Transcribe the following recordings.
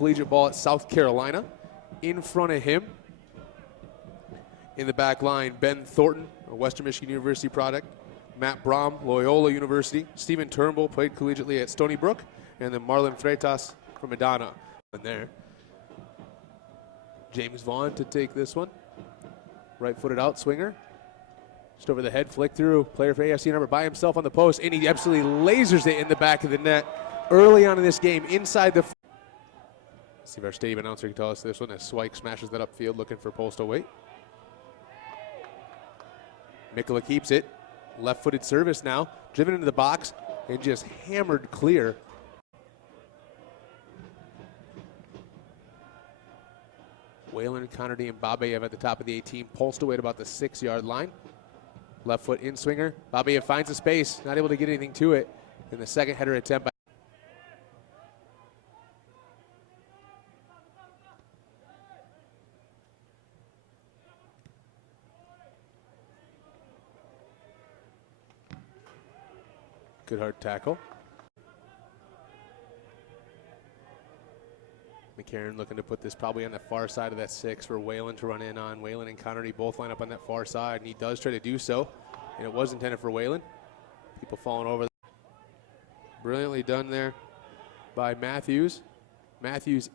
collegiate ball at South Carolina. In front of him, in the back line, Ben Thornton, a Western Michigan University product. Matt Brom, Loyola University. Stephen Turnbull played collegiately at Stony Brook. And then Marlon Freitas from Madonna. And there. James Vaughn to take this one. Right-footed out swinger. Just over the head, flick through. Player for AFC number by himself on the post. And he absolutely lasers it in the back of the net early on in this game inside the. See if our stadium announcer can tell us this one as Swike smashes that upfield looking for postal weight. Mikkola keeps it. Left-footed service now. Driven into the box and just hammered clear. Whalen, Connerty, and Babayev at the top of the 18. Pulsed away at about the 6-yard line. Left foot in swinger. Babayev finds a space. Not able to get anything to it in the second header attempt. Good hard tackle. McCarron looking to put this probably on the far side of that 6 for Whalen to run in on. Whalen and Connerty both line up on that far side, and he does try to do so. And it was intended for Whalen. People falling over. Brilliantly done there by Matthews. Matthews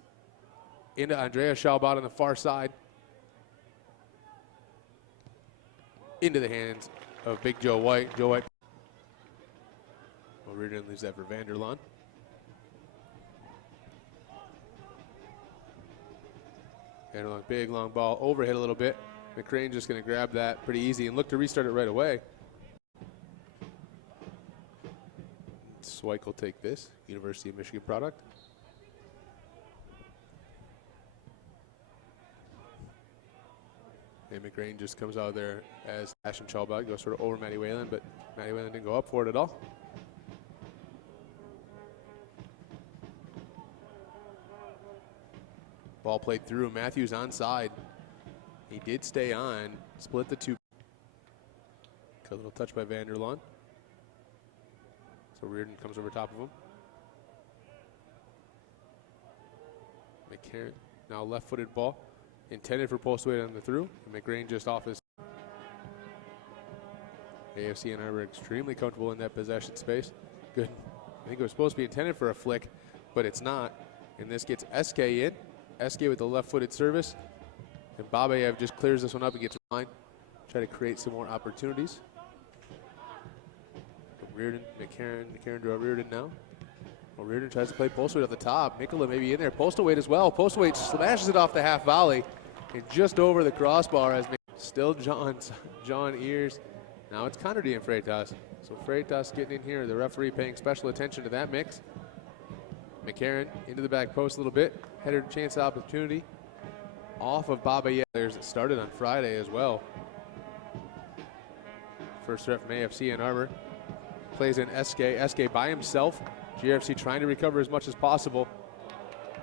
into Andrea Schalbot on the far side. Into the hands of Big Joe White. Joe White. Well, Reardon leaves that for Vanderlaan. Vanderlaan, big long ball, overhit a little bit. McCrane just going to grab that pretty easy and look to restart it right away. Swike will take this, University of Michigan product. And McCrane just comes out there as Ashton Schalbot goes sort of over Matty Whalen, but Matty Whalen didn't go up for it at all. Ball played through. Matthews onside. He did stay on. Split the two. A little touch by Vanderlaan. So Reardon comes over top of him. McCarron now left-footed ball. Intended for post weight on the through. And McGrain just off his. AFC and Arbor extremely comfortable in that possession space. Good. I think it was supposed to be intended for a flick, but it's not. And this gets SK in. SK with the left-footed service. And Babayev just clears this one up and gets line. Try to create some more opportunities. Reardon, McCarron to Reardon now. Well, Reardon tries to play Postweight at the top. Mikkola maybe in there. Postweight as well. Postweight smashes it off the half volley and just over the crossbar as still John Ears. Now it's Connerty and Freitas. So Freitas getting in here. The referee paying special attention to that mix. McCarron into the back post a little bit. Header chance opportunity off of Babayev. There's it started on Friday as well. First rep from AFC Ann Arbor. Plays in SK. SK by himself. GRFC trying to recover as much as possible.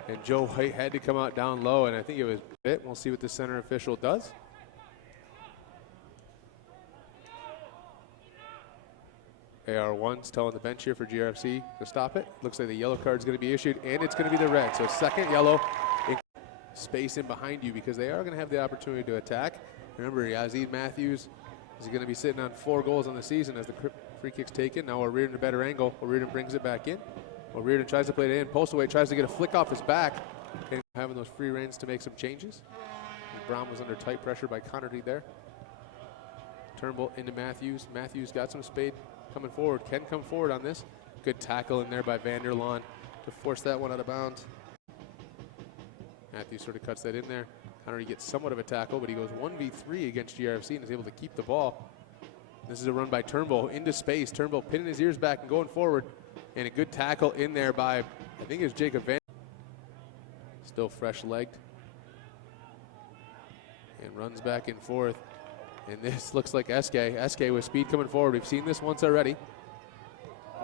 And Joe White had to come out down low, and I think it was a bit. We'll see what the center official does. AR1's telling the bench here for GRFC to stop it. Looks like the yellow card's going to be issued, and it's going to be the red. So second yellow, space in behind you because they are going to have the opportunity to attack. Remember, Yazid Matthews is going to be sitting on 4 goals on the season as the free kick's taken. Now O'Riordan a better angle. O'Riordan brings it back in. O'Riordan tries to play it in. Postaway tries to get a flick off his back and having those free reins to make some changes. And Brown was under tight pressure by Connerty there. Turnbull into Matthews. Matthews got some speed coming forward. Can come forward on this. Good tackle in there by Vanderlaan to force that one out of bounds. Matthews sort of cuts that in there. Connerty gets somewhat of a tackle, but he goes 1v3 against GRFC and is able to keep the ball. This is a run by Turnbull into space. Turnbull pinning his ears back and going forward. And a good tackle in there by, I think it was Jacob Van. Still fresh-legged. And runs back and forth. And this looks like SK. SK with speed coming forward. We've seen this once already.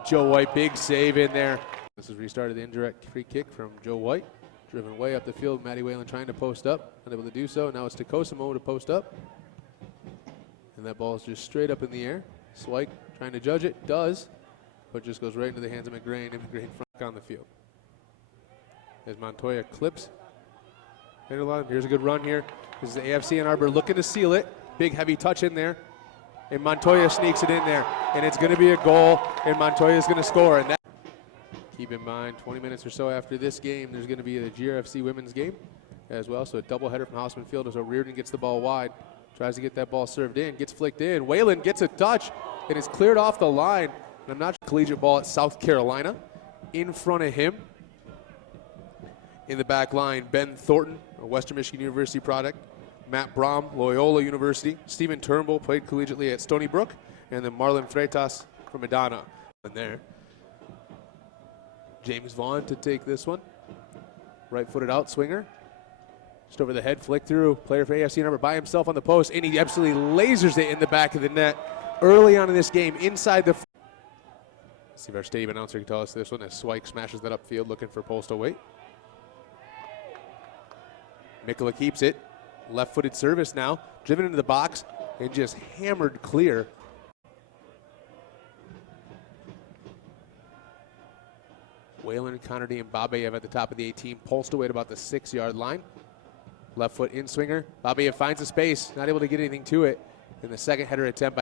Joe White, big save in there. This is restarted the indirect free kick from Joe White. Driven way up the field. Matty Whalen trying to post up. Unable to do so. Now it's Takosimo to post up. And that ball is just straight up in the air. Swike trying to judge it. Does. But just goes right into the hands of McGrain. And McGrain front on the field. as Montoya clips. Here's a good run here. This is the AFC Ann Arbor looking to seal it. Big heavy touch in there. And Montoya sneaks it in there. And it's going to be a goal, and Montoya is going to score. And that, keep in mind, 20 minutes or so after this game, there's going to be the GRFC women's game as well. So a doubleheader from Houseman Field as O'Riordan gets the ball wide. Tries to get that ball served in, gets flicked in. Whalen gets a touch, and it's cleared off the line. And I'm not sure, collegiate ball at South Carolina. In front of him, in the back line, Ben Thornton, a Western Michigan University product. Matt Brom, Loyola University. Stephen Turnbull played collegiately at Stony Brook. And then Marlon Freitas from Madonna. And there. James Vaughn to take this one. Right-footed out swinger. Just over the head, flick through. Player for AFC Ann Arbor by himself on the post. And he absolutely lasers it in the back of the net early on in this game inside the. Let's see if our stadium announcer can tell us this one as Swike smashes that upfield looking for postal weight. Mikkola keeps it. Left-footed service now. Driven into the box and just hammered clear. Whalen, Connerty, and Babayev at the top of the 18. Pulsed away at about the 6-yard line. Left foot in swinger. Babayev finds a space. Not able to get anything to it in the second header attempt.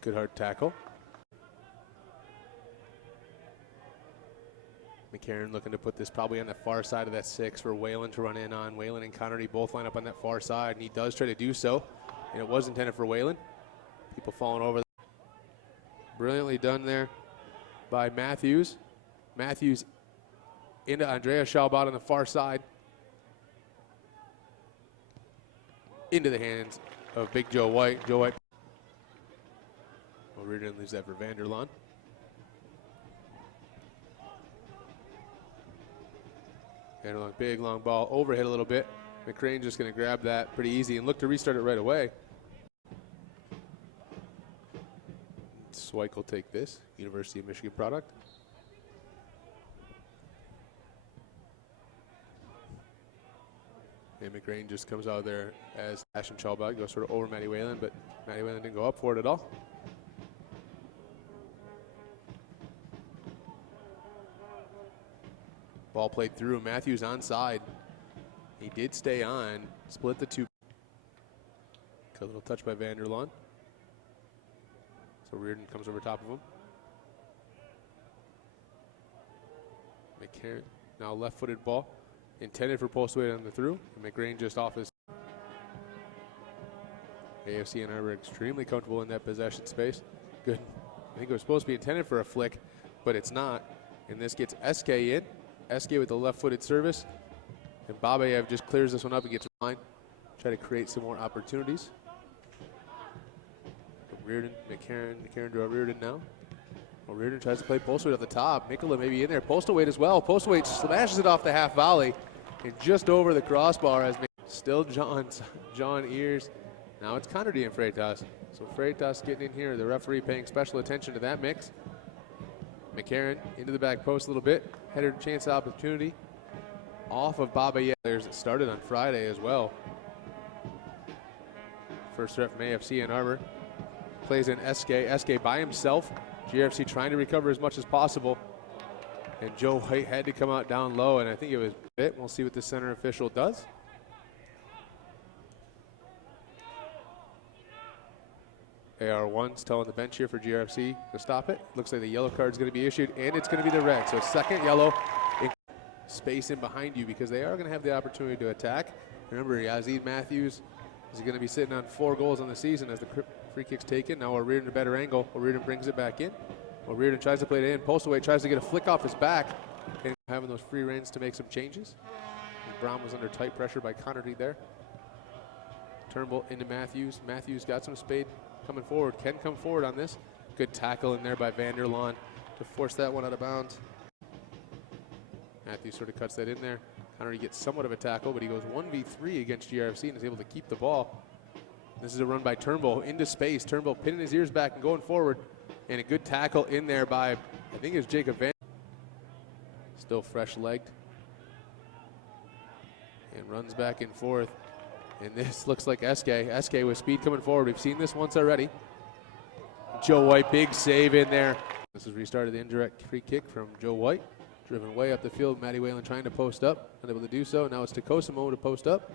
Good hard tackle. McCarron looking to put this probably on the far side of that 6 for Whalen to run in on. Whalen and Connerty both line up on that far side, and he does try to do so. And it was intended for Whalen. People falling over. Brilliantly done there by Matthews. Matthews into Andrea Schalbot on the far side. Into the hands of Big Joe White. Joe White. O'Riordan leaves that for Vanderlaan. Vanderlaan, big long ball, overhit a little bit. McCrane just going to grab that pretty easy and look to restart it right away. Swike will take this, University of Michigan product. And McCrane just comes out there as Ashton Schalbot goes sort of over Matty Whalen, but Matty Whalen didn't go up for it at all. Ball played through. Matthews onside. He did stay on. Split the two. A little touch by Vanderlaan. So Reardon comes over top of him. McCarron now left-footed ball. Intended for post weight on the through. And McGrain just off his. AFC Ann Arbor extremely comfortable in that possession space. Good. I think it was supposed to be intended for a flick, but it's not. And this gets SK in. SK with the left-footed service. And Babayev just clears this one up and gets line. Try to create some more opportunities. Reardon, McCarron to Reardon now. Reardon tries to play Postweight off the top. Mikkola maybe in there. Postweight as well. Postweight smashes it off the half volley and just over the crossbar as still John Ears. Now it's Connerty and Freitas. So Freitas getting in here. The referee paying special attention to that mix. McCarron into the back post a little bit. Header chance opportunity off of Babayev. There's it started on Friday as well. First rep from AFC Ann Arbor. Plays in SK. SK by himself. GRFC trying to recover as much as possible. And Joe White had to come out down low, and I think it was it. We'll see what the center official does. AR1's telling the bench here for GRFC to stop it. Looks like the yellow card is going to be issued, and it's going to be the red. So second yellow, space in behind you because they are going to have the opportunity to attack. Remember, Yazid Matthews is going to be sitting on 4 goals on the season as the free kick's taken. Now O'Riordan a better angle. O'Riordan brings it back in. O'Riordan tries to play it in. Postaway tries to get a flick off his back and having those free reins to make some changes. And Brown was under tight pressure by Connerty there. Turnbull into Matthews. Matthews got some spade coming forward. Can come forward on this. Good tackle in there by Vanderlaan to force that one out of bounds. Matthews sort of cuts that in there. Connerty gets somewhat of a tackle, but he goes 1v3 against GRFC and is able to keep the ball. This is a run by Turnbull into space. Turnbull pinning his ears back and going forward. And a good tackle in there by, I think it was Jacob Van. Still fresh-legged. and runs back and forth. And this looks like SK. SK with speed coming forward. We've seen this once already. Joe White, big save in there. This is restarted the indirect free kick from Joe White. Driven way up the field. Matty Whalen trying to post up. Unable to do so. Now it's Takosimo to post up.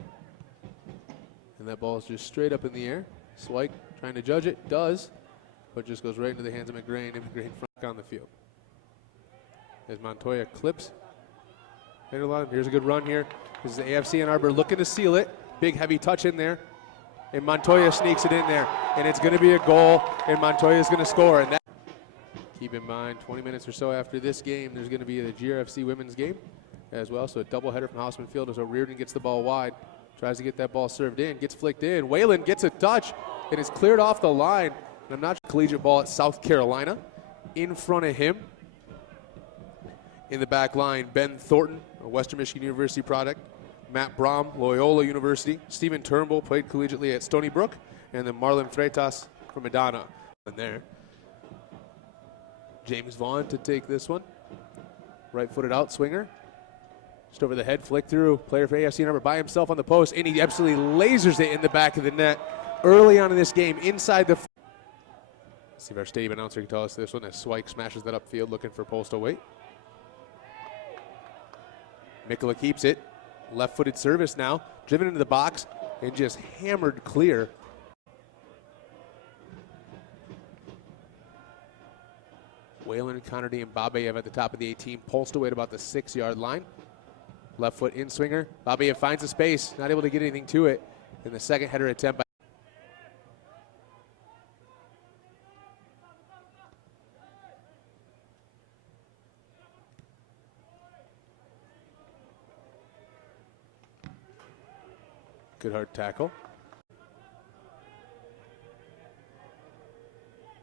And that ball is just straight up in the air. Swike trying to judge it. Does. But just goes right into the hands of McGrain. And McGrain front on the field. As Montoya clips. Here's a good run here. This is the AFC Ann Arbor looking to seal it. Big heavy touch in there. And Montoya sneaks it in there. And it's going to be a goal. And Montoya is going to score. And that, keep in mind, 20 minutes or so after this game, there's going to be the GRFC women's game as well. So a doubleheader from Houseman Field as O'Riordan gets the ball wide. Tries to get that ball served in. Gets flicked in. Whalen gets a touch. And it's cleared off the line. And I'm not sure. Collegiate ball at South Carolina. In front of him. In the back line, Ben Thornton, a Western Michigan University product. Matt Brom, Loyola University. Stephen Turnbull played collegiately at Stony Brook. And then Marlon Freitas from Madonna. And there. James Vaughn to take this one. Right-footed out swinger. Just over the head, flick through. Player for AFC Ann Arbor by himself on the post. And he absolutely lasers it in the back of the net early on in this game inside the. See if our stadium announcer can tell us this one as Swike smashes that upfield looking for postal weight. Mikula keeps it. Left-footed service now. Driven into the box and just hammered clear. Whalen, Connerty, and Babayev at the top of the 18. Pulsed away at about the 6-yard line. Left foot in swinger. Babayev finds a space. Not able to get anything to it. In the second header attempt. Good hard tackle.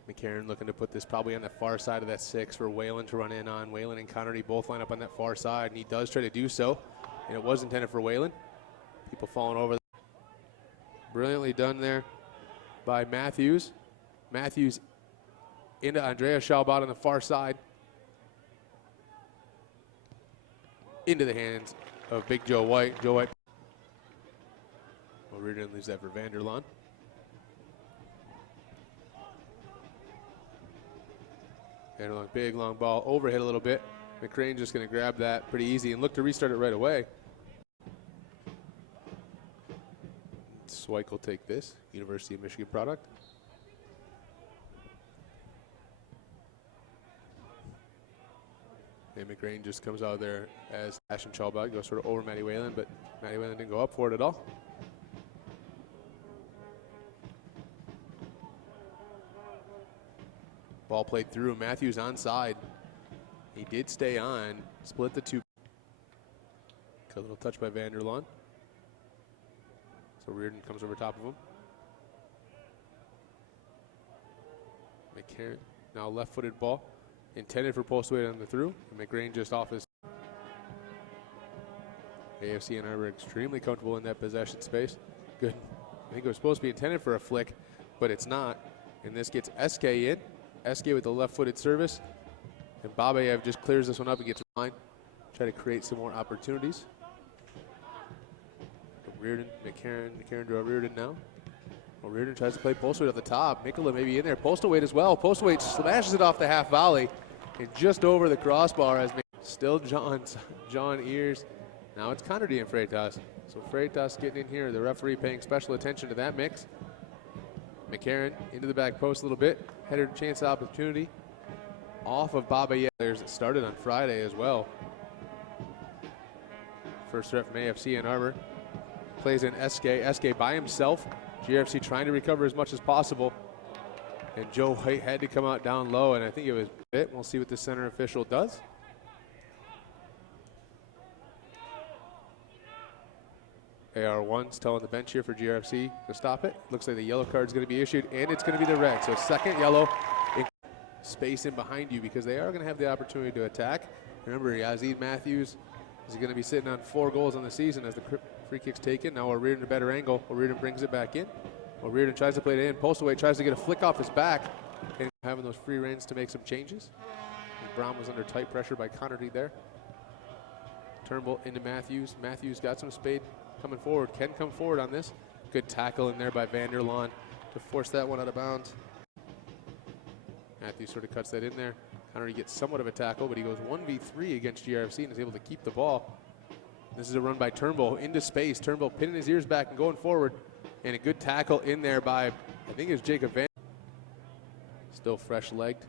McCarron looking to put this probably on the far side of that 6 for Whalen to run in on. Whalen and Connerty both line up on that far side, and he does try to do so. And it was intended for Whalen. People falling over. Brilliantly done there by Matthews. Matthews into Andrea Schaubot on the far side. Into the hands of big Joe White. Joe White. O'Riordan leaves that for Vanderlaan. Vanderlaan, big long ball, overhit a little bit. McCrane just going to grab that pretty easy and look to restart it right away. Swike will take this, University of Michigan product. And McCrane just comes out there as Ashton Chalbot goes sort of over Matty Whalen, but Matty Whalen didn't go up for it at all. Ball played through. Matthews onside. He did stay on. Split the two. A little touch by Vanderlaan. So Reardon comes over top of him. McCarron now left-footed ball. Intended for post weight on the through. And McGrain just off his. AFC Ann Arbor extremely comfortable in that possession space. Good. I think it was supposed to be intended for a flick, but it's not. And this gets SK in. SK with the left-footed service. And Babayev just clears this one up and gets line. Try to create some more opportunities. Reardon, McCarron to O'Riordan now. O'Riordan tries to play Postaway at the top. Mikula maybe in there. Postaway as well. Postaway smashes it off the half volley. And just over the crossbar as still John Ears. Now it's Connerty and Freitas. So Freitas getting in here. The referee paying special attention to that mix. McCarron into the back post a little bit. Header chance opportunity off of Babayev. Players that started on Friday as well. First threat from AFC Ann Arbor. Plays in SK. SK by himself. GRFC trying to recover as much as possible. And Joe White had to come out down low, and I think it was it. We'll see what the center official does. AR1's telling the bench here for GRFC to stop it. Looks like the yellow card is going to be issued, and it's going to be the red. So second yellow, space in behind you because they are going to have the opportunity to attack. Remember, Yazid Matthews is going to be sitting on 4 goals on the season as the free kick's taken. Now O'Riordan a better angle. O'Riordan brings it back in. O'Riordan tries to play it in. Postaway tries to get a flick off his back and having those free reins to make some changes. And Brown was under tight pressure by Connerty there. Turnbull into Matthews. Matthews got some coming forward, can come forward on this. Good tackle in there by Vanderlaan to force that one out of bounds. Matthews sort of cuts that in there. Connery gets somewhat of a tackle, but he goes 1v3 against GRFC and is able to keep the ball. This is a run by Turnbull into space. Turnbull pinning his ears back and going forward. And a good tackle in there by, I think it's Jacob Van. Still fresh-legged.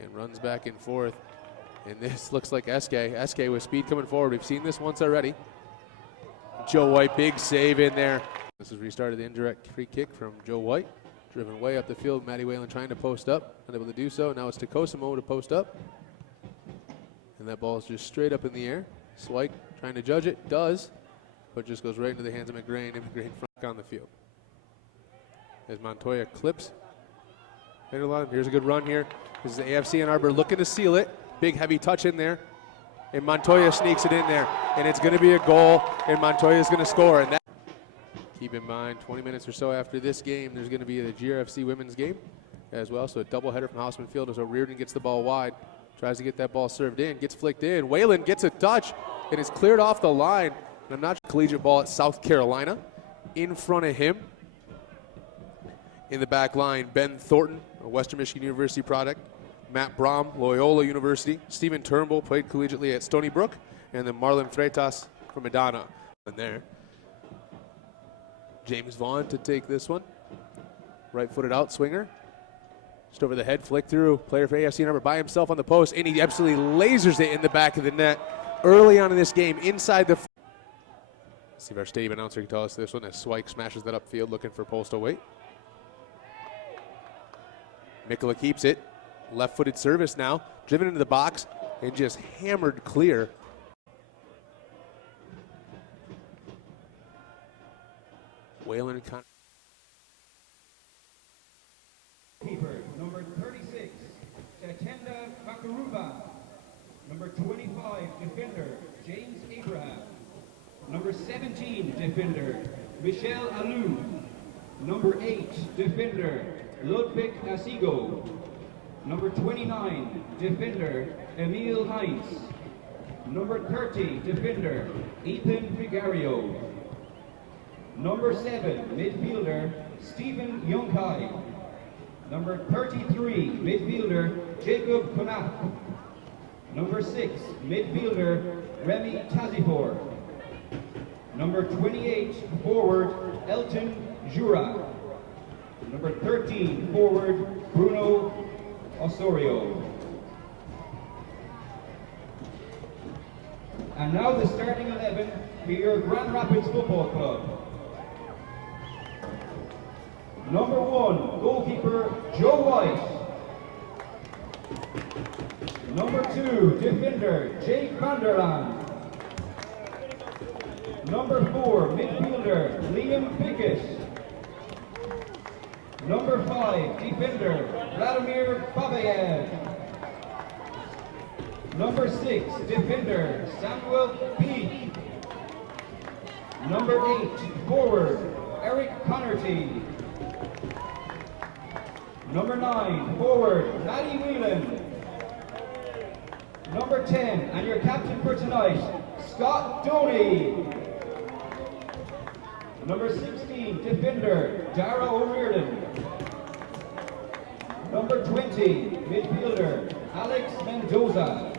And runs back and forth. And this looks like SK. SK with speed coming forward. We've seen this once already. Joe White, big save in there. This is restarted the indirect free kick from Joe White. Driven way up the field. Matty Whalen trying to post up. Unable to do so. Now it's to Cosimo to post up. And that ball is just straight up in the air. Swike trying to judge it. Does. But just goes right into the hands of McGrain. And McGrain front on the field. As Montoya clips. Here's a good run here. This is the AFC Ann Arbor looking to seal it. Big heavy touch in there. And Montoya sneaks it in there. And it's going to be a goal. And Montoya's going to score. And that, keep in mind, 20 minutes or so after this game, there's going to be the GRFC women's game as well. So a doubleheader from Houseman Field as O'Riordan gets the ball wide. Tries to get that ball served in. Gets flicked in. Whalen gets a touch. And is cleared off the line. And I'm not sure. Collegiate ball at South Carolina. In front of him. In the back line, Ben Thornton, a Western Michigan University product. Matt Brom, Loyola University. Stephen Turnbull played collegiately at Stony Brook. And then Marlon Freitas from Madonna. And there. James Vaughn to take this one. Right-footed out swinger. Just over the head, flick through. Player for AFC Ann Arbor by himself on the post. And he absolutely lasers it in the back of the net. Early on in this game, inside the... Let's see if our stadium announcer can tell us this one as Swike smashes that upfield looking for postal weight. Mikkola keeps it. Left-footed service now. Driven into the box and just hammered clear. Whalen and Keeper, number 36, Chatenda Makaruba. Number 25, defender, James Abraham. Number 17, defender, Michelle Alou. Number 8, defender, Ludwig Asigo. Number 29, defender, Emil Heinz. Number 30, defender, Ethan Figario. Number 7, midfielder, Stephen Yonkai. Number 33, midfielder, Jacob Konaf. Number 6, midfielder, Remy Tazifor. Number 28, forward, Elton Jura. Number 13, forward, Bruno Osorio. And now the starting 11 for your Grand Rapids Football Club. Number 1, goalkeeper, Joe White. Number 2, defender, Jake Vanderlaan. Number 4, midfielder, Liam Pickett. Number 5, defender, Vladimir Babayev. Number 6, defender, Samuel Peake. Number 8, forward, Eric Connerty. Number 9, forward, Matty Whelan. Number 10, and your captain for tonight, Scott Doney. Number 16, defender, Dara O'Riordan. Number 20, midfielder, Alex Mendoza.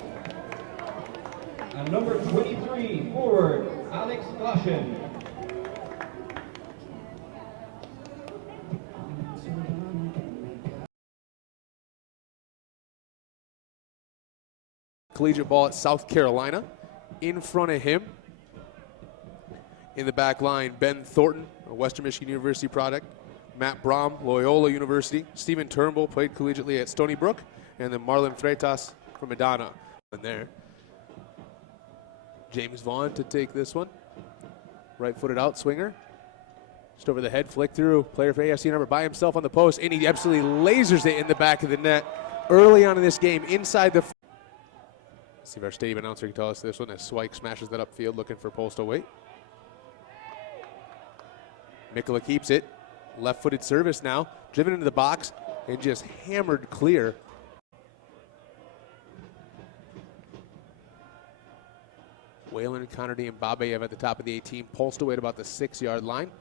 And number 23, forward, Alex Glashen. Collegiate ball at South Carolina. In front of him. In the back line, Ben Thornton, a Western Michigan University product. Matt Brom, Loyola University. Stephen Turnbull played collegiately at Stony Brook. And then Marlon Freitas from Madonna. And there. James Vaughn to take this one. Right-footed out swinger. Just over the head, flick through. Player for AFC Ann Arbor by himself on the post. And he absolutely lasers it in the back of the net. Early on in this game, inside the... Let's see if our stadium announcer can tell us this one as Swike smashes that upfield looking for postal weight. Mikkola keeps it. Left-footed service now. Driven into the box and just hammered clear. Whalen, Connerty, and Babayev at the top of the 18, pulsed away at about the 6-yard line.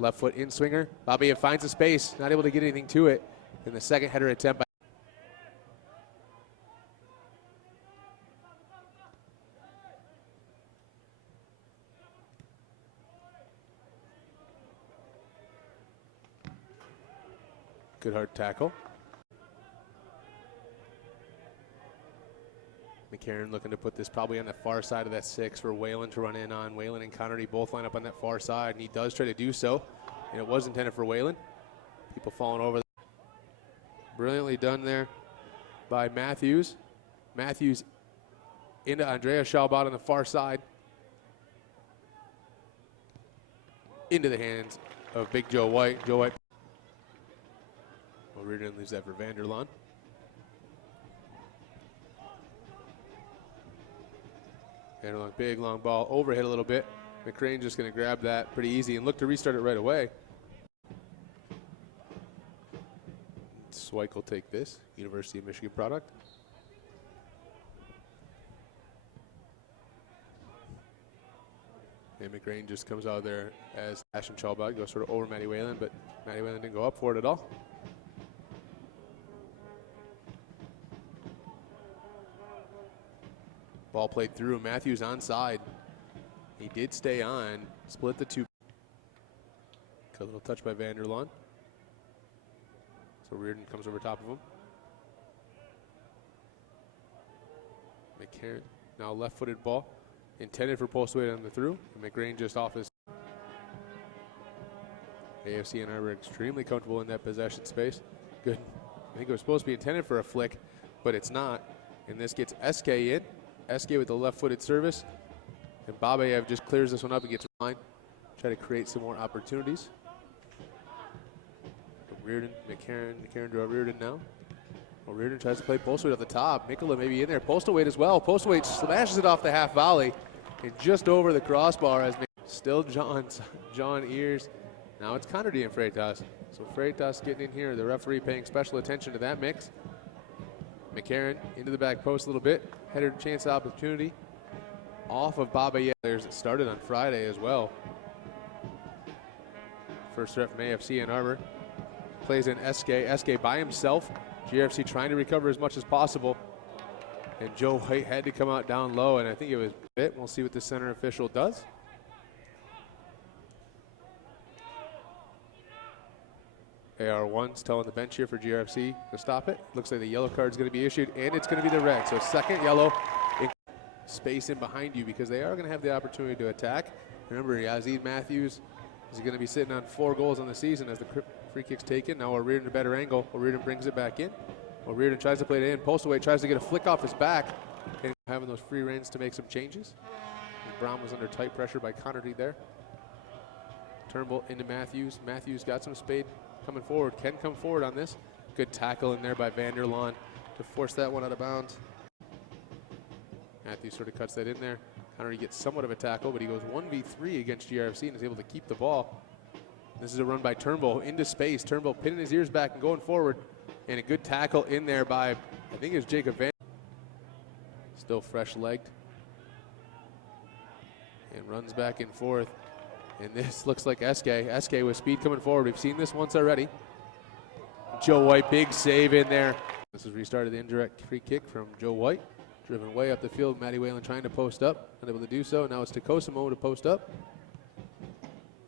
Left foot in swinger. Babayev finds a space, not able to get anything to it in the second header attempt. Good hard tackle. McCarron looking to put this probably on the far side of that 6 for Whalen to run in on. Whalen and Connerty both line up on that far side, and he does try to do so. And it was intended for Whalen. People falling over. Brilliantly done there by Matthews. Matthews into Andrea Schalbot on the far side. Into the hands of big Joe White. Joe White. Well, Reardon leaves that for Vanderlaan. Vanderlaan, big long ball, overhit a little bit. McCrane just going to grab that pretty easy and look to restart it right away. Swike will take this, University of Michigan product. And McCrane just comes out there as Ashton Chalbot goes sort of over Matty Whalen, but Matty Whalen didn't go up for it at all. Ball played through. Matthews onside. He did stay on. Split the two. A little touch by Vanderlaan. So Reardon comes over top of him. McCarron now left-footed ball. Intended for post weight on the through. And McGrain just off his. AFC and Arbor extremely comfortable in that possession space. Good. I think it was supposed to be intended for a flick, but it's not. And this gets SK in. SK with the left-footed service. And Babayev just clears this one up and gets line. Try to create some more opportunities. Reardon, McCarron draw Reardon now. Well, Reardon tries to play Postlewaite off the top. Mikola maybe in there. Postlewaite as well. Postlewaite smashes it off the half volley and just over the crossbar as still John Ears. Now it's Connerty and Freitas. So Freitas getting in here. The referee paying special attention to that mix. McCarron into the back post a little bit. Header chance opportunity off of Babayev. Players that started on Friday as well. First rep from AFC Ann Arbor. Plays in SK. SK by himself. GRFC trying to recover as much as possible. And Joe White had to come out down low, and I think it was a bit. We'll see what the center official does. AR1's telling the bench here for GRFC to stop it. Looks like the yellow card is going to be issued, and it's going to be the red. So second yellow, space in behind you because they are going to have the opportunity to attack. Remember, Yazid Matthews is going to be sitting on 4 goals on the season as the free kick's taken. Now O'Riordan a better angle. O'Riordan brings it back in. O'Riordan tries to play it in. Postlewaite tries to get a flick off his back and having those free reins to make some changes. And Brown was under tight pressure by Connerty there. Turnbull into Matthews. Matthews got some spade coming forward. Can come forward on this. Good tackle in there by Vanderlaan to force that one out of bounds. Matthews sort of cuts that in there. Connerty gets somewhat of a tackle, but he goes 1v3 against GRFC and is able to keep the ball. This is a run by Turnbull into space. Turnbull pinning his ears back and going forward. And a good tackle in there by, I think it was Jacob Van. Still fresh-legged. And runs back and forth. And this looks like SK. SK with speed coming forward. We've seen this once already. Joe White, big save in there. This is restarted the indirect free kick from Joe White. Driven way up the field. Matty Whalen trying to post up. Unable to do so. Now it's Takosimo to post up.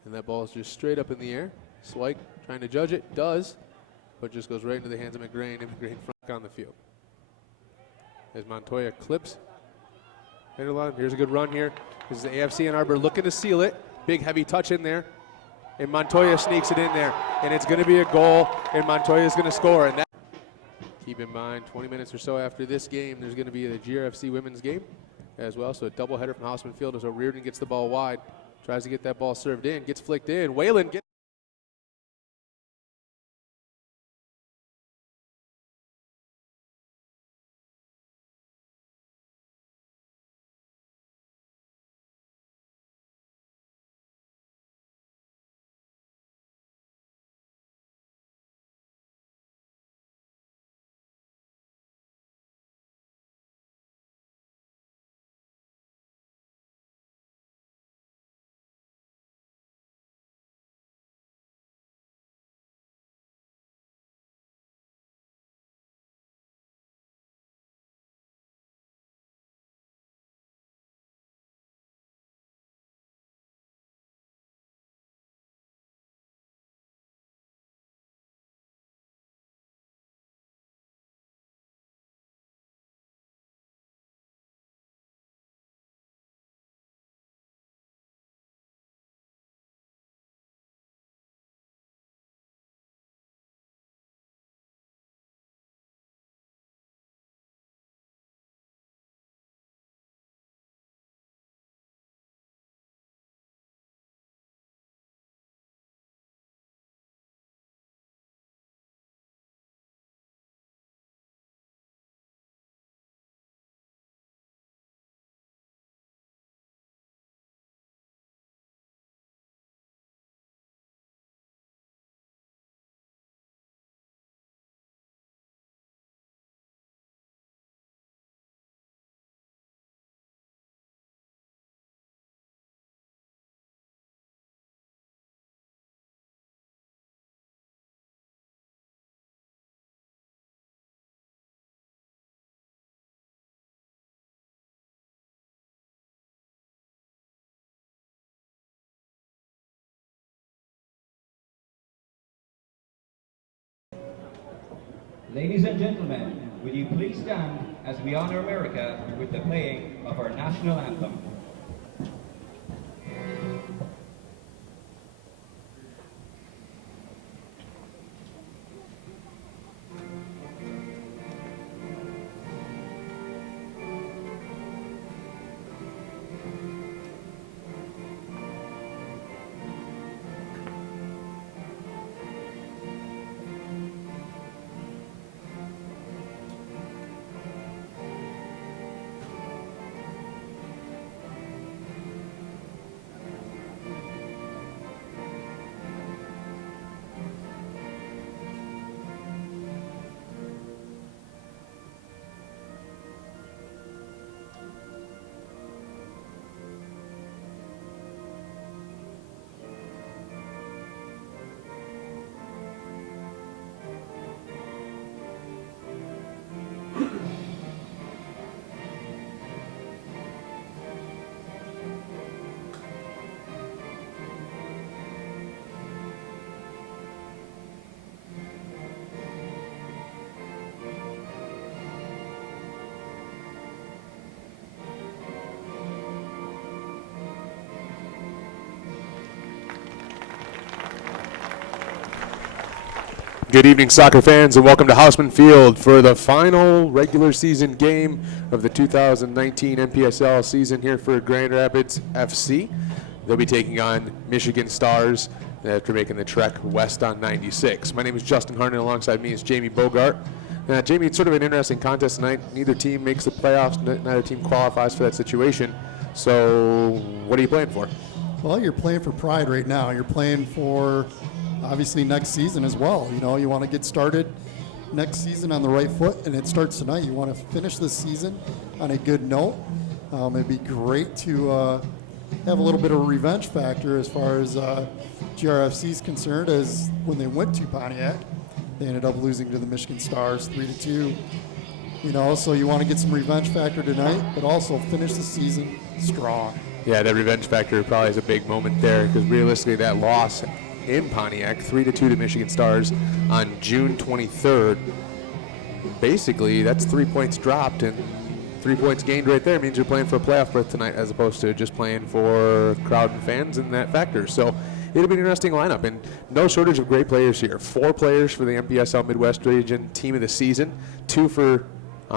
And that ball is just straight up in the air. Swike trying to judge it. Does. But just goes right into the hands of McGrain. And McGrain front on the field. As Montoya clips. Here's a good run here. This is the AFC Ann Arbor looking to seal it. Big heavy touch in there. And Montoya sneaks it in there. And it's going to be a goal. And Montoya is going to score. And that. Keep in mind, 20 minutes or so after this game, there's going to be the GRFC women's game as well. So a doubleheader from Houseman Field as O'Riordan gets the ball wide. Tries to get that ball served in. Gets flicked in. Whalen gets Ladies and gentlemen, will you please stand as we honor America with the playing of our national anthem. Good evening, soccer fans, and welcome to Houseman Field for the final regular season game of the 2019 NPSL season here for Grand Rapids FC. They'll be taking on Michigan Stars after making the trek west on 96. My name is Justin Harden. Alongside me is Jamie Bogart. Jamie, it's sort of an interesting contest tonight. Neither team makes the playoffs. Neither team qualifies for that situation. So what are you playing for? Well, you're playing for pride right now. You're playing for obviously next season as well. You know, you want to get started next season on the right foot, and it starts tonight. You want to finish this season on a good note. It'd be great to have a little bit of a revenge factor as far as GRFC is concerned, as when they went to Pontiac, they ended up losing to the Michigan Stars 3-2. You know, so you want to get some revenge factor tonight, but also finish the season strong. Yeah, that revenge factor probably is a big moment there, because realistically that loss in Pontiac, 3-2 to Michigan Stars on June 23rd. Basically, that's 3 points dropped, and 3 points gained right there means you're playing for a playoff berth tonight as opposed to just playing for crowd and fans and that factor. So it'll be an interesting lineup, and no shortage of great players here. 4 players for the MPSL Midwest Region Team of the Season, 2 for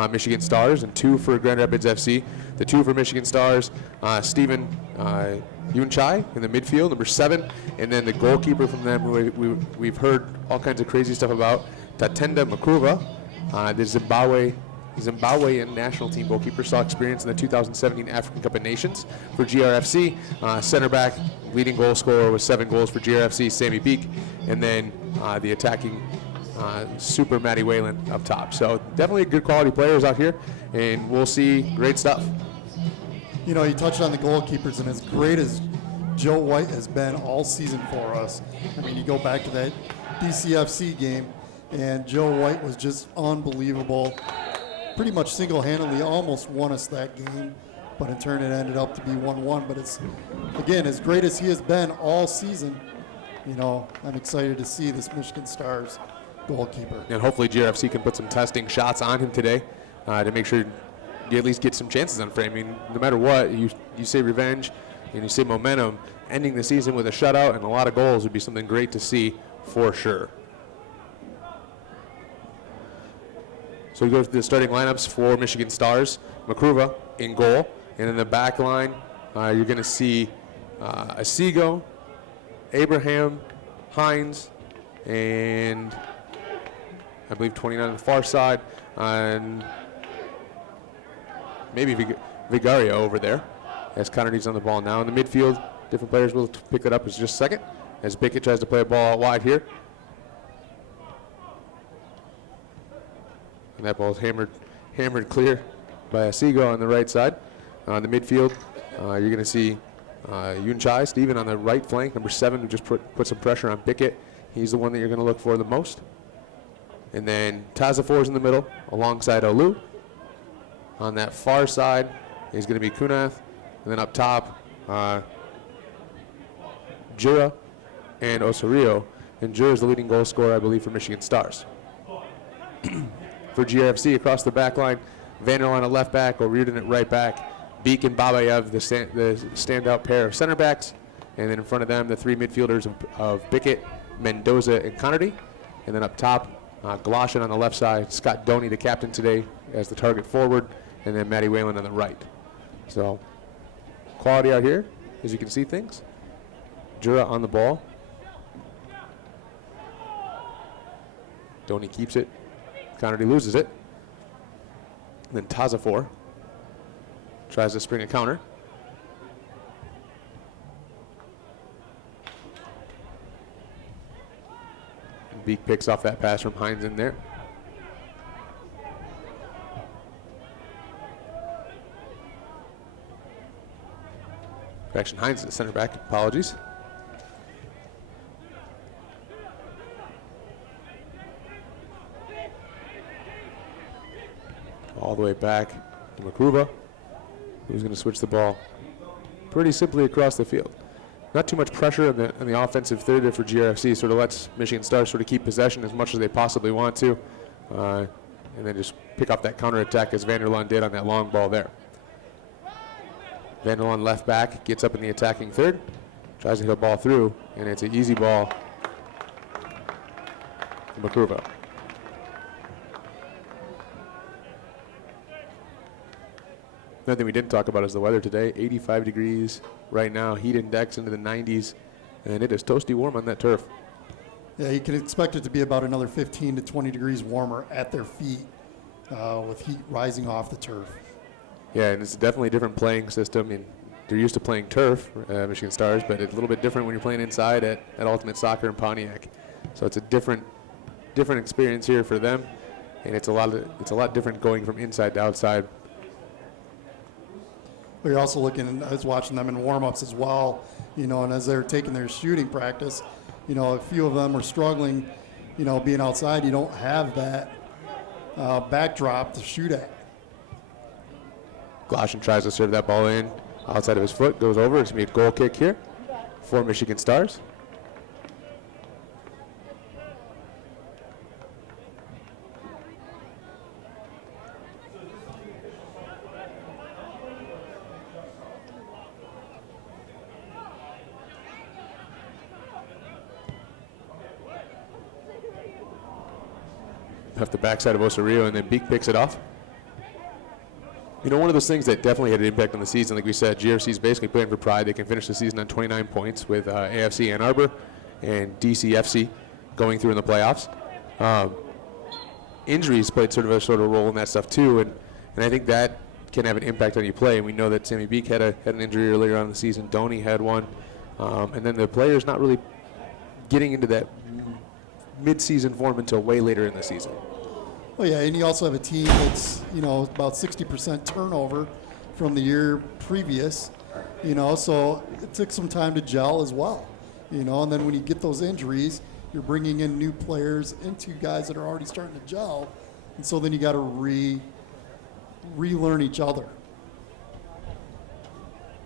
Michigan Stars and 2 for Grand Rapids FC. The 2 for Michigan Stars, Stephen Yunchai in the midfield, number 7, and then the goalkeeper from them, who we've heard all kinds of crazy stuff about, Tatenda Makruva, the Zimbabwean national team goalkeeper, saw experience in the 2017 African Cup of Nations for GRFC. Center back, leading goal scorer with 7 goals for GRFC, Sammy Peak, and then the attacking super Matty Whalen up top. So definitely good quality players out here, and we'll see great stuff. You know, you touched on the goalkeepers, and as great as Joe White has been all season for us, I mean, you go back to that DCFC game, and Joe White was just unbelievable. Pretty much single-handedly almost won us that game, but in turn it ended up to be 1-1. But it's, again, as great as he has been all season, you know, I'm excited to see this Michigan Stars goalkeeper. And hopefully GRFC can put some testing shots on him today to make sure you at least get some chances on frame. I mean, no matter what, you say revenge and you say momentum, ending the season with a shutout and a lot of goals would be something great to see for sure. So we go to the starting lineups for Michigan Stars. Makruva in goal, and in the back line, you're going to see Asigo, Abraham, Hines, and I believe 29 on the far side, and maybe Vigario over there, as Connerty's on the ball now. In the midfield, different players will pick that up as just a second, as Bickett tries to play a ball out wide here. And that ball is hammered clear by Asigo on the right side. On the midfield, you're going to see Yunchai, Stephen on the right flank, number 7, who just put some pressure on Bickett. He's the one that you're going to look for the most. And then Tazafor's in the middle, alongside Olu. On that far side is going to be Kunath. And then up top, Jura and Osorio. And Jura is the leading goal scorer, I believe, for Michigan Stars. for GRFC across the back line. Vanderline at left back, O'Riordan at right back. Beek and Babayev, the standout pair of center backs. And then in front of them, the three midfielders of Bickett, Mendoza, and Connerty. And then up top, Galoshin on the left side, Scott Doney, the captain today, as the target forward, and then Matty Whalen on the right. So quality out here, as you can see things. Jura on the ball. Doney keeps it. Connerty loses it. And then Tazafor tries to spring a counter. Beek picks off that pass from Hines in there. Correction, Hines is the center back. Apologies. All the way back to Makruba, who's going to switch the ball pretty simply across the field. Not too much pressure in the offensive third there for GRFC. Sort of lets Michigan Stars sort of keep possession as much as they possibly want to, and then just pick up that counterattack as Vanderlaan did on that long ball there. Vanderlaan left back, gets up in the attacking third, tries to hit a ball through, and it's an easy ball to Makruba. Another thing we didn't talk about is the weather today. 85 degrees right now, heat index into the 90s, and it is toasty warm on that turf. Yeah, you can expect it to be about another 15 to 20 degrees warmer at their feet with heat rising off the turf. Yeah, and it's definitely a different playing system. And they're used to playing turf, Michigan Stars, but it's a little bit different when you're playing inside at Ultimate Soccer in Pontiac. So it's a different experience here for them, and it's a lot different going from inside to outside. But you're also looking, I was watching them in warm-ups as well, and as they're taking their shooting practice, a few of them were struggling, being outside. You don't have that backdrop to shoot at. Gloshin tries to serve that ball in outside of his foot, goes over. It's going to be a goal kick here for Michigan Stars. Off the backside of Osorio, and then Beek picks it off. One of those things that definitely had an impact on the season, like we said, GRC is basically playing for pride. They can finish the season on 29 points with AFC Ann Arbor and DCFC going through in the playoffs. Injuries played sort of a role in that stuff too, and I think that can have an impact on your play. And we know that Sammy Beek had an injury earlier on in the season. Doney had one, and then the players not really getting into that mid-season form until way later in the season. Well, yeah, and you also have a team that's, about 60% turnover from the year previous, so it took some time to gel as well, and then when you get those injuries, you're bringing in new players into guys that are already starting to gel, and so then you got to relearn each other.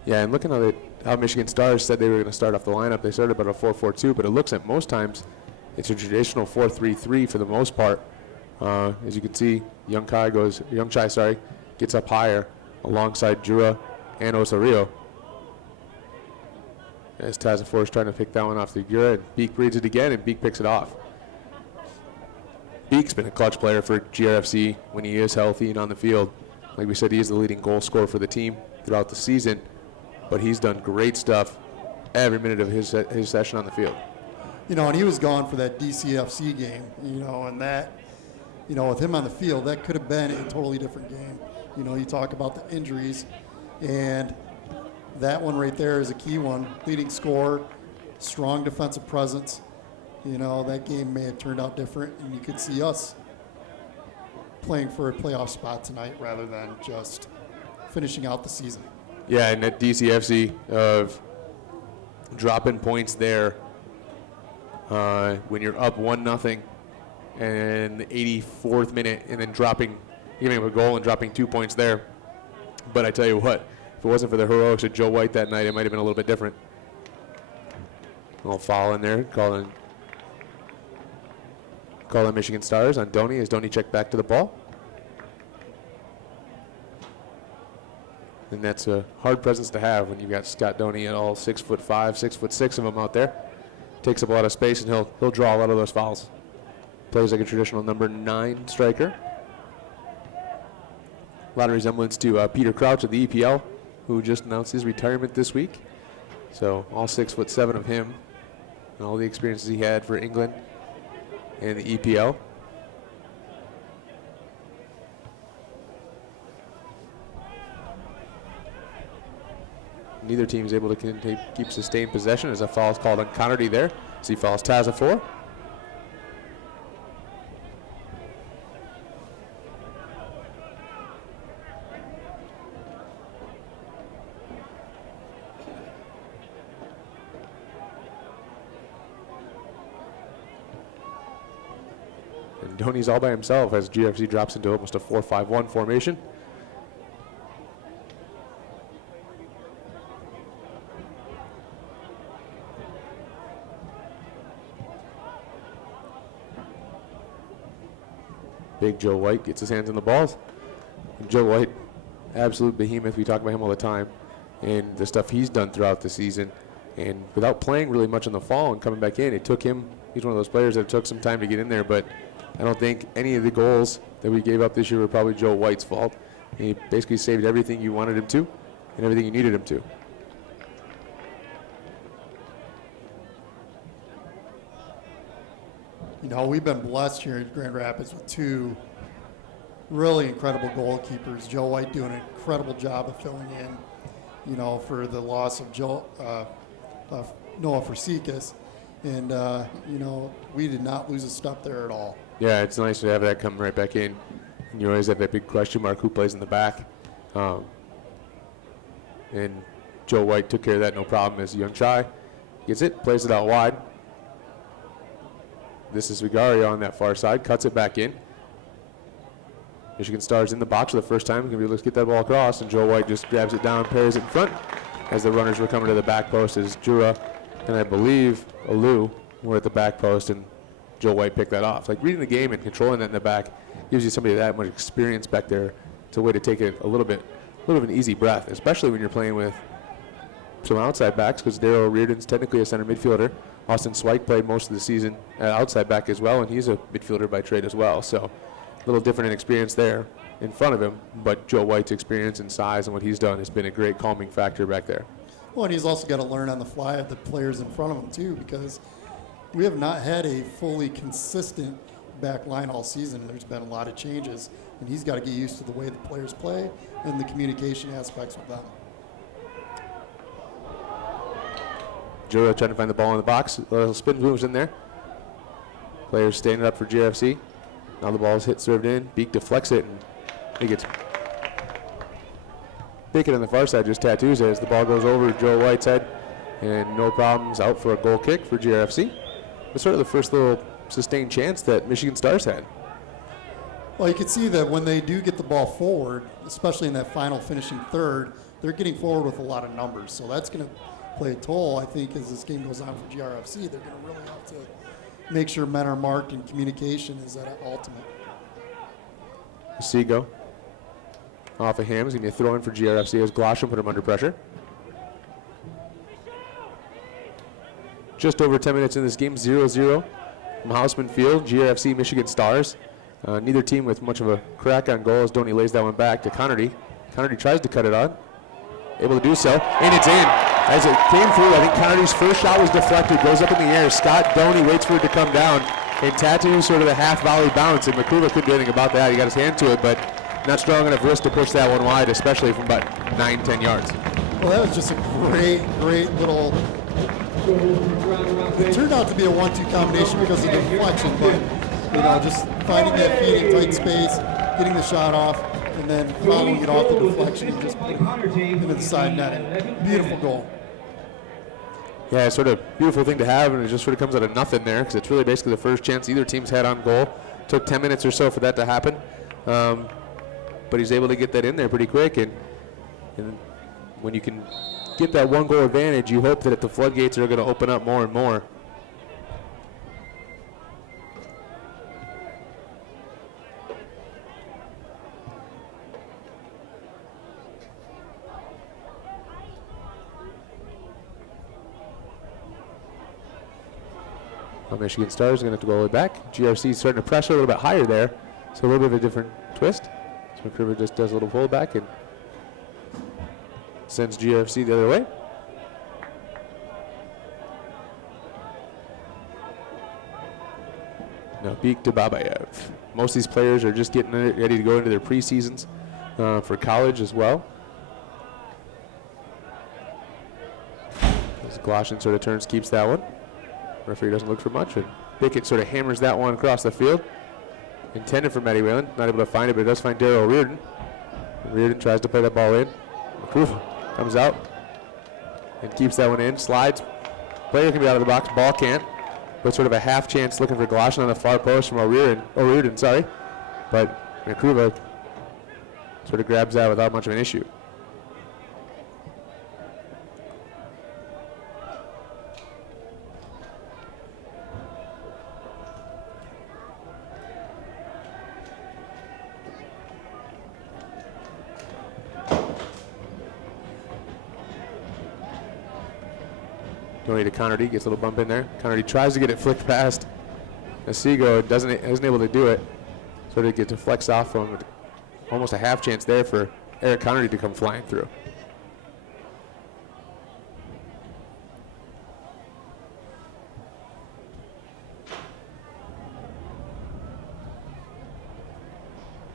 Yeah, and looking at how Michigan Stars said they were going to start off the lineup, they started about a 4-4-2, but it looks at most times it's a traditional 4-3-3 for the most part. As you can see, Young Chai gets up higher alongside Jura and Osorio. As Tazafor is trying to pick that one off the Jura, and Beek reads it again, and Beek picks it off. Beek's been a clutch player for GRFC when he is healthy and on the field. Like we said, he is the leading goal scorer for the team throughout the season, but he's done great stuff every minute of his session on the field. And he was gone for that DCFC game, and that, with him on the field, that could have been a totally different game. You talk about the injuries, and that one right there is a key one. Leading scorer, strong defensive presence. That game may have turned out different, and you could see us playing for a playoff spot tonight rather than just finishing out the season. Yeah, and at DCFC of dropping points there when you're up 1-0 and the 84th minute, and then giving up a goal and dropping 2 points there. But I tell you what, if it wasn't for the heroics of Joe White that night, it might have been a little bit different. A little foul in there, calling Michigan Stars on Doney as Doney checked back to the ball. And that's a hard presence to have when you've got Scott Doney at all 6'5", 6'6" of them out there. Takes up a lot of space, and he'll draw a lot of those fouls. Plays like a traditional number 9 striker. A lot of resemblance to Peter Crouch of the EPL, who just announced his retirement this week. So all 6'7" of him, and all the experiences he had for England and the EPL. Neither team is able to keep sustained possession as a foul is called on Connerty there. As he fouls Taza 4. And Doney's all by himself as GFC drops into almost a 4-5-1 formation. Big Joe White gets his hands on the balls. And Joe White, absolute behemoth. We talk about him all the time. And the stuff he's done throughout the season. And without playing really much in the fall and coming back in, it took him, he's one of those players that took some time to get in there. But I don't think any of the goals that we gave up this year were probably Joe White's fault. He basically saved everything you wanted him to and everything you needed him to. You know, we've been blessed here at Grand Rapids with 2 really incredible goalkeepers. Joe White doing an incredible job of filling in, you know, for the loss of Noah Forsikas. And, you know, we did not lose a step there at all. Yeah, it's nice to have that come right back in. And you always have that big question mark, who plays in the back. And Joe White took care of that no problem as Young Chai gets it, plays it out wide. This is Vigario on that far side, cuts it back in. Michigan Stars in the box for the first time. Going to be able to get that ball across, and Joe White just grabs it down, parries it in front as the runners were coming to the back post as Jura and I believe Alu were at the back post, and Joe White picked that off. Like reading the game and controlling that in the back gives you somebody that much experience back there. It's a way to take it a little bit of an easy breath, especially when you're playing with some outside backs, because Darryl Reardon's technically a center midfielder. Austin Swike played most of the season at outside back as well, and he's a midfielder by trade as well. So a little different in experience there in front of him, but Joe White's experience and size and what he's done has been a great calming factor back there. Well, and he's also got to learn on the fly of the players in front of him too, because we have not had a fully consistent back line all season. There's been a lot of changes, and he's got to get used to the way the players play and the communication aspects with them. Jura trying to find the ball in the box. A little spin moves in there. Players standing up for GFC. Now the ball is hit, served in. Beek deflects it, and he gets Beacon on the far side just tattoos it as the ball goes over Joe White's head, and no problems, out for a goal kick for GRFC. It's sort of the first little sustained chance that Michigan Stars had. Well, you can see that when they do get the ball forward, especially in that final finishing third, they're getting forward with a lot of numbers. So that's going to play a toll, I think, as this game goes on for GRFC. They're going to really have to make sure men are marked and communication is at an ultimate. Seago off of him is going to be a throw in for GRFC as Glosham put him under pressure. Just over 10 minutes in this game, 0-0 from Houseman Field, GRFC Michigan Stars. Neither team with much of a crack on goal as Doney lays that one back to Connerty. Connerty tries to cut it on, able to do so, and it's in. As it came through, I think Connerty's first shot was deflected, goes up in the air. Scott Doney waits for it to come down, and Tattoo sort of a half volley bounce, and McCruva couldn't do anything about that. He got his hand to it, but not strong enough wrist to push that one wide, especially from about 9-10 yards. Well, that was just a great little. It turned out to be a 1-2 combination because of the deflection, but just finding that feet in tight space, getting the shot off, and then following it off the deflection and just putting it into the side net. Beautiful goal. Yeah, it's sort of a beautiful thing to have, and it just sort of comes out of nothing there, because it's really basically the first chance either team's had on goal. Took 10 minutes or so for that to happen, but he's able to get that in there pretty quick, and when you can get that one goal advantage, you hope that the floodgates are going to open up more and more. Michigan Stars are going to have to go all the way back. GRC is starting to pressure a little bit higher there, so a little bit of a different twist. So McCriver just does a little pullback and sends GRC the other way. Now Beek to Babayev. Most of these players are just getting ready to go into their preseasons for college as well. As Gloshin sort of turns, keeps that one. Referee doesn't look for much, and Bickett sort of hammers that one across the field. Intended for Matty Whalen, not able to find it, but it does find Darryl Reardon. Reardon tries to play that ball in. McCriver comes out and keeps that one in, slides. Player can be out of the box, ball can't. But sort of a half chance looking for Gloshin on the far post from O'Riordan, but McCriver sort of grabs that without much of an issue. Tony to Connerty, gets a little bump in there. Connerty tries to get it flicked past Asigo, isn't able to do it. Sort of gets to flex off from almost a half chance there for Eric Connerty to come flying through.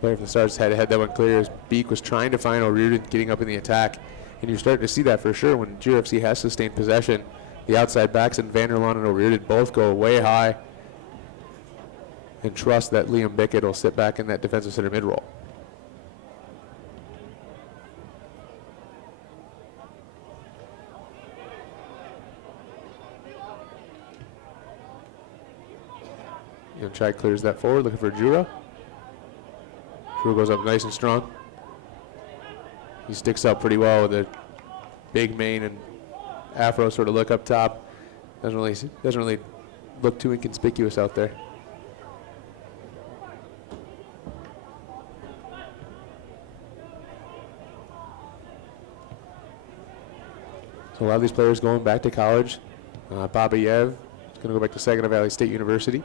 Player from the Stars had to head that one clear as Beek was trying to find O'Riordan getting up in the attack. And you're starting to see that for sure when GFC has sustained possession. The outside backs and Vanderlaan and O'Riordan both go way high and trust that Liam Bickett will sit back in that defensive center mid-roll. Chai clears that forward, looking for Jura. Jura goes up nice and strong. He sticks up pretty well with a big mane and afro sort of look up top. Doesn't really look too inconspicuous out there. So a lot of these players going back to college. Babayev is going to go back to Saginaw Valley State University.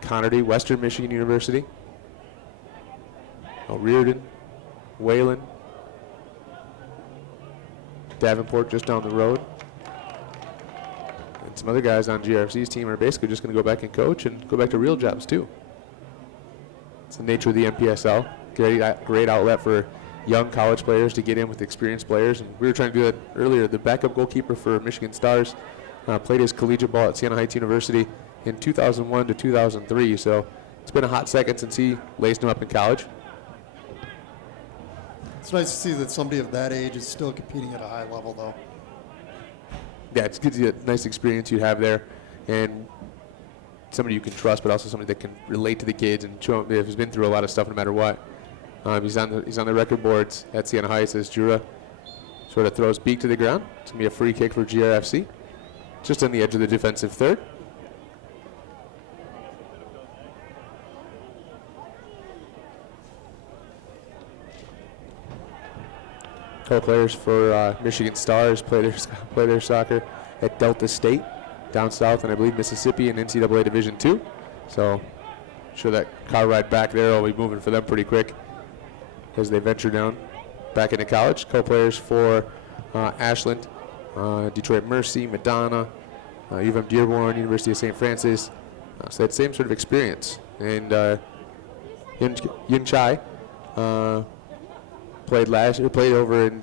Connerty, Western Michigan University. O'Riordan, Whalen, Davenport just down the road. And some other guys on GRFC's team are basically just going to go back and coach and go back to real jobs too. It's the nature of the MPSL. Great outlet for young college players to get in with experienced players. And we were trying to do that earlier. The backup goalkeeper for Michigan Stars played his collegiate ball at Siena Heights University in 2001 to 2003. So it's been a hot second since he laced him up in college. It's nice to see that somebody of that age is still competing at a high level, though. Yeah, it gives you a nice experience you have there, and somebody you can trust, but also somebody that can relate to the kids and show them has been through a lot of stuff no matter what. He's on the record boards at Siena Heights as Jura sort of throws Beek to the ground. It's going to be a free kick for GRFC, just on the edge of the defensive third. Co-players for Michigan Stars play their soccer at Delta State down south, and I believe Mississippi in NCAA Division II. So I'm sure that car ride back there will be moving for them pretty quick as they venture down back into college. Co-players for Ashland, Detroit Mercy, Madonna, U of M Dearborn, University of St. Francis. So that same sort of experience. And Yin Chai played over in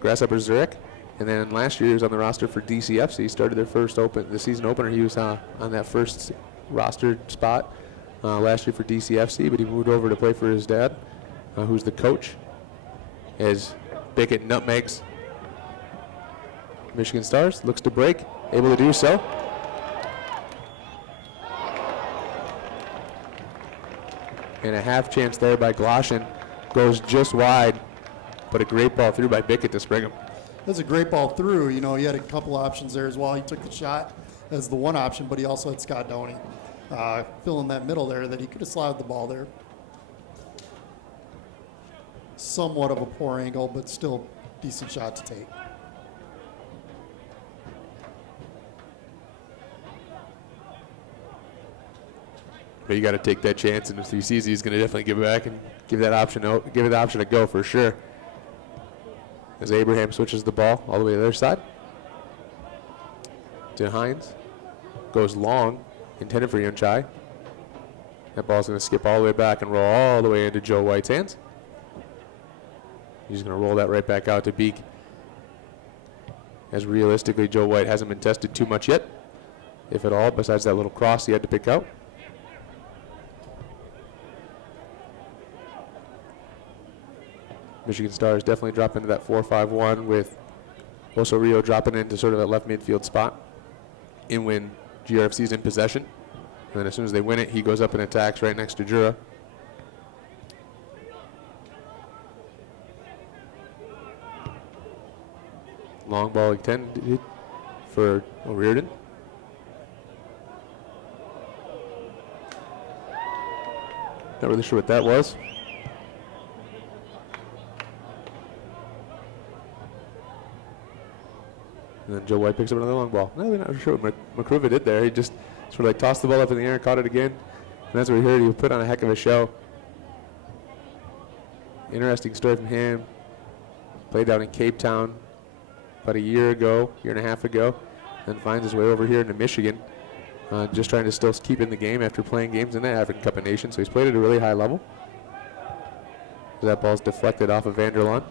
Grasshopper Zurich, and then last year he was on the roster for DCFC. Started their the season opener. He was on that first roster spot last year for DCFC, but he moved over to play for his dad, who's the coach, as Bickett nutmegs Michigan Stars. Looks to break, able to do so. And a half chance there by Gloshin. Goes just wide, but a great ball through by Bickett to spring him. That's a great ball through. You know, he had a couple options there as well. He took the shot as the one option, but he also had Scott Downey filling that middle there that he could have slotted the ball there. Somewhat of a poor angle, but still decent shot to take. But you got to take that chance, and if he sees he's going to definitely give it back and give that option out, give it the option to go for sure. As Abraham switches the ball all the way to the other side. To Hines. Goes long, intended for Yunchai. That ball's going to skip all the way back and roll all the way into Joe White's hands. He's going to roll that right back out to Beek. As realistically, Joe White hasn't been tested too much yet, if at all, besides that little cross he had to pick out. Michigan Stars definitely drop into that 4-5-1 with Oso Rio dropping into sort of that left midfield spot in when GRFC's in possession. And then as soon as they win it, he goes up and attacks right next to Jura. Long ball intended for O'Riordan. Not really sure what that was. And then Joe White picks up another long ball. No, we're not sure what McCruva did there. He just sort of like tossed the ball up in the air and caught it again. And that's what we heard. He put on a heck of a show. Interesting story from him. Played down in Cape Town about a year and a half ago. Then finds his way over here into Michigan. Just trying to still keep in the game after playing games in the African Cup of Nations. So he's played at a really high level. That ball's deflected off of Vanderlaan.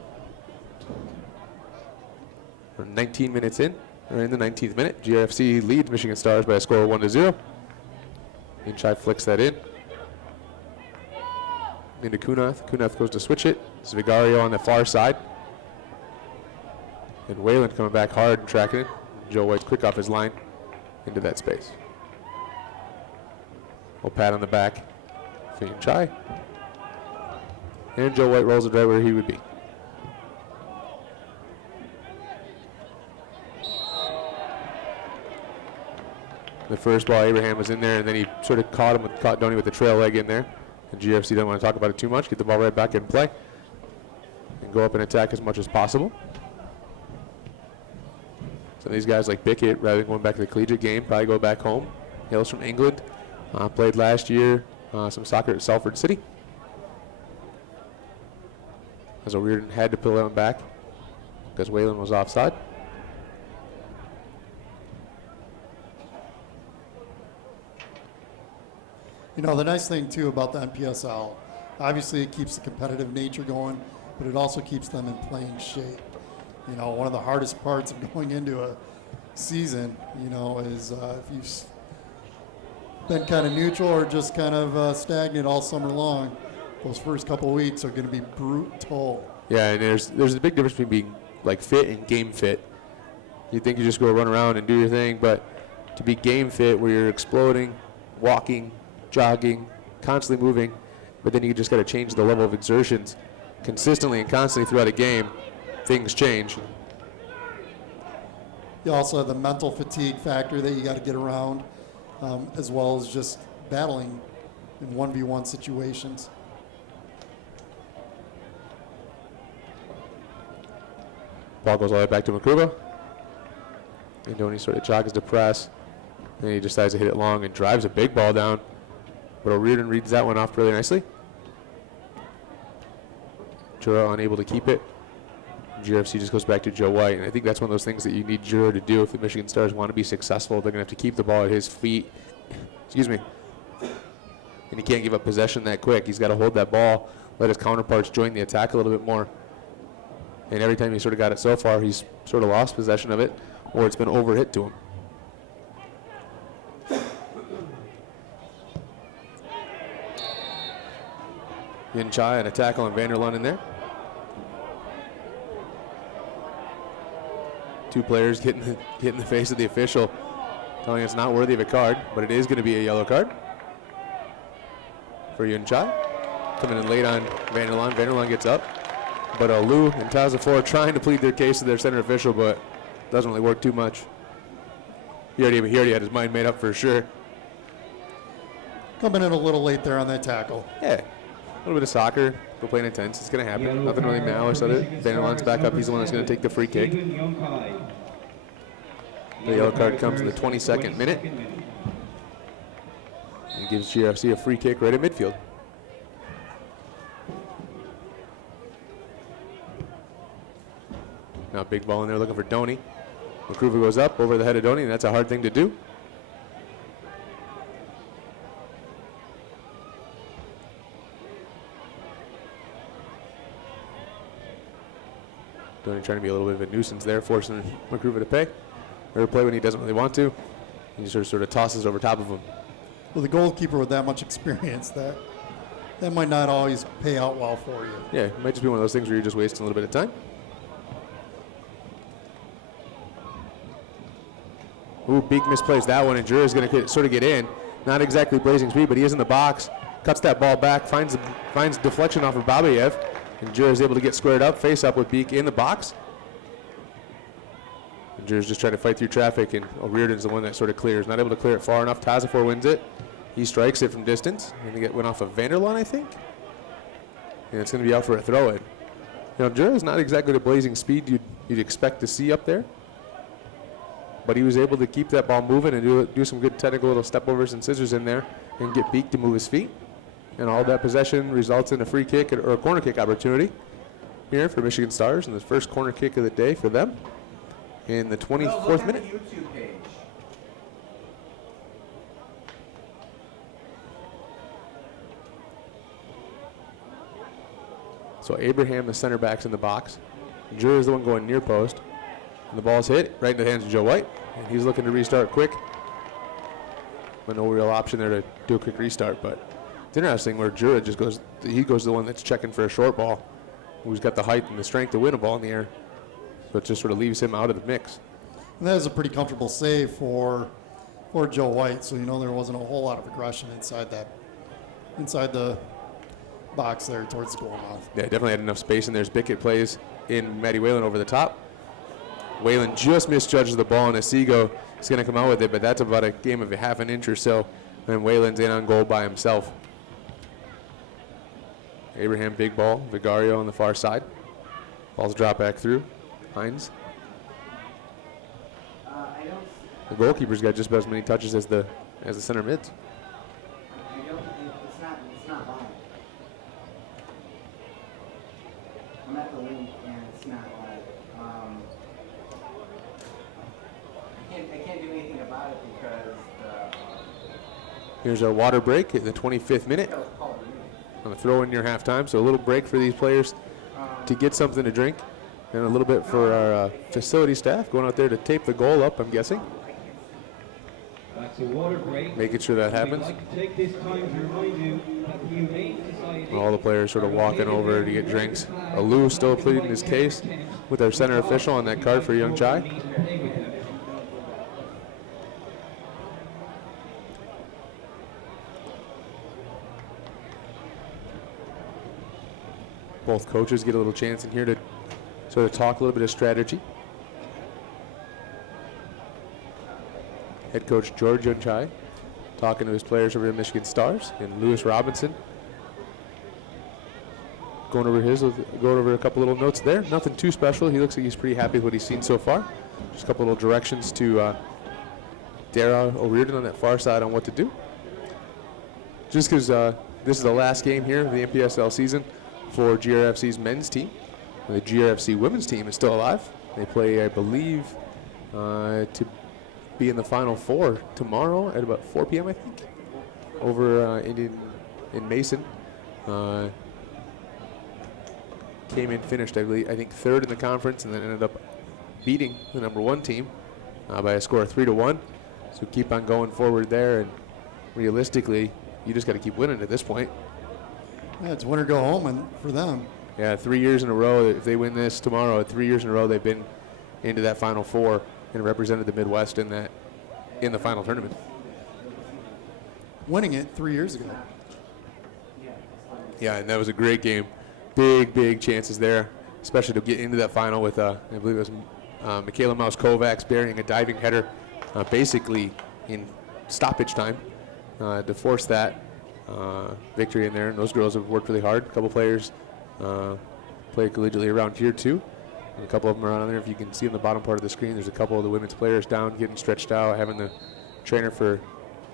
We're 19 minutes in, or in the 19th minute. GRFC leads Michigan Stars by a score of 1-0. Inchai flicks that in. Into Kunath. Kunath goes to switch it. It's Vigario on the far side. And Wayland coming back hard and tracking it. Joe White's quick off his line into that space. Little pat on the back for Inchai. And Joe White rolls it right where he would be. The first ball, Abraham was in there, and then he sort of caught Donnie with the trail leg in there. And GFC doesn't want to talk about it too much. Get the ball right back in play and go up and attack as much as possible. Some of these guys like Bickett, rather than going back to the collegiate game, probably go back home. Hails from England. Played last year some soccer at Salford City. As O'Riordan had to pull him back because Wayland was offside. You know, the nice thing, too, about the NPSL, obviously it keeps the competitive nature going, but it also keeps them in playing shape. You know, one of the hardest parts of going into a season, you know, is if you've been kind of neutral or just kind of stagnant all summer long, those first couple of weeks are going to be brutal. Yeah, and there's a big difference between being, like, fit and game fit. You think you just go run around and do your thing, but to be game fit where you're exploding, walking, jogging, constantly moving, but then you just got to change the level of exertions consistently and constantly throughout a game. Things change. You also have the mental fatigue factor that you got to get around, as well as just battling in 1v1 situations. Ball goes all the way back to Makuba. And Donnie sort of jogs to press. Then he decides to hit it long and drives a big ball down. But O'Riordan reads that one off really nicely. Jura unable to keep it. GRFC just goes back to Joe White. And I think that's one of those things that you need Jura to do if the Michigan Stars want to be successful. They're going to have to keep the ball at his feet. Excuse me. And he can't give up possession that quick. He's got to hold that ball, let his counterparts join the attack a little bit more. And every time he sort of got it so far, he's sort of lost possession of it, or it's been overhit to him. Inchai and a tackle on Vanderlaan in there. Two players getting in the face of the official, telling it's not worthy of a card, but it is going to be a yellow card for Inchai. Coming in late on Vanderlaan. Vanderlaan gets up, but Lou and Tazafor trying to plead their case to their center official, but doesn't really work too much. He already had his mind made up for sure. Coming in a little late there on that tackle. Yeah. A little bit of soccer, go playing intense. It's going to happen. Nothing really malice of it. Vanderlaan's back up. He's the one that's going to take the free kick. The yellow card comes in the 22nd minute. and gives GRFC a free kick right at midfield. Now big ball in there looking for Doney. McCruva goes up over the head of Doney, and that's a hard thing to do. Doney trying to be a little bit of a nuisance there, forcing McCruva to pay or play when he doesn't really want to. He just sort of tosses over top of him. Well, the goalkeeper with that much experience, that might not always pay out well for you. Yeah, it might just be one of those things where you're just wasting a little bit of time. Ooh, Beek misplays that one, and Jura's going to sort of get in. Not exactly blazing speed, but he is in the box. Cuts that ball back, finds deflection off of Babayev, and Jura is able to get squared up, face up with Beek in the box. And Jura's just trying to fight through traffic, and O'Riordan's the one that sort of clears. Not able to clear it far enough. Tazafor wins it. He strikes it from distance. I think it went off of Vanderlaan, I think. And it's going to be out for a throw-in. You know, Jura's not exactly the blazing speed you'd expect to see up there. But he was able to keep that ball moving and do some good technical little step overs and scissors in there and get Beek to move his feet. And all that possession results in a free kick or a corner kick opportunity here for Michigan Stars, and the first corner kick of the day for them in the 24th minute. YouTube page. So Abraham, the center back's in the box. Jura is the one going near post. And the ball's hit right into the hands of Joe White. And he's looking to restart quick. But no real option there to do a quick restart. But it's interesting where Jura just goes, he goes the one that's checking for a short ball, who's got the height and the strength to win a ball in the air. So it just sort of leaves him out of the mix. And that is a pretty comfortable save for Joe White. So, you know, there wasn't a whole lot of aggression inside the box there towards the goal mouth. Yeah, definitely had enough space, and there's Bickett plays in Matty Whalen over the top. Whalen just misjudges the ball, and Asigo is going to come out with it, but that's about a game of a half an inch or so, and Whalen's in on goal by himself. Abraham, big ball. Vigario on the far side. Ball's dropped back through. Hines. The goalkeeper's got just about as many touches as the center mids. It's not live. I'm at the link and it's not live. I can't do anything about it because Here's our water break at the 25th minute. On the throw in near halftime, so a little break for these players to get something to drink, and a little bit for our facility staff going out there to tape the goal up, I'm guessing. That's a water break. Making sure that happens. We'd like to take this time to remind you that the Humane Society. All the players sort of walking over to get drinks. Alou still pleading his case with our center official on that card for Young Chai. Both coaches get a little chance in here to sort of talk a little bit of strategy. Head coach George Youngchai talking to his players over at Michigan Stars, and Lewis Robinson going over a couple little notes there. Nothing too special. He looks like he's pretty happy with what he's seen so far. Just a couple little directions to Dara O'Riordan on that far side on what to do. Just because this is the last game here of the MPSL season for GRFC's men's team. The GRFC women's team is still alive. They play, I believe, to be in the Final Four tomorrow at about 4 p.m., I think, over in Mason. Came in, finished, I think third in the conference, and then ended up beating the number one team by a score of 3-1. So keep on going forward there, and realistically, you just got to keep winning at this point. Yeah, it's win or go home and for them. Yeah, 3 years in a row. If they win this tomorrow, 3 years in a row, they've been into that Final Four and represented the Midwest in the final tournament. Winning it 3 years ago. Yeah, and that was a great game. Big chances there, especially to get into that final with, I believe it was Michaela Mouse Kovacs burying a diving header basically in stoppage time to force that victory in there. And those girls have worked really hard. A couple players play collegiately around here too. And a couple of them are on there. If you can see on the bottom part of the screen, there's a couple of the women's players down getting stretched out, having the trainer for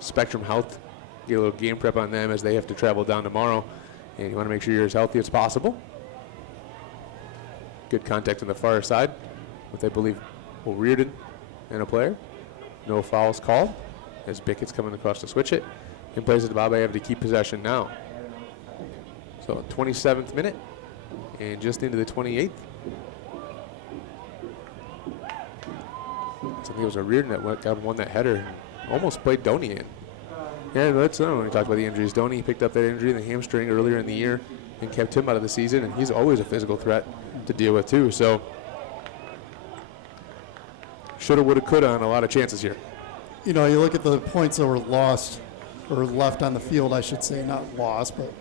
Spectrum Health get a little game prep on them as they have to travel down tomorrow. And you want to make sure you're as healthy as possible. Good contact on the far side with, I believe, O'Riordan and a player. No fouls called as Bickett's coming across to switch it. In place of Babayev to keep possession now. So 27th minute and just into the 28th. I think it was O'Riordan that won that header. Almost played Doney in. Yeah, let's know when we talk about the injuries. Doney picked up that injury in the hamstring earlier in the year and kept him out of the season, and he's always a physical threat to deal with too. So shoulda, woulda, coulda on a lot of chances here. You know, you look at the points that were lost, or left on the field, I should say, not lost, but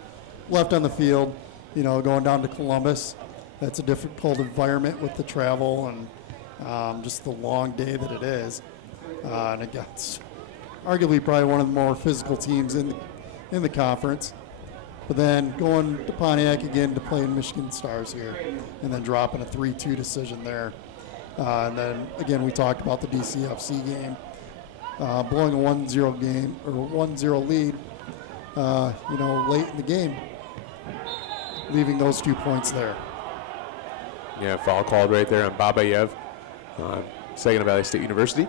left on the field, you know, going down to Columbus. That's a difficult environment with the travel and just the long day that it is. And against arguably probably one of the more physical teams in the conference. But then going to Pontiac again to play in Michigan Stars here, and then dropping a 3-2 decision there. And then again, we talked about the DCFC game, blowing a 1-0 game or 1-0 lead, you know, late in the game, leaving those 2 points there. Yeah, foul called right there on Babayev, Saginaw Valley State University.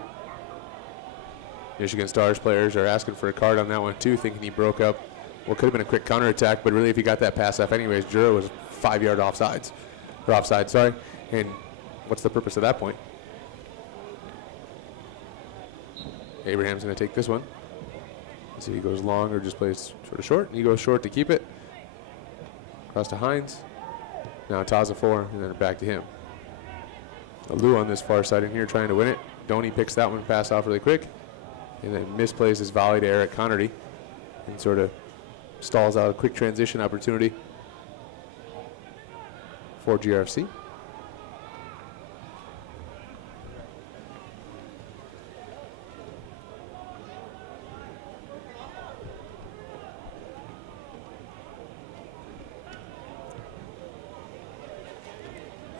Michigan Stars players are asking for a card on that one too, thinking he broke up what could have been a quick counterattack, but really if he got that pass off anyways, Jura was 5 yard offside, sorry. And what's the purpose of that point? Abraham's going to take this one. See if he goes long or just plays sort of short. He goes short to keep it. Across to Hines. Now Tazafor, and then back to him. Alou on this far side in here trying to win it. Doney picks that one, pass off really quick. And then misplays his volley to Eric Connerty and sort of stalls out a quick transition opportunity for GRFC.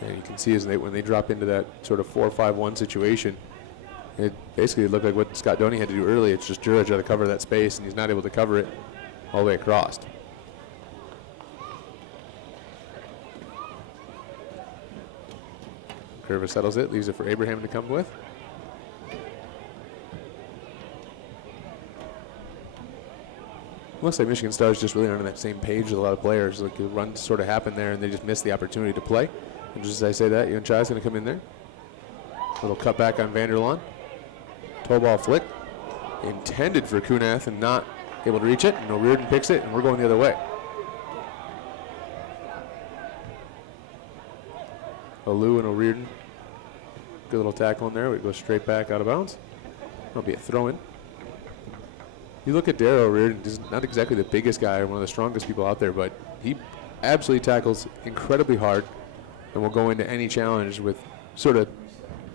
And you can see as when they drop into that sort of 4-5-1 situation, it basically looked like what Scott Doney had to do early. It's just Jura trying to cover that space, and he's not able to cover it all the way across. Curva settles it, leaves it for Abraham to come with. Looks like Michigan Stars just really aren't on that same page with a lot of players. Like, the run sort of happened there, and they just missed the opportunity to play. And just as I say that, Ian Chai's going to come in there. Little cut back on Vanderlaan. Toe ball flick. Intended for Kunath and not able to reach it. And O'Riordan picks it, and we're going the other way. Alou and O'Riordan. Good little tackle in there. We go straight back out of bounds. That'll be a throw-in. You look at Darrow O'Riordan, he's not exactly the biggest guy or one of the strongest people out there, but he absolutely tackles incredibly hard and will go into any challenge with sort of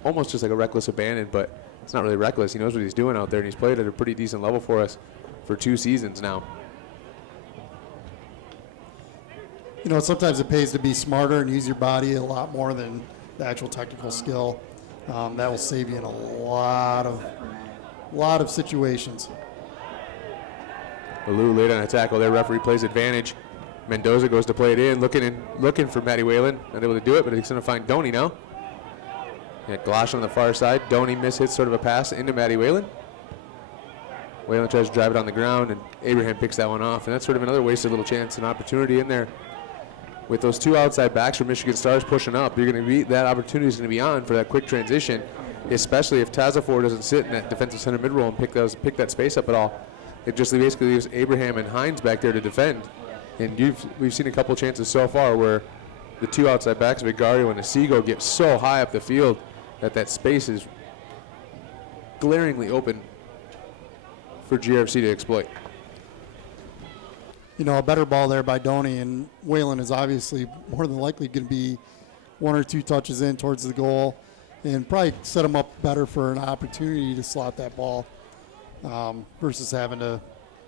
almost just like a reckless abandon, but it's not really reckless. He knows what he's doing out there, and he's played at a pretty decent level for us for 2 seasons now. You know, sometimes it pays to be smarter and use your body a lot more than the actual technical skill. That will save you in a lot of situations. Alou late on a tackle there. Referee plays advantage. Mendoza goes to play it in, looking for Matty Whalen. Not able to do it, but he's going to find Doney now. Yeah, Glosh on the far side. Doney mishits sort of a pass into Matty Whalen. Whalen tries to drive it on the ground, and Abraham picks that one off. And that's sort of another wasted little chance and opportunity in there. With those 2 outside backs for Michigan Stars pushing up, you're going to be, that opportunity is going to be on for that quick transition, especially if Tazafor doesn't sit in that defensive center mid roll and pick that space up at all. It just basically leaves Abraham and Hines back there to defend. And we've seen a couple chances so far where the 2 outside backs, Vigario and Asigo, get so high up the field that space is glaringly open for GRFC to exploit. You know, a better ball there by Doney, and Whalen is obviously more than likely going to be 1 or 2 touches in towards the goal and probably set him up better for an opportunity to slot that ball versus having to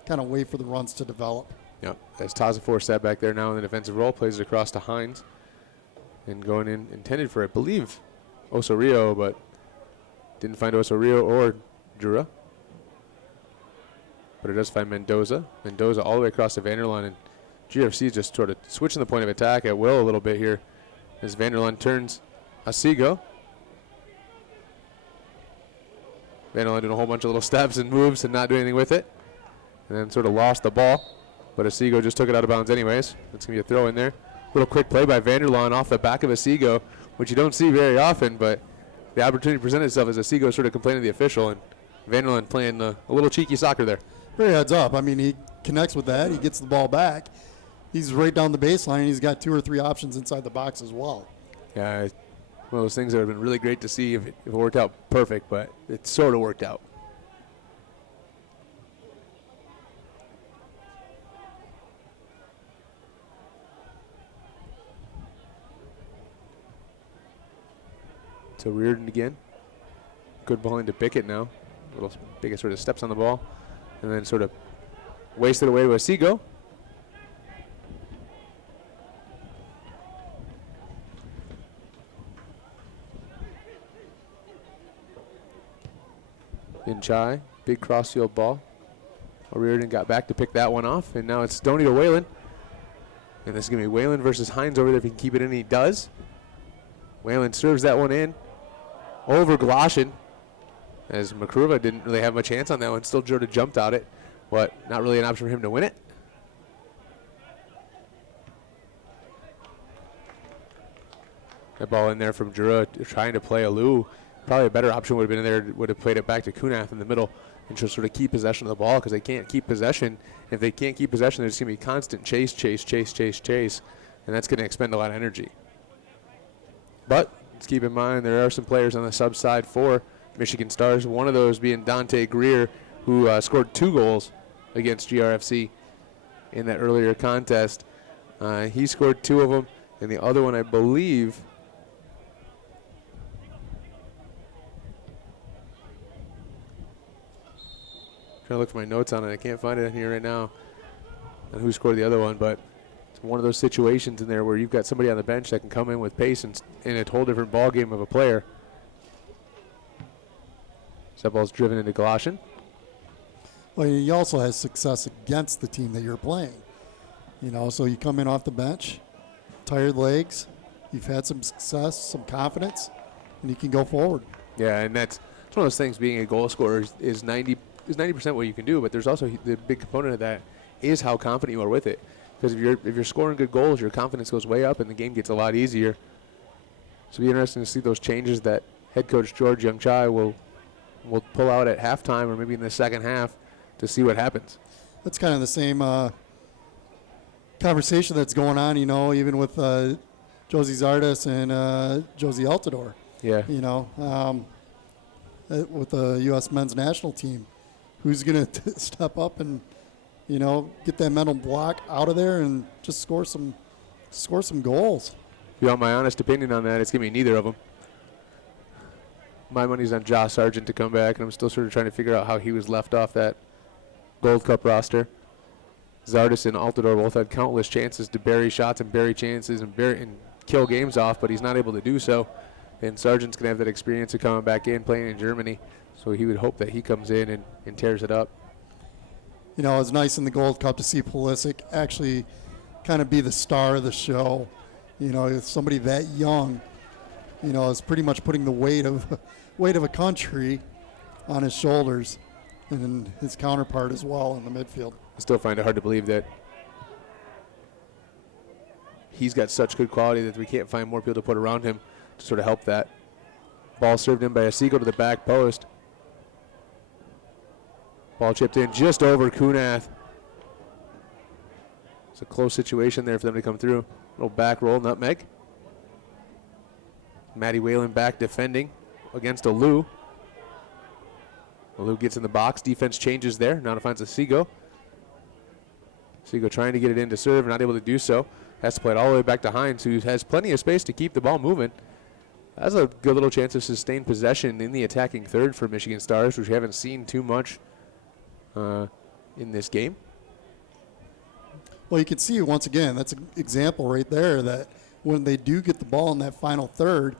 kind of wait for the runs to develop. Yep, as Tazafor sat back there now in the defensive role, plays it across to Hines. And going in, intended for, I believe, Osorio, but didn't find Osorio or Jura. but it does find Mendoza. Mendoza all the way across to Vanderlaan, and GFC just sort of switching the point of attack at will a little bit here as Vanderlaan turns Asigo. Vanderlaan doing a whole bunch of little steps and moves and not doing anything with it, and then sort of lost the ball, but Asigo just took it out of bounds anyways. It's going to be a throw in there. Little quick play by Vanderlaan off the back of Asigo, which you don't see very often, but the opportunity presented itself as Asigo sort of complaining to the official, and Vanderlaan playing a little cheeky soccer there. Very heads up. I mean, he connects with that. He gets the ball back. He's right down the baseline, and he's got 2 or 3 options inside the box as well. Yeah, one of those things that have been really great to see if it worked out perfect, but it sort of worked out. So Reardon again. Good ball into Bickett now. Bickett sort of steps on the ball and then sort of wasted away to Asigo. In Chai, big crossfield ball. Reardon got back to pick that one off, and now it's Stoney to Whalen. And this is going to be Whalen versus Hines over there if he can keep it in, and he does. Whalen serves that one in over Gloshin, as Makruva didn't really have much chance on that one. Still sort of jumped out it, but not really an option for him to win it. That ball in there from Jura trying to play Alou. Probably a better option would have been in there, would have played it back to Kunath in the middle and just sort of keep possession of the ball, because they can't keep possession. If they can't keep possession, there's going to be constant chase, and that's going to expend a lot of energy. But let's keep in mind there are some players on the sub side for Michigan Stars, one of those being Dante Greer, who scored 2 goals against GRFC in that earlier contest. He scored 2 of them, and the other one, I believe, trying to look for my notes on it. I can't find it in here right now on who scored the other one, but it's one of those situations in there where you've got somebody on the bench that can come in with pace and in a whole different ball game of a player. So that ball's driven into Galoshin. Well, he also has success against the team that you're playing. You know, so you come in off the bench, tired legs, you've had some success, some confidence, and you can go forward. Yeah, and it's one of those things, being a goal scorer is 90% what you can do, but there's also the big component of that is how confident you are with it. Because if you're scoring good goals, your confidence goes way up and the game gets a lot easier. So it'll be interesting to see those changes that head coach George Youngchai will pull out at halftime or maybe in the second half to see what happens. That's kind of the same conversation that's going on, you know, even with Josie Zardes and Josie Altador. Yeah. You know, with the U.S. men's national team. Who's going to step up and, you know, get that mental block out of there and just score some goals? If you want my honest opinion on that, it's going to be neither of them. My money's on Josh Sargent to come back, and I'm still sort of trying to figure out how he was left off that Gold Cup roster. Zardes and Altador both had countless chances to bury shots and bury chances and kill games off, but he's not able to do so. And Sargent's going to have that experience of coming back in, playing in Germany. So he would hope that he comes in and tears it up. You know, it's nice in the Gold Cup to see Pulisic actually kind of be the star of the show. You know, somebody that young, you know, is pretty much putting the weight of a country on his shoulders, and then his counterpart as well in the midfield. I still find it hard to believe that he's got such good quality that we can't find more people to put around him to sort of help that. Ball served in by Asigo to the back post. Ball chipped in just over Kunath. It's a close situation there for them to come through. Little back roll, nutmeg. Matty Whalen back defending against Alou. Alou gets in the box. Defense changes there. Now finds Asigo. Asigo trying to get it in to serve, not able to do so. Has to play it all the way back to Hines, who has plenty of space to keep the ball moving. That's a good little chance of sustained possession in the attacking third for Michigan Stars, which we haven't seen too much in this game. Well, you can see once again, that's an example right there that when they do get the ball in that final third,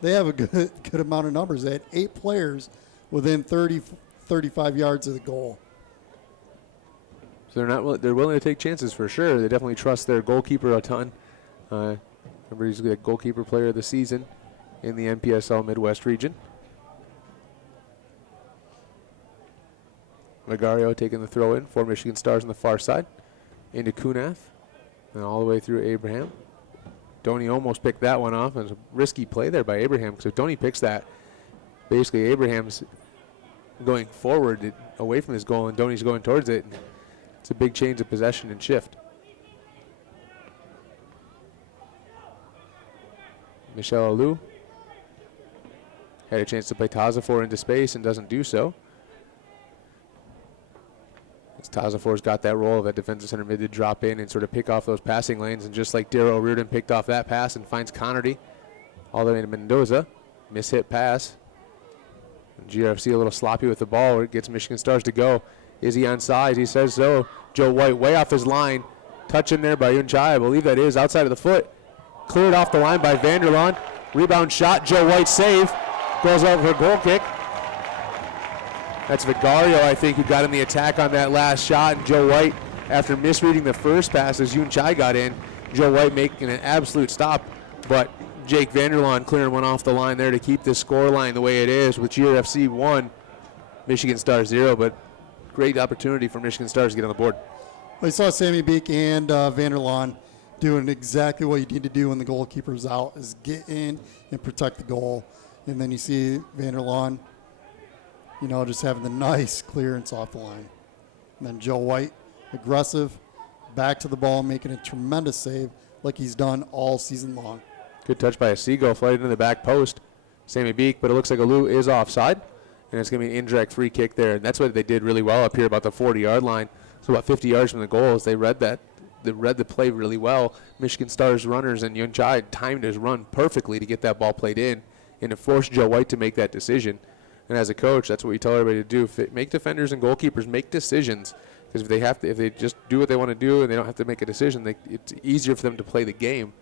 they have a good amount of numbers. They had 8 players within 30, 35 yards of the goal. So they're willing to take chances for sure. They definitely trust their goalkeeper a ton. Remember, he's the goalkeeper player of the season in the NPSL Midwest region. Vigario taking the throw in for Michigan Stars on the far side. Into Kunath. And all the way through Abraham. Donny almost picked that one off. It was a risky play there by Abraham, because if Donny picks that, basically Abraham's going forward away from his goal, and Donny's going towards it. It's a big change of possession and shift. Michelle Alou had a chance to play Tazafor into space and doesn't do so. As Tazafor's got that role of that defensive center mid to drop in and sort of pick off those passing lanes, and just like Darryl Reardon picked off that pass and finds Connerty all the way to Mendoza. Mishit pass. And GRFC a little sloppy with the ball. It gets Michigan Stars to go. Is he onside? He says so. Joe White way off his line. Touch in there by Yunchai. I believe that is outside of the foot. Cleared off the line by Vanderlaan. Rebound shot. Joe White save. Goes over for a goal kick. That's Vigario, I think, who got in the attack on that last shot. And Joe White, after misreading the first pass as Yunchai got in, Joe White making an absolute stop. But Jake Vanderlaan clearing one off the line there to keep this score line the way it is, with GRFC 1, Michigan Stars 0. But great opportunity for Michigan Stars to get on the board. We saw Sammy Beek and Vanderlaan doing exactly what you need to do when the goalkeeper's out, is get in and protect the goal. And then you see Vanderlaan, just having the nice clearance off the line. And then Joe White, aggressive, back to the ball, making a tremendous save like he's done all season long. Good touch by Asigo, flighted into the back post. Sammy Beek, but it looks like Alou is offside. And it's going to be an indirect free kick there. And that's what they did really well up here, about the 40-yard line. So about 50 yards from the goals, they read that. They read the play really well. Michigan Stars runners and Yunchai timed his run perfectly to get that ball played in and to force Joe White to make that decision. And as a coach, that's what we tell everybody to do. Make defenders and goalkeepers make decisions, because if they just do what they want to do and they don't have to make a decision, it's easier for them to play the game.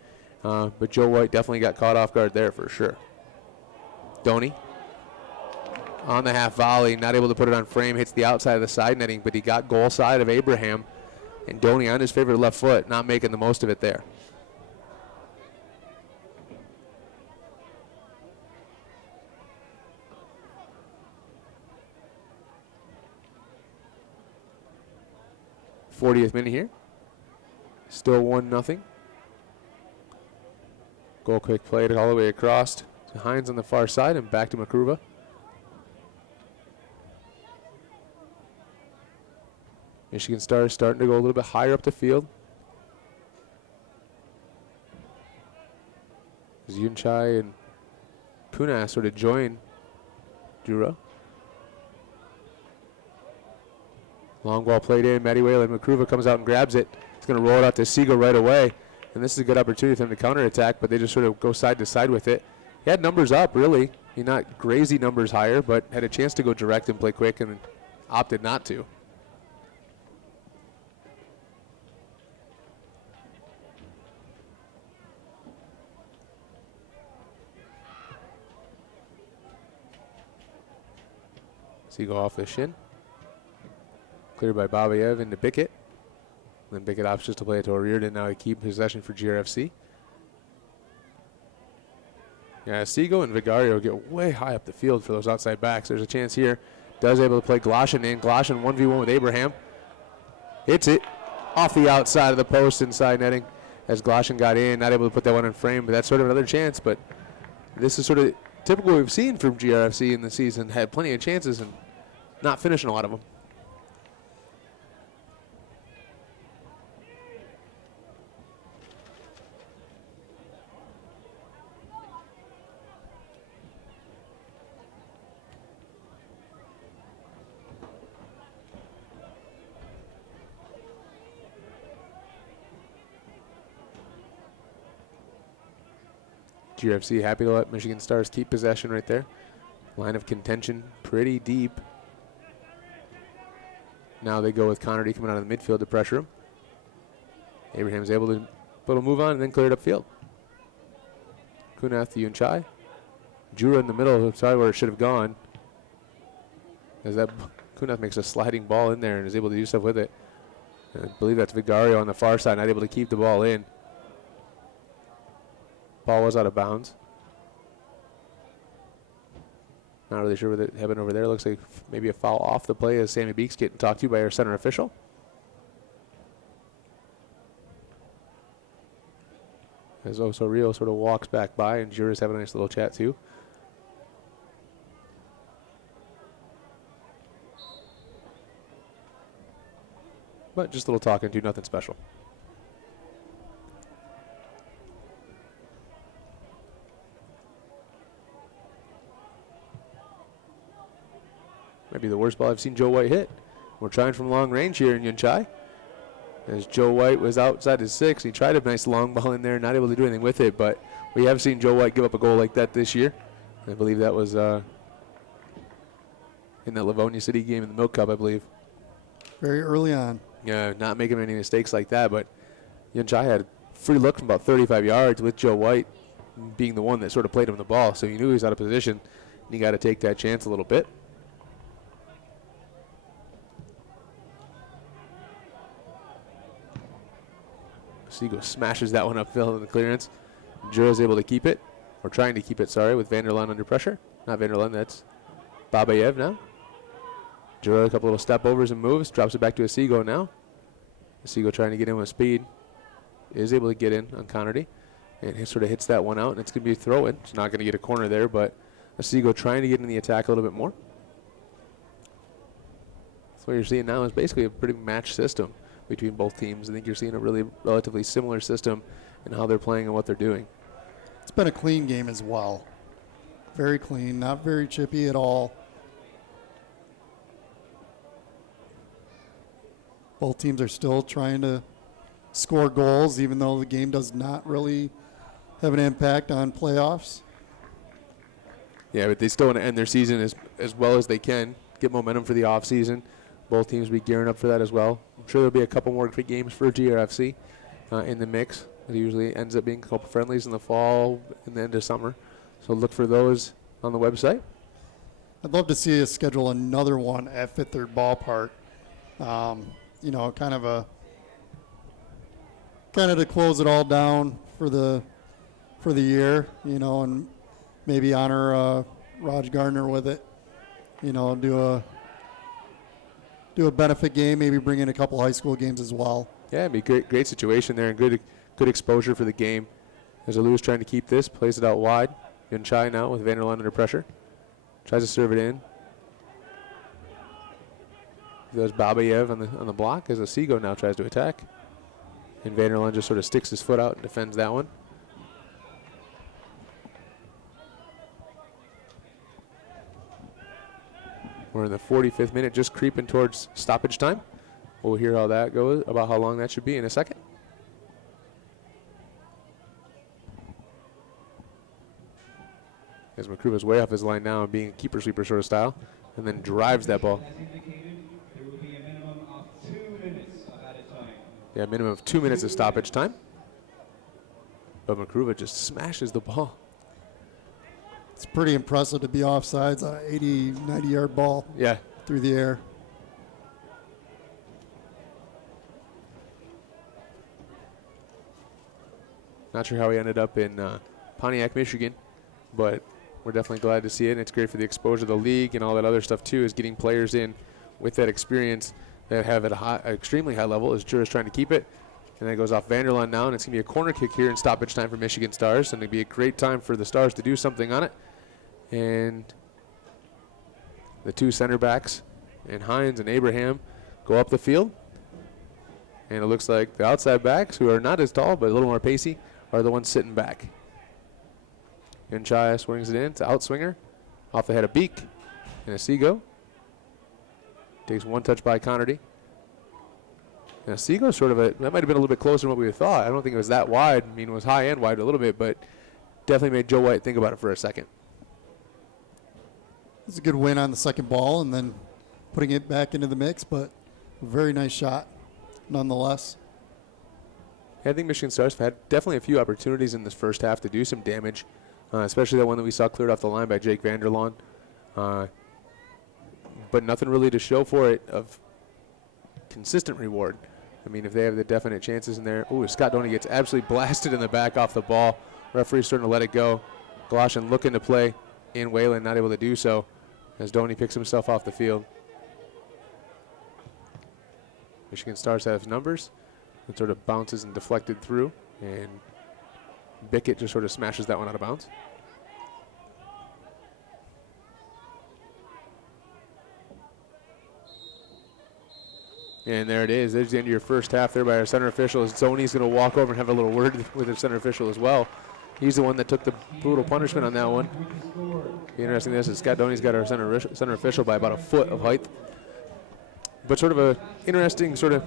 But Joe White definitely got caught off guard there for sure. Donny on the half volley, not able to put it on frame, hits the outside of the side netting, but he got goal side of Abraham. And Donny on his favorite left foot, not making the most of it there. '40th minute here. Still 1-0. Goal quick played all the way across to Hines on the far side and back to Makruva. Michigan Stars starting to go a little bit higher up the field. As Yunchai and Kunas sort of join Jura. Long ball played in. Matty Whalen. Makruva comes out and grabs it. He's going to roll it out to Sigo right away. And this is a good opportunity for them to counterattack, but they just sort of go side to side with it. He had numbers up, really. He not crazy numbers higher, but had a chance to go direct and play quick and opted not to. Sigo off the shin. Cleared by Babayev into Bickett. Then Bickett opts just to play it to O'Riordan. Now he keep possession for GRFC. Yeah, Sigo and Vigario get way high up the field for those outside backs. There's a chance here. Does able to play Gloshin in. Gloshin 1v1 with Abraham. Hits it off the outside of the post inside netting as Gloshin got in. Not able to put that one in frame, but that's sort of another chance. But this is sort of typical we've seen from GRFC in the season. Had plenty of chances and not finishing a lot of them. GRFC happy to let Michigan Stars keep possession right there. Line of contention pretty deep. Now they go with Connerty coming out of the midfield to pressure him. Abraham's able to put a move on and then clear it upfield. Kunath to Yunchai. Jura in the middle, sorry where it should have gone. As that Kunath makes a sliding ball in there and is able to do stuff with it. I believe that's Vigario on the far side, not able to keep the ball in. Ball was out of bounds. Not really sure what happened over there. Looks like maybe a foul off the play as Sammy Beeks getting talked to by our center official. As Osorio sort of walks back by, and Jura's having a nice little chat too. But just a little talking to, nothing special. Might be the worst ball I've seen Joe White hit. We're trying from long range here in Yunchai. As Joe White was outside his 6, he tried a nice long ball in there, not able to do anything with it, but we have seen Joe White give up a goal like that this year. I believe that was in that Livonia City game in the Milk Cup, I believe. Very early on. Yeah, not making any mistakes like that, but Yunchai had a free look from about 35 yards with Joe White being the one that sort of played him the ball, so he knew he was out of position, and he got to take that chance a little bit. Seago smashes that one upfield in the clearance. Jura's able to keep it, or trying to keep it, sorry, with Vanderlaan under pressure. Not Vanderlaan, that's Babayev now. Jura, a couple little step overs and moves, drops it back to Seago now. Seago trying to get in with speed. Is able to get in on Connerty. And he sort of hits that one out, and it's going to be a throw-in. It's not going to get a corner there, but Seago trying to get in the attack a little bit more. So what you're seeing now is basically a pretty matched system between both teams. I think you're seeing a really relatively similar system in how they're playing and what they're doing. It's been a clean game as well. Very clean, not very chippy at all. Both teams are still trying to score goals, even though the game does not really have an impact on playoffs. Yeah, but they still want to end their season as well as they can, get momentum for the offseason. Both teams will be gearing up for that as well. I'm sure there'll be a couple more great games for GRFC in the mix. It usually ends up being a couple friendlies in the fall and the end of summer. So look for those on the website. I'd love to see us schedule another one at Fifth Third Ballpark. You know, kind of to close it all down for the year, you know, and maybe honor Raj Gardner with it. You know, do a benefit game, maybe bring in a couple high school games as well. Yeah, it'd be great situation there and good exposure for the game. There's a Lewis trying to keep this, plays it out wide. Yunchai now with Vanderlaan under pressure. Tries to serve it in. There's Babayev on the block as Seago now tries to attack. And Vanderlaan just sort of sticks his foot out and defends that one. We're in the 45th minute, just creeping towards stoppage time. We'll hear how that goes, about how long that should be in a second. As McCruva's way off his line now and being a keeper sweeper sort of style, and then drives that ball. Yeah, minimum of 2 minutes of stoppage time. But McCruva just smashes the ball. It's pretty impressive to be offsides on an 80, 90-yard ball. Yeah. Through the air. Not sure how he ended up in Pontiac, Michigan, but we're definitely glad to see it. And it's great for the exposure of the league and all that other stuff, too, is getting players in with that experience that have at an extremely high level as Jura's trying to keep it. And then it goes off Vanderlaan now, and it's going to be a corner kick here in stoppage time for Michigan Stars. And it'll be a great time for the Stars to do something on it. And the two center backs, and Hines and Abraham, go up the field. And it looks like the outside backs, who are not as tall but a little more pacey, are the ones sitting back. Yunchai swings it in. It's an outswinger off the head of Beek. And a Seago. Takes one touch by Connerty. And a Seago sort of that might have been a little bit closer than what we thought. I don't think it was that wide. I mean, it was high and wide a little bit, but definitely made Joe White think about it for a second. It's a good win on the second ball and then putting it back into the mix, but a very nice shot nonetheless. I think Michigan Stars have had definitely a few opportunities in this first half to do some damage, especially that one that we saw cleared off the line by Jake Vanderlaan. But nothing really to show for it of consistent reward. I mean, if they have the definite chances in there. Ooh, Scott Doney gets absolutely blasted in the back off the ball. Referee's starting to let it go. Galoshin looking to play in Whalen, not able to do so as Doney picks himself off the field. Michigan Stars have numbers. It sort of bounces and deflected through, and Bickett just sort of smashes that one out of bounds. And there it is. There's the end of your first half there by our center official. Zoni's going to walk over and have a little word with the center official as well. He's the one that took the brutal punishment on that one. Be interesting this is Scott Doney's got our center official by about a foot of height. But sort of a interesting sort of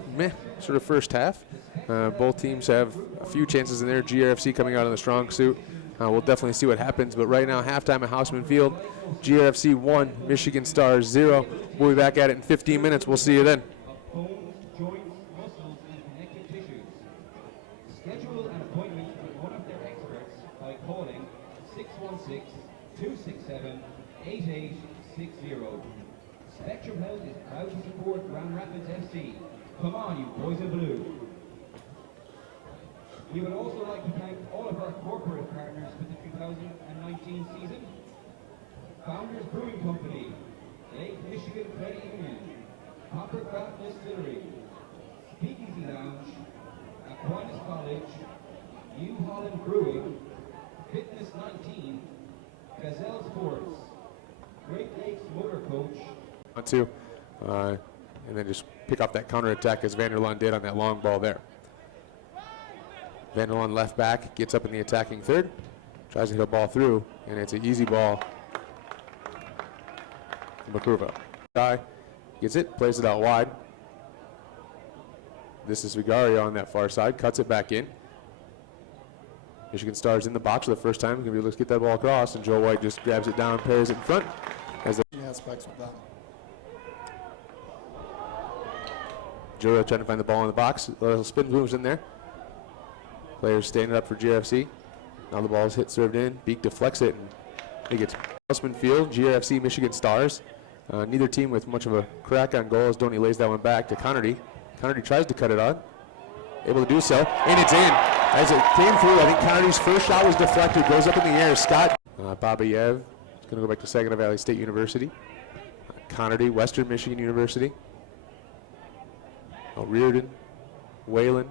first half. Both teams have a few chances in there. GRFC coming out in the strong suit. We'll definitely see what happens. But right now, halftime at Houseman Field. GRFC 1, Michigan Stars 0. We'll be back at it in 15 minutes. We'll see you then. Bones, joints, muscles, and connective tissues. Schedule an appointment with one of their experts by calling 616-267-8860. Spectrum Health is proud to support Grand Rapids FC. Come on, you boys in blue. We would also like to thank all of our corporate partners for the 2019 season. Founders Brewing Company, Lake Michigan Credit Union, Coppercraft Distillery, Speakeasy Lounge, Aquinas College, New Holland Brewing, Fitness 19, Gazelle Sports, Great Lakes Motor Coach. On two, and then just pick off that counterattack as Vanderlaan did on that long ball there. Vanderlaan left back, gets up in the attacking third, tries to hit a ball through, and it's an easy ball. Makruva. Guy gets it, plays it out wide. This is Vigario on that far side, cuts it back in. Michigan Stars in the box for the first time. Gonna be able to get that ball across, and Joe White just grabs it down, pairs it in front. As the aspects with that. Joe trying to find the ball in the box. A little spin moves in there. Players standing up for GRFC. Now the ball is hit, served in. Beek deflects it, and I think it's Houseman Field, GRFC, Michigan Stars. Neither team with much of a crack on goal as Doney lays that one back to Connerty. Connerty tries to cut it on. Able to do so, and it's in. As it came through, I think Connerty's first shot was deflected, goes up in the air. Scott Babayev is going to go back to Saginaw Valley State University. Connerty, Western Michigan University. Reardon, Whalen.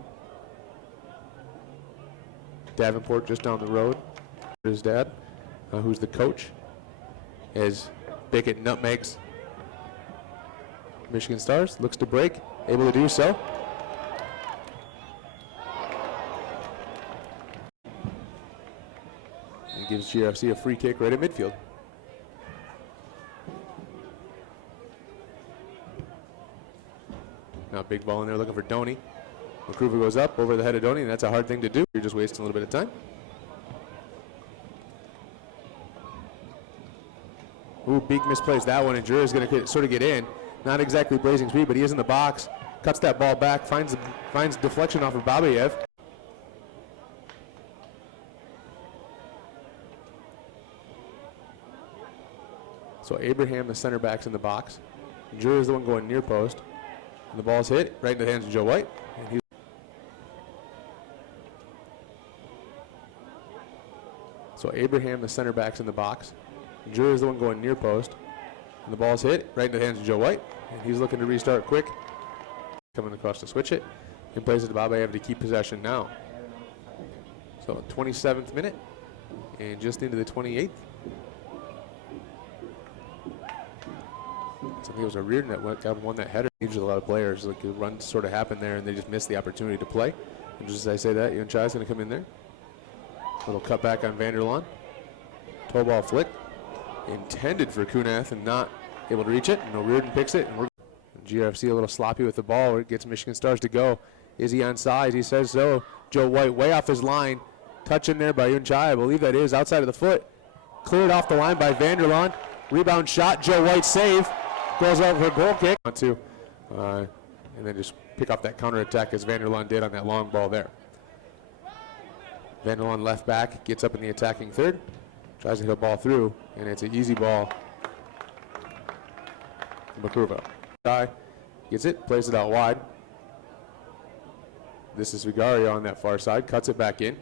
Davenport just down the road. His dad, who's the coach, as Bickett nutmegs Michigan Stars, looks to break, able to do so. And gives GFC a free kick right at midfield. Now big ball in there looking for Doney. Makruva goes up over the head of Doney, and that's a hard thing to do. You're just wasting a little bit of time. Ooh, Beek misplays that one, and Jura is going to sort of get in. Not exactly blazing speed, but he is in the box. Cuts that ball back, finds deflection off of Babayev. So Abraham, the center back's in the box. Jura is the one going near post. And the ball's hit right in the hands of Joe White. And so Abraham, the center back's in the box. Jura is the one going near post. And the ball's hit right in the hands of Joe White. And he's looking to restart quick. Coming across to switch it. And plays it to Babayev to keep possession now. So 27th minute. And just into the 28th. I think it was a Reardon that won that header. Usually a lot of players, like the runs sort of happen there and they just miss the opportunity to play. And just as I say that, Yun Chai is going to come in there. Little cut back on Vanderlaan. Toe ball flick. Intended for Kunath and not able to reach it. And Reardon picks it. And GRFC a little sloppy with the ball. It gets Michigan Stars to go. Is he onside? He says so. Joe White way off his line. Touch in there by Yun Chai. I believe that is outside of the foot. Cleared off the line by Vanderlaan. Rebound shot. Joe White save. Goes out for a goal kick. On two. And then just pick off that counterattack as Vanderlaan did on that long ball there. Vanderlaan left back, gets up in the attacking third, tries to hit a ball through, and it's an easy ball. Makruva. Guy gets it, plays it out wide. This is Vigario on that far side, cuts it back in.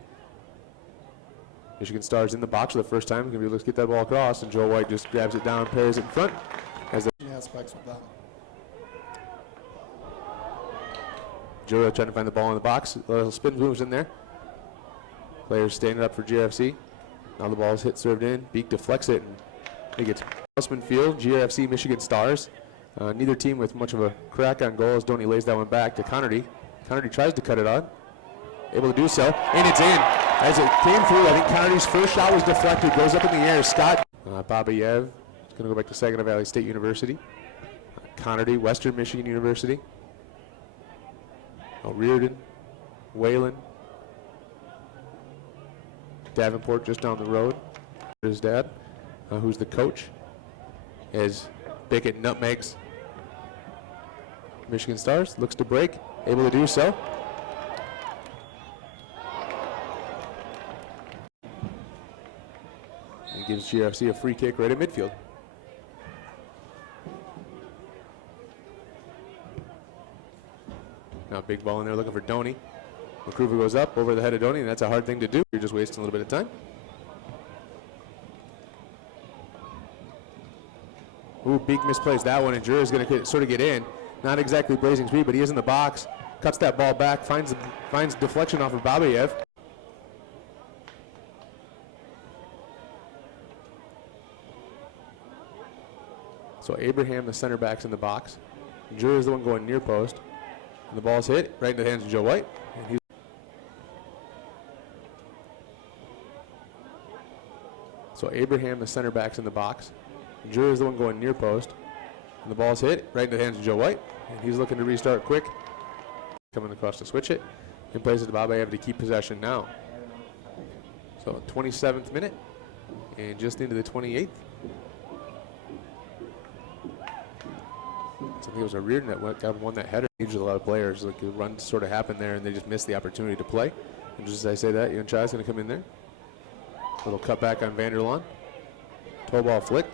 Michigan Stars in the box for the first time. Going to be able to get that ball across, and Joe White just grabs it down, pairs it in front. As the aspects with that. Joe trying to find the ball in the box. A little spin moves in there. Players standing up for GRFC. Now the ball is hit, served in. Beek deflects it, and I think it's Houseman Field, GRFC, Michigan Stars. Neither team with much of a crack on goal as Doney lays that one back to Connerty. Connerty tries to cut it on. Able to do so, and it's in. As it came through, I think Connerty's first shot was deflected, goes up in the air. Scott Babayev is going to go back to Saginaw Valley State University. Connerty, Western Michigan University. Reardon, Whalen, Davenport just down the road. His dad, who's the coach, as Bickett nutmegs Michigan Stars, looks to break, able to do so. And gives GFC a free kick right at midfield. Now big ball in there looking for Doney. McCruver goes up over the head of Doney, and that's a hard thing to do. You're just wasting a little bit of time. Ooh, Beek misplays that one, and Jura is going to sort of get in. Not exactly blazing speed, but he is in the box. Cuts that ball back, finds deflection off of Babayev. So Abraham, the center back's in the box. Jura is the one going near post. And the ball's hit right in the hands of Joe White. And so Abraham, the center back's in the box. Jura is the one going near post. And the ball's hit right in the hands of Joe White. And he's looking to restart quick. Coming across to switch it. And plays it to Babayev to keep possession now. So 27th minute. And just into the 28th. I think it was a Reardon that won that header. Usually a lot of players, like the run sort of happened there and they just missed the opportunity to play. And just as I say that, Ian Chai's going to come in there. Little cut back on Vanderlaan. Toe ball flick.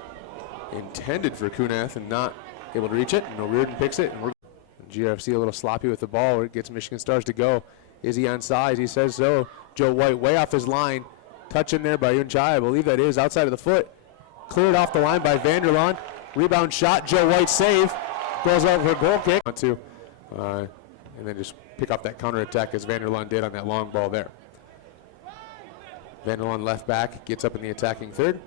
Intended for Kunath and not able to reach it. And Reardon picks it. And GFC a little sloppy with the ball where it gets Michigan Stars to go. Is he on size? He says so. Joe White way off his line. Touch in there by Ian Chai. I believe that is outside of the foot. Cleared off the line by Vanderlaan. Rebound shot. Joe White save. Goes over for a goal kick. And then just pick up that counter attack as Vanderlaan did on that long ball there. Vanderlaan left back, gets up in the attacking third,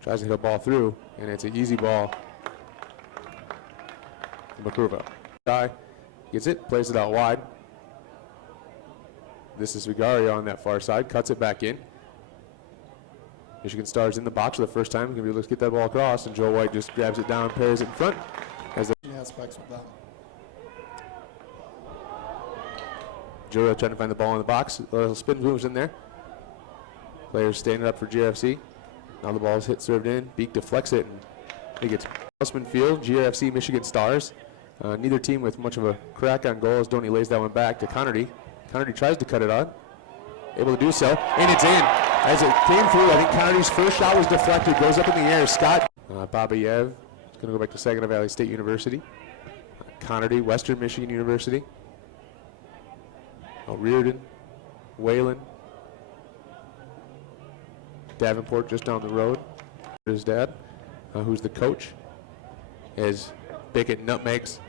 tries to hit a ball through, and it's an easy ball. McCruva. Guy gets it, plays it out wide. This is Vigario on that far side, cuts it back in. Michigan Stars in the box for the first time. Going to be able to get that ball across, and Joe White just grabs it down, pairs it in front. As the aspects with that. Joe trying to find the ball in the box. A little spin moves in there. Players standing up for GFC. Now the ball is hit, served in. Beek deflects it, and I think it's Houseman Field, GFC, Michigan Stars. Neither team with much of a crack on goal as Doney lays that one back to Connerty. Connerty tries to cut it on. Able to do so, and it's in. As it came through, I think Connerty's first shot was deflected, goes up in the air. Scott Babayev is going to go back to Saginaw Valley State University. Connerty, Western Michigan University. Reardon, Whalen, Davenport just down the road. His dad, who's the coach, as Bickett nutmegs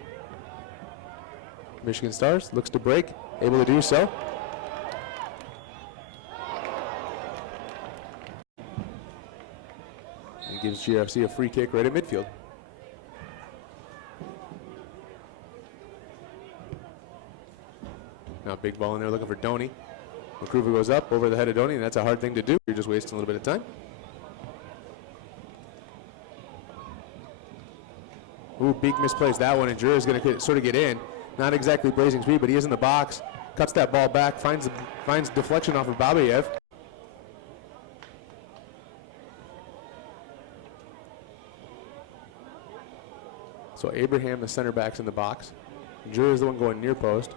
Michigan Stars, looks to break, able to do so. And gives GFC a free kick right at midfield. Now big ball in there looking for Doney. McCruver goes up over the head of Doney, and that's a hard thing to do. You're just wasting a little bit of time. Ooh, Beek misplays that one, and Jura is going to sort of get in. Not exactly blazing speed, but he is in the box. Cuts that ball back, finds deflection off of Babayev. So Abraham, the center back's in the box. Jura is the one going near post.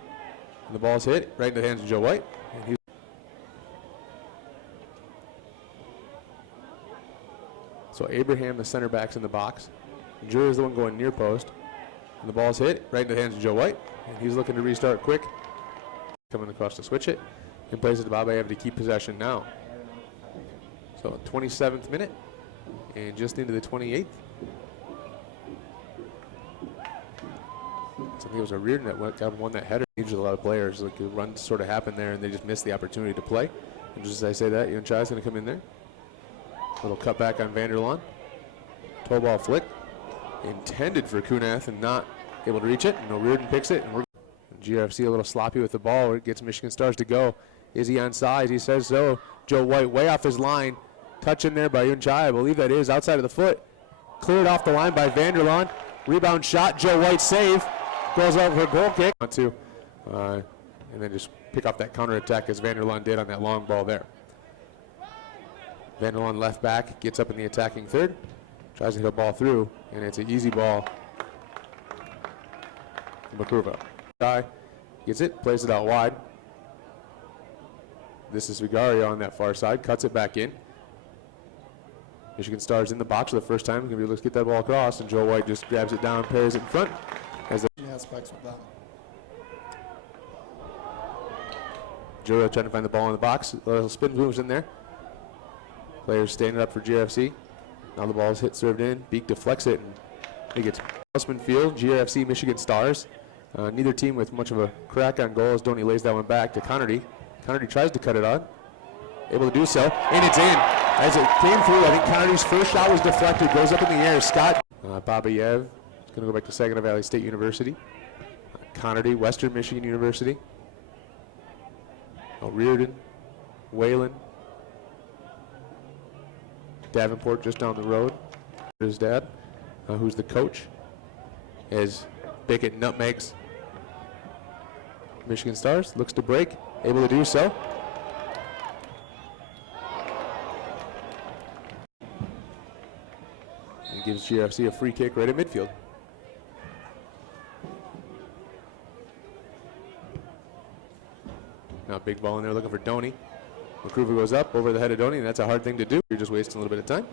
And the ball's hit right in the hands of Joe White. And so Abraham, the center back's in the box. Jura is the one going near post. And the ball's hit right in the hands of Joe White. And he's looking to restart quick. Coming across to switch it and plays it to Babayev to keep possession now. So 27th minute and just into the 28th. So I think it was a Reardon that won that header. Usually a lot of players, like the runs sort of happened there and they just missed the opportunity to play. And just as I say that, Yun Chai is going to come in there. Little cutback on Vanderlaan. Toe ball flick. Intended for Kunath and not able to reach it. And Reardon picks it. And GRFC a little sloppy with the ball. It gets Michigan Stars to go. Is he onside? He says so. Joe White way off his line. Touch in there by Yun Chai. I believe that is outside of the foot. Cleared off the line by Vanderlaan. Rebound shot. Joe White save. Goes out for a goal kick. And then just pick off that counterattack as Vanderlaan did on that long ball there. Vanderlaan left back. Gets up in the attacking third. Tries to hit a ball through. And it's an easy ball. Makruva. Chai gets it. Plays it out wide. This is Vigario on that far side. Cuts it back in. Michigan Stars in the box for the first time. Going to be able to get that ball across, and Joe White just grabs it down, parries it in front. As the aspects with that. Jura trying to find the ball in the box. A little spin moves in there. Players standing up for GRFC. Now the ball is hit, served in. Beek deflects it, and it gets Houseman Field. GRFC, Michigan Stars. Neither team with much of a crack on goal as Doney lays that one back to Connerty. Connerty tries to cut it on. Able to do so, and it's in. As it came through, I think Connerty's first shot was deflected, goes up in the air. Scott Babayev is going to go back to Saginaw Valley State University. Connerty, Western Michigan University. Reardon, Whalen. Davenport just down the road. His dad, who's the coach, as Bickett nutmegs Michigan Stars. Looks to break, able to do so. He gives GFC a free kick right at midfield. Now big ball in there looking for Doney. McCruver goes up over the head of Doney, and that's a hard thing to do. You're just wasting a little bit of time.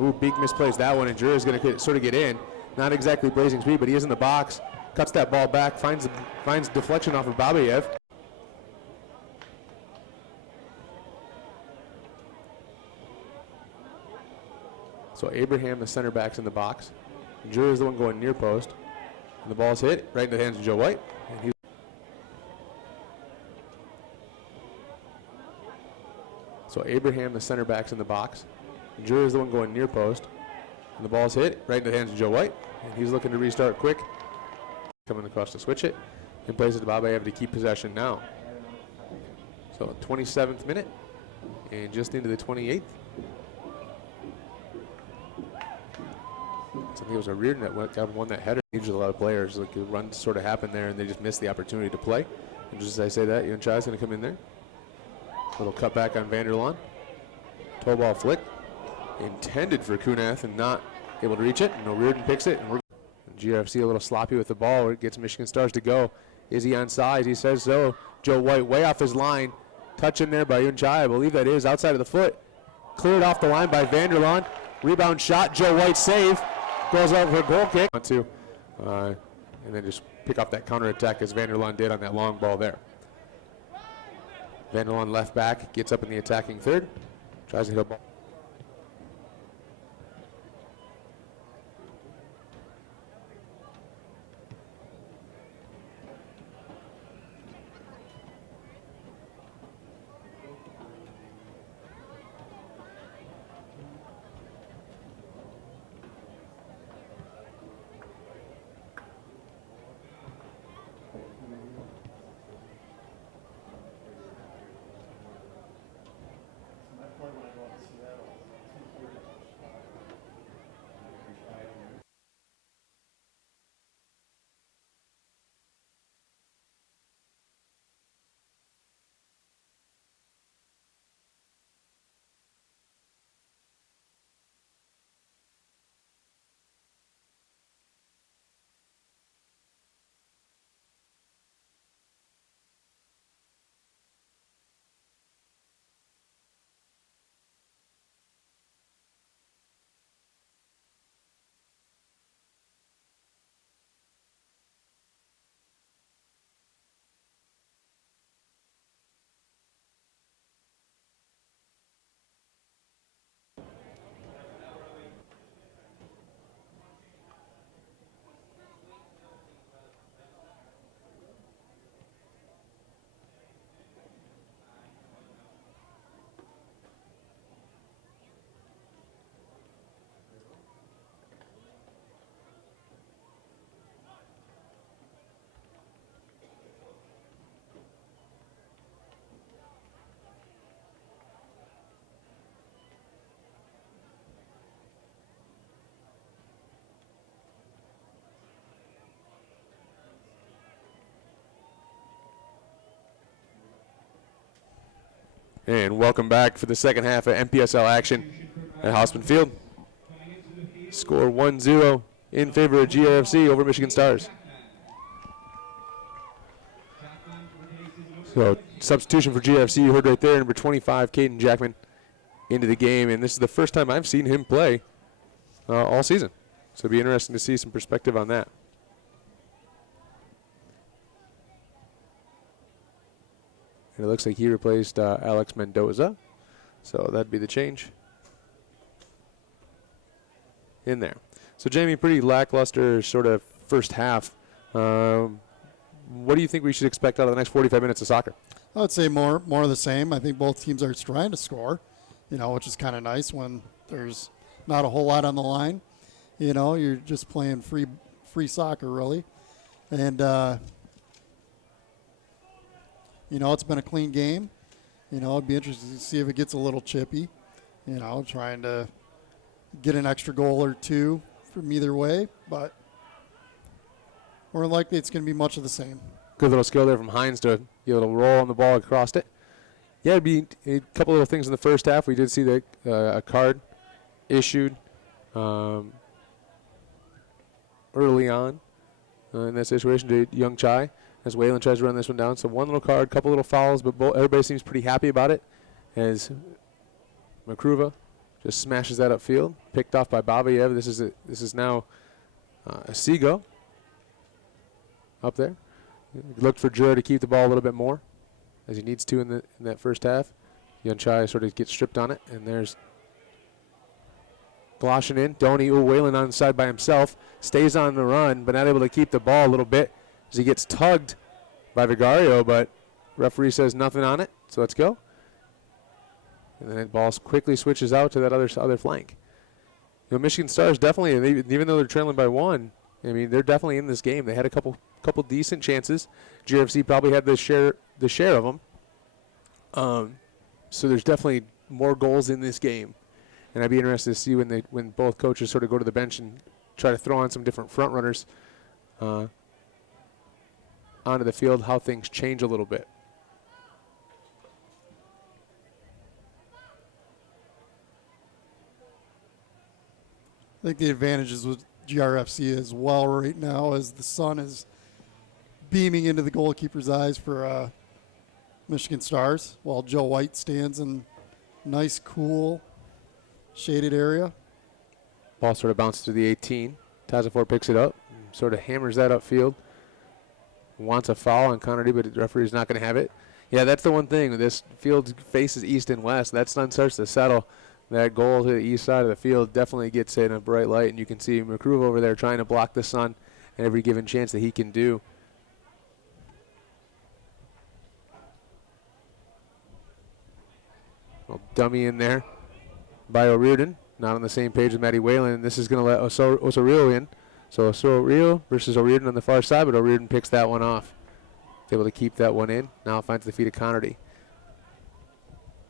Ooh, Beek misplays that one, and Jura is going to sort of get in. Not exactly blazing speed, but he is in the box. Cuts that ball back, finds deflection off of Babayev. So Abraham, the center back's in the box. Jura is the one going near post. And the ball's hit right into the hands of Joe White. And so Abraham, the center back's in the box. Jura is the one going near post. And the ball's hit right into the hands of Joe White. And he's looking to restart quick. Coming across to switch it. And plays it to Babayev to keep possession now. So 27th minute. And just into the 28th. So I think it was a Reardon that won that header. Usually a lot of players, like the runs sort of happened there and they just missed the opportunity to play. And just as I say that, Yun Chai is going to come in there. Little cutback on Vanderlaan. Toe ball flick. Intended for Kunath and not able to reach it. And Reardon picks it. And GRFC a little sloppy with the ball. It gets Michigan Stars to go. Is he onside? He says so. Joe White way off his line. Touch in there by Yun Chai. I believe that is outside of the foot. Cleared off the line by Vanderlaan. Rebound shot. Joe White save. Goes out for a goal kick. And then just pick off that counterattack as Vanderlaan did on that long ball there. Vanderlaan left back, gets up in the attacking third, tries to hit a ball. And welcome back for the second half of MPSL action at Hosman Field. Score 1-0 in favor of GRFC over Michigan Stars. So substitution for GRFC, you heard right there, number 25, Caden Jackman, into the game. And this is the first time I've seen him play all season. So it'll be interesting to see some perspective on that. And it looks like he replaced Alex Mendoza. So that'd be the change in there. So Jamie, pretty lackluster sort of first half. What do you think we should expect out of the next 45 minutes of soccer? I would say more of the same. I think both teams are trying to score, which is kind of nice when there's not a whole lot on the line. You're just playing free soccer, really. And, it's been a clean game. It'd be interesting to see if it gets a little chippy, trying to get an extra goal or two from either way. But more than likely it's going to be much of the same. Good little skill there from Hines to get a little roll on the ball across it. Yeah, it'd be a couple little things in the first half. We did see that a card issued early on in that situation to Young Chai as Waylon tries to run this one down. So one little card, couple little fouls, but everybody seems pretty happy about it as Makruva just smashes that upfield, picked off by Babayev. This is now a Seago up there. Looked for Jura to keep the ball a little bit more as he needs to in that first half. Young Chai sort of gets stripped on it, and there's Gloshin in. Donny, Waylon on the side by himself. Stays on the run, but not able to keep the ball a little bit as he gets tugged by Vigario, but referee says nothing on it, so let's go. And then the ball quickly switches out to that other flank. Michigan Stars definitely, even though they're trailing by one, they're definitely in this game. They had a couple decent chances. GRFC probably had the share of them. So there's definitely more goals in this game. And I'd be interested to see when both coaches sort of go to the bench and try to throw on some different front runners onto the field, how things change a little bit. I think the advantages with GRFC as well right now as the sun is beaming into the goalkeeper's eyes for Michigan Stars while Joe White stands in nice, cool, shaded area. Ball sort of bounces to the 18. Tazafor picks it up, sort of hammers that upfield. Wants a foul on Connerty, but the referee's not going to have it. Yeah, that's the one thing. This field faces east and west. That sun starts to settle. That goal to the east side of the field definitely gets in a bright light, and you can see McCruve over there trying to block the sun at every given chance that he can do. Well, dummy in there by O'Riordan. Not on the same page with Matty Whalen. This is going to let Osorio in. So Osorio versus O'Riordan on the far side, but O'Riordan picks that one off. He's able to keep that one in. Now finds the feet of Connerty.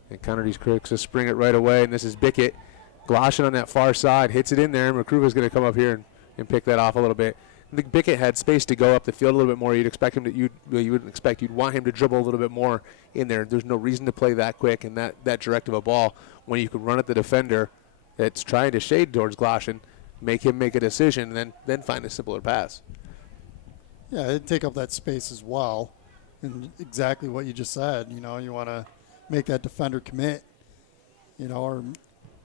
And Connerty's quick to spring it right away, and this is Bickett. Gloshin on that far side, hits it in there, and McCruva's going to come up here and pick that off a little bit. I think Bickett had space to go up the field a little bit more. You'd expect him to, you'd want him to dribble a little bit more in there. There's no reason to play that quick and that direct of a ball when you can run at the defender that's trying to shade towards Gloshin, make him make a decision, and then find a simpler pass. Yeah, it'd take up that space as well. And exactly what you just said, you want to make that defender commit, or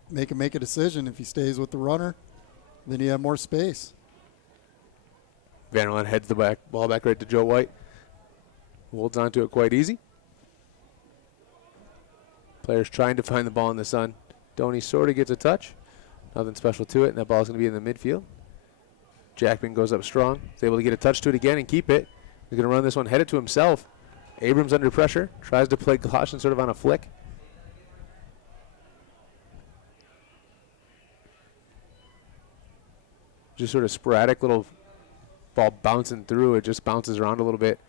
make him make a decision. If he stays with the runner, then you have more space. Vanderland heads the ball back right to Joe White. Holds onto it quite easy. Players trying to find the ball in the sun. Donny sort of gets a touch. Nothing special to it, and that ball's going to be in the midfield. Jackman goes up strong. He's able to get a touch to it again and keep it. He's going to run this one, head it to himself. Abrams under pressure. Tries to play Gloshin sort of on a flick. Just sort of sporadic little ball bouncing through. It just bounces around a little bit.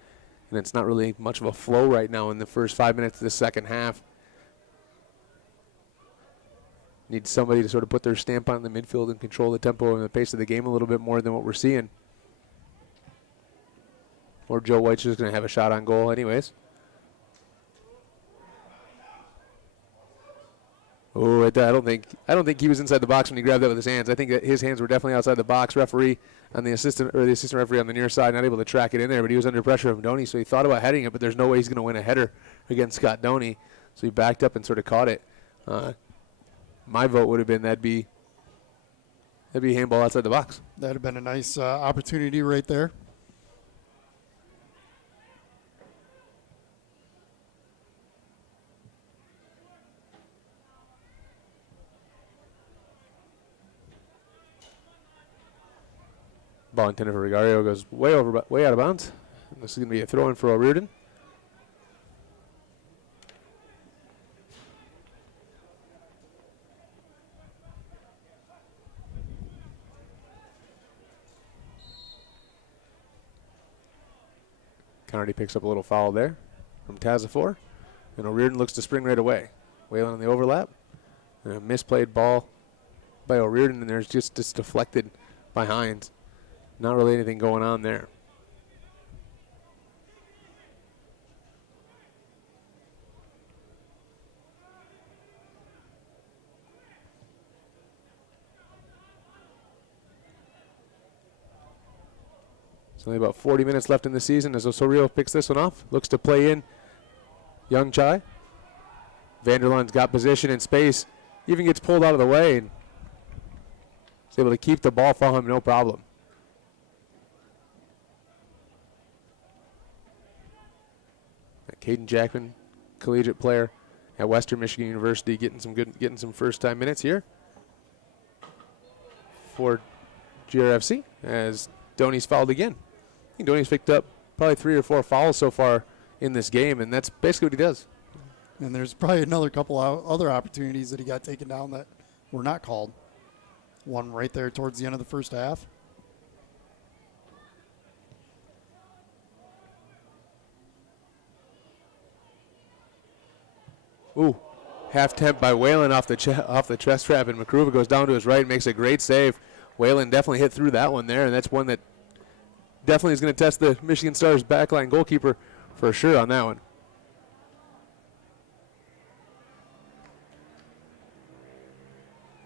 And it's not really much of a flow right now in the first 5 minutes of the second half. Need somebody to sort of put their stamp on the midfield and control the tempo and the pace of the game a little bit more than what we're seeing. Or Joe White's just going to have a shot on goal anyways. Oh, I don't think he was inside the box when he grabbed that with his hands. I think that his hands were definitely outside the box. Referee on the assistant referee on the near side, not able to track it in there, but he was under pressure from Doney, so he thought about heading it, but there's no way he's going to win a header against Scott Doney, so he backed up and sort of caught it. My vote would have been that'd be handball outside the box. That'd have been a nice opportunity right there. Ball intended for Rigario goes way out of bounds. And this is going to be a throw-in for O'Riordan. Kennedy picks up a little foul there from Tazafor. And O'Riordan looks to spring right away. Whalen on the overlap. And a misplayed ball by O'Riordan, and there's just deflected by Hines. Not really anything going on there. It's only about 40 minutes left in the season as Osorio picks this one off. Looks to play in Young Chai. Vanderland's got position and space. Even gets pulled out of the way and is able to keep the ball from him, no problem. Caden Jackman, collegiate player at Western Michigan University, getting some first-time minutes here for GRFC as Doney's fouled again. I think Doney's picked up probably 3 or 4 fouls so far in this game, and that's basically what he does. And there's probably another couple other opportunities that he got taken down that were not called. One right there towards the end of the first half. Ooh, half temp by Whalen off the chest trap, and Makruva goes down to his right and makes a great save. Whalen definitely hit through that one there, and that's one that definitely is going to test the Michigan Stars backline goalkeeper for sure on that one.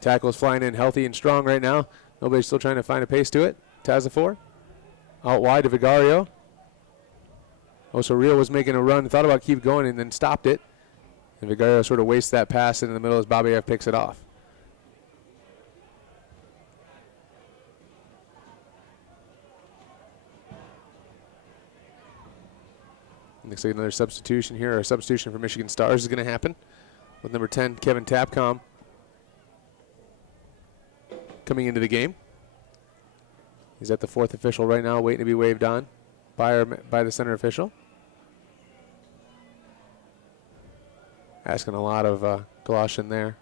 Tackle's flying in healthy and strong right now. Nobody's still trying to find a pace to it. Tazafor out wide to Vigario. Osorio was making a run, thought about keep going, and then stopped it. And Vigario sort of wastes that pass in the middle as Babiev picks it off. Looks like another substitution here, or a substitution for Michigan Stars is going to happen with number 10, Kevin Tapcom, coming into the game. He's at the 4th official right now, waiting to be waved on by the center official. Asking a lot of Galoshin there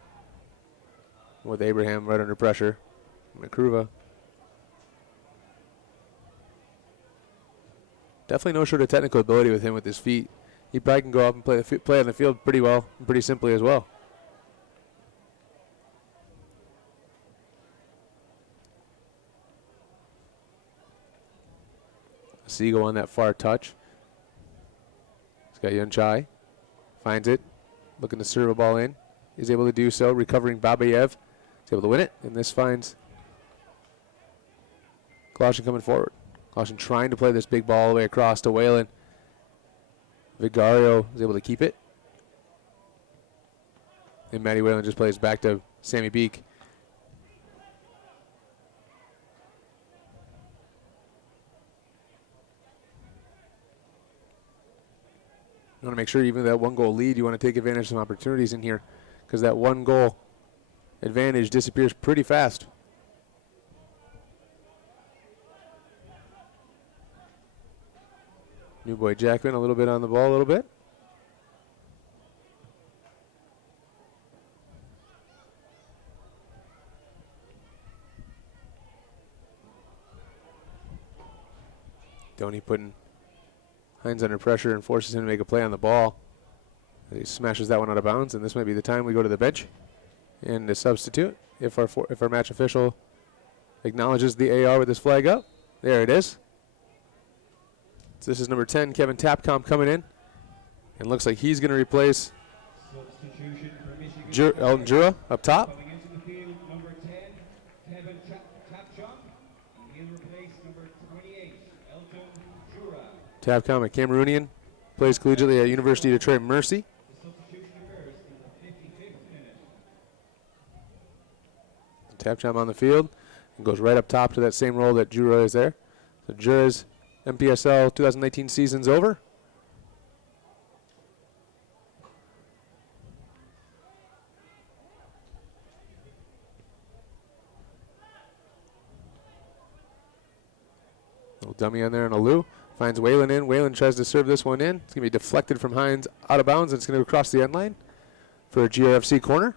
with Abraham right under pressure. Makruva. Definitely no short of technical ability with him with his feet. He probably can go up and play on the field pretty well and pretty simply as well. Seago on that far touch. He's got Yunchai. Finds it. Looking to serve a ball in. He's able to do so. Recovering Babiev. He's able to win it. And this finds Galoshin coming forward. Galoshin trying to play this big ball all the way across to Whalen. Vigario is able to keep it. And Matty Whalen just plays back to Sammy Beek. You want to make sure even that 1-goal lead, you want to take advantage of some opportunities in here because that 1-goal advantage disappears pretty fast. New boy Jackman a little bit on the ball a little bit. Doney putting Hines under pressure and forces him to make a play on the ball. He smashes that one out of bounds, and this might be the time we go to the bench and to substitute if our match official acknowledges the AR with his flag up. There it is. So this is number 10, Kevin Tapcom, coming in, and looks like he's going to replace Substitution for Michigan Elton Jura up top. Coming into the field, number 10, Kevin Tapchon. He'll replace number 28, Elton Jura. Tabcom, a Cameroonian, plays collegiately at University of Detroit Mercy. The substitution occurs in the 55th minute. Tabcom on the field and goes right up top to that same role that Jura is there. So Jura's MPSL 2019 season's over. Little dummy on there on Alou. Finds Whalen in. Whalen tries to serve this one in. It's going to be deflected from Hines out of bounds, and it's going to go across the end line for a GRFC corner.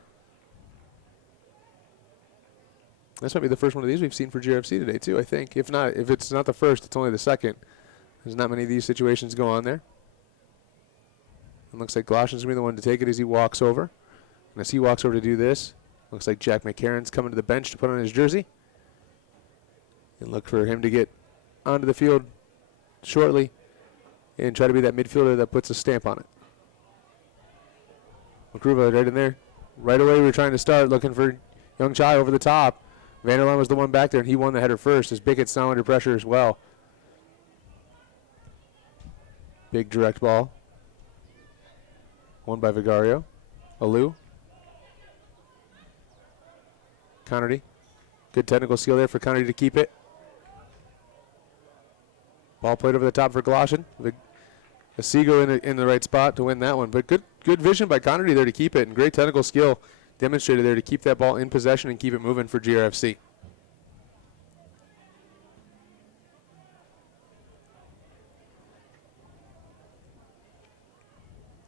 This might be the first one of these we've seen for GRFC today, too, I think. If it's not the first, it's only the second. There's not many of these situations go on there. It looks like Gloshen's going to be the one to take it as he walks over. And as he walks over to do this, looks like Jack McCarron's coming to the bench to put on his jersey. And look for him to get onto the field shortly and try to be that midfielder that puts a stamp on it. Makruva right in there. Right away we're trying to start looking for Young Chai over the top. Vanderlaan was the one back there, and he won the header first as Bickett's now under pressure as well. Big direct ball. Won by Vigario. Alou. Connerty. Good technical skill there for Connerty to keep it. Ball played over the top for Gloshen. Asigo in the right spot to win that one. But good vision by Connerty there to keep it, and great technical skill demonstrated there to keep that ball in possession and keep it moving for GRFC.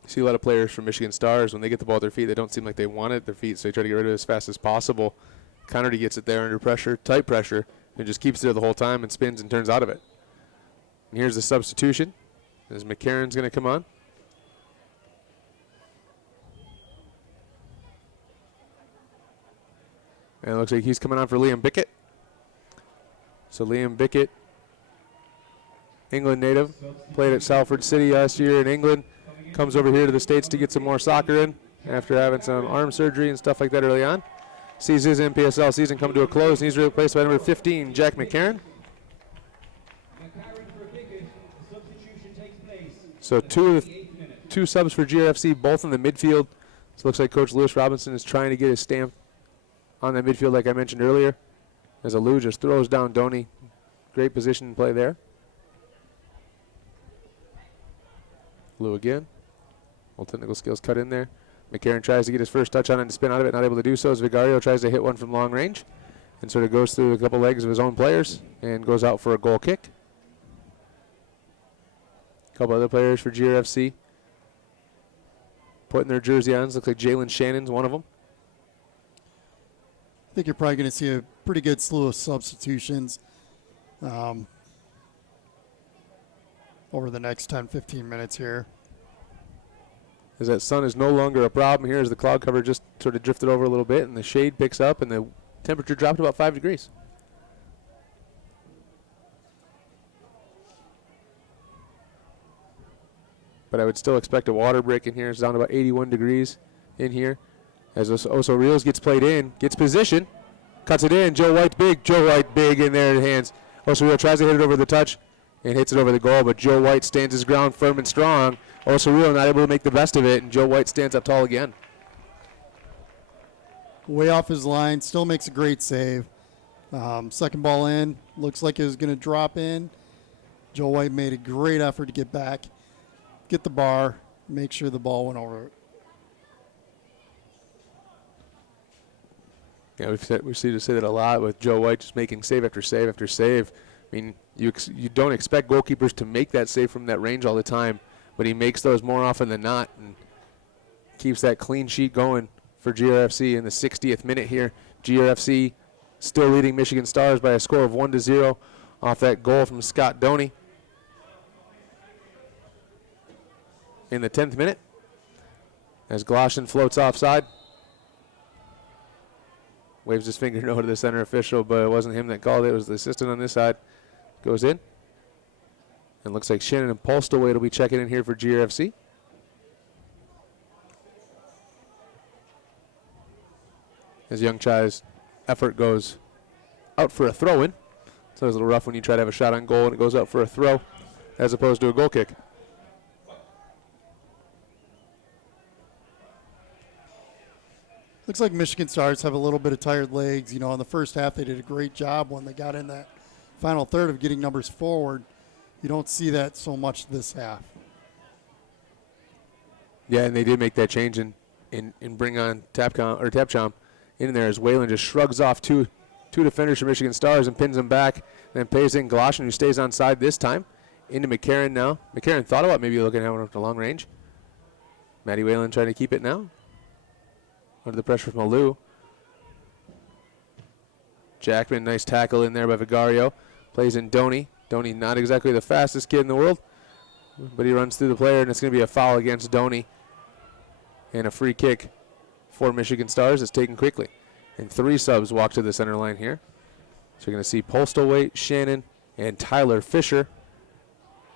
See a lot of players from Michigan Stars, when they get the ball at their feet, they don't seem like they want it at their feet, so they try to get rid of it as fast as possible. Connerty gets it there under pressure, tight pressure, and just keeps it there the whole time and spins and turns out of it. And here's the substitution as McCarron's going to come on. And it looks like he's coming on for Liam Bickett. So Liam Bickett, England native, played at Salford City last year in England, comes over here to the States to get some more soccer in after having some arm surgery and stuff like that early on. Sees his MPSL season come to a close, and he's replaced by number 15, Jack McCarron. So two subs for GRFC, both in the midfield. So it looks like Coach Lewis Robinson is trying to get his stamp on that midfield like I mentioned earlier. As Alou just throws down Doney. Great position play there. Alou again. All technical skills cut in there. McCarron tries to get his first touch on it and spin out of it, not able to do so as Vigario tries to hit one from long range and sort of goes through a couple legs of his own players and goes out for a goal kick. A couple other players for GRFC putting their jersey on. Looks like Jalen Shannon's one of them. I think you're probably going to see a pretty good slew of substitutions over the next 10, 15 minutes here. As that sun is no longer a problem here as the cloud cover just sort of drifted over a little bit and the shade picks up and the temperature dropped about 5 degrees. But I would still expect a water break in here. It's down to about 81 degrees in here. As Oso Rios gets played in, gets position, cuts it in. Joe White big in there in hands. Oso Rios tries to hit it over the touch and hits it over the goal, but Joe White stands his ground firm and strong. Oso Rios not able to make the best of it, and Joe White stands up tall again. Way off his line, still makes a great save. Second ball in, looks like it was going to drop in. Joe White made a great effort to get back, get the bar, make sure the ball went over it. Yeah, we see to say that a lot with Joe White just making save after save after save. I mean, you don't expect goalkeepers to make that save from that range all the time, but he makes those more often than not and keeps that clean sheet going for GRFC in the 60th minute here. GRFC still leading Michigan Stars by a score of 1-0 off that goal from Scott Doney. In the 10th minute, as Gloshen floats offside. Waves his finger no to the center official, but it wasn't him that called it. It was the assistant on this side. Goes in. And looks like Shannon and Polstoway will be checking in here for GRFC. as Young Chai's effort goes out for a throw-in. So it's a little rough when you try to have a shot on goal and it goes out for a throw as opposed to a goal kick. Looks like Michigan Stars have a little bit of tired legs. You know, in the first half, they did a great job when they got in that final third of getting numbers forward. You don't see that so much this half. Yeah, and they did make that change and bring on Tapchomp in there as Whalen just shrugs off two defenders from Michigan Stars and pins them back. Then plays in Galoshin, who stays on side this time. Into McCarron now. McCarron thought about maybe looking at one up to long range. Matty Whalen trying to keep it now. Under the pressure from Alou. Jackman, nice tackle in there by Vigario. Plays in Doney. Doney not exactly the fastest kid in the world, but he runs through the player, and it's going to be a foul against Doney. And a free kick for Michigan Stars is taken quickly. And 3 subs walk to the center line here. So you're going to see Postlethwaite, Shannon, and Tyler Fisher,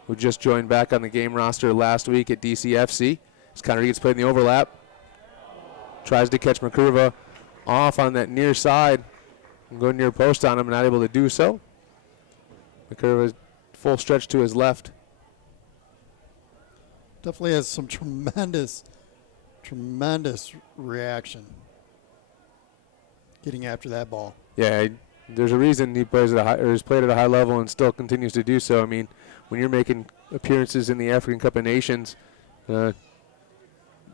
who just joined back on the game roster last week at DCFC. As Connor gets played in the overlap. Tries to catch McCurva off on that near side and go near post on him, not able to do so. McCurva full stretch to his left. Definitely has some tremendous reaction getting after that ball. Yeah, there's a reason he plays at a high, or has played at a high level and still continues to do so. I mean, when you're making appearances in the African Cup of Nations,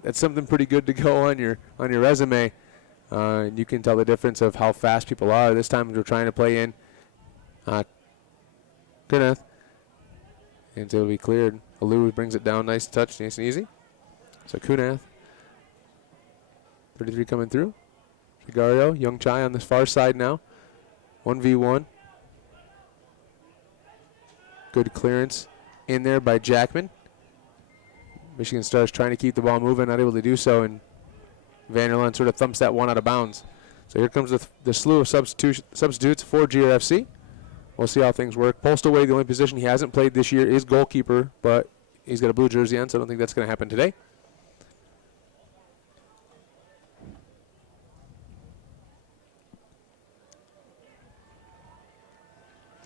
that's something pretty good to go on your resume. And you can tell the difference of how fast people are. This time we're trying to play in Kunath, and it'll be cleared. Alou brings it down, nice touch, nice and easy. So Kunath, 33 coming through. Figario, Young Chai on this far side now. 1v1. Good clearance in there by Jackman. Michigan Stars trying to keep the ball moving, not able to do so, and Vanderlaan sort of thumps that one out of bounds. So here comes the slew of substitutes for GRFC. We'll see how things work. Postlethwaite, the only position he hasn't played this year is goalkeeper, but he's got a blue jersey on, so I don't think that's going to happen today.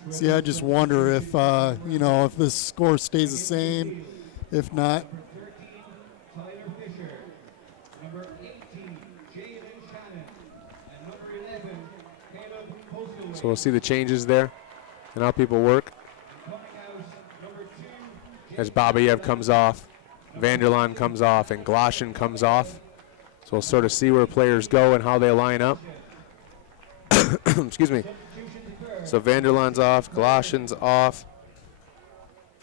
See, I just wonder if, if this score stays the same. If not, Tyler Fisher, number 18, Jaden Shannon, and number 11, Caleb Postlethwaite. So we'll see the changes there and how people work. Coming out, number 2, As Babayev comes off, Vanderlaan comes off, and Gloshin comes off. So we'll sort of see where players go and how they line up. Excuse me. So Vanderlaan's off, Gloshin's off,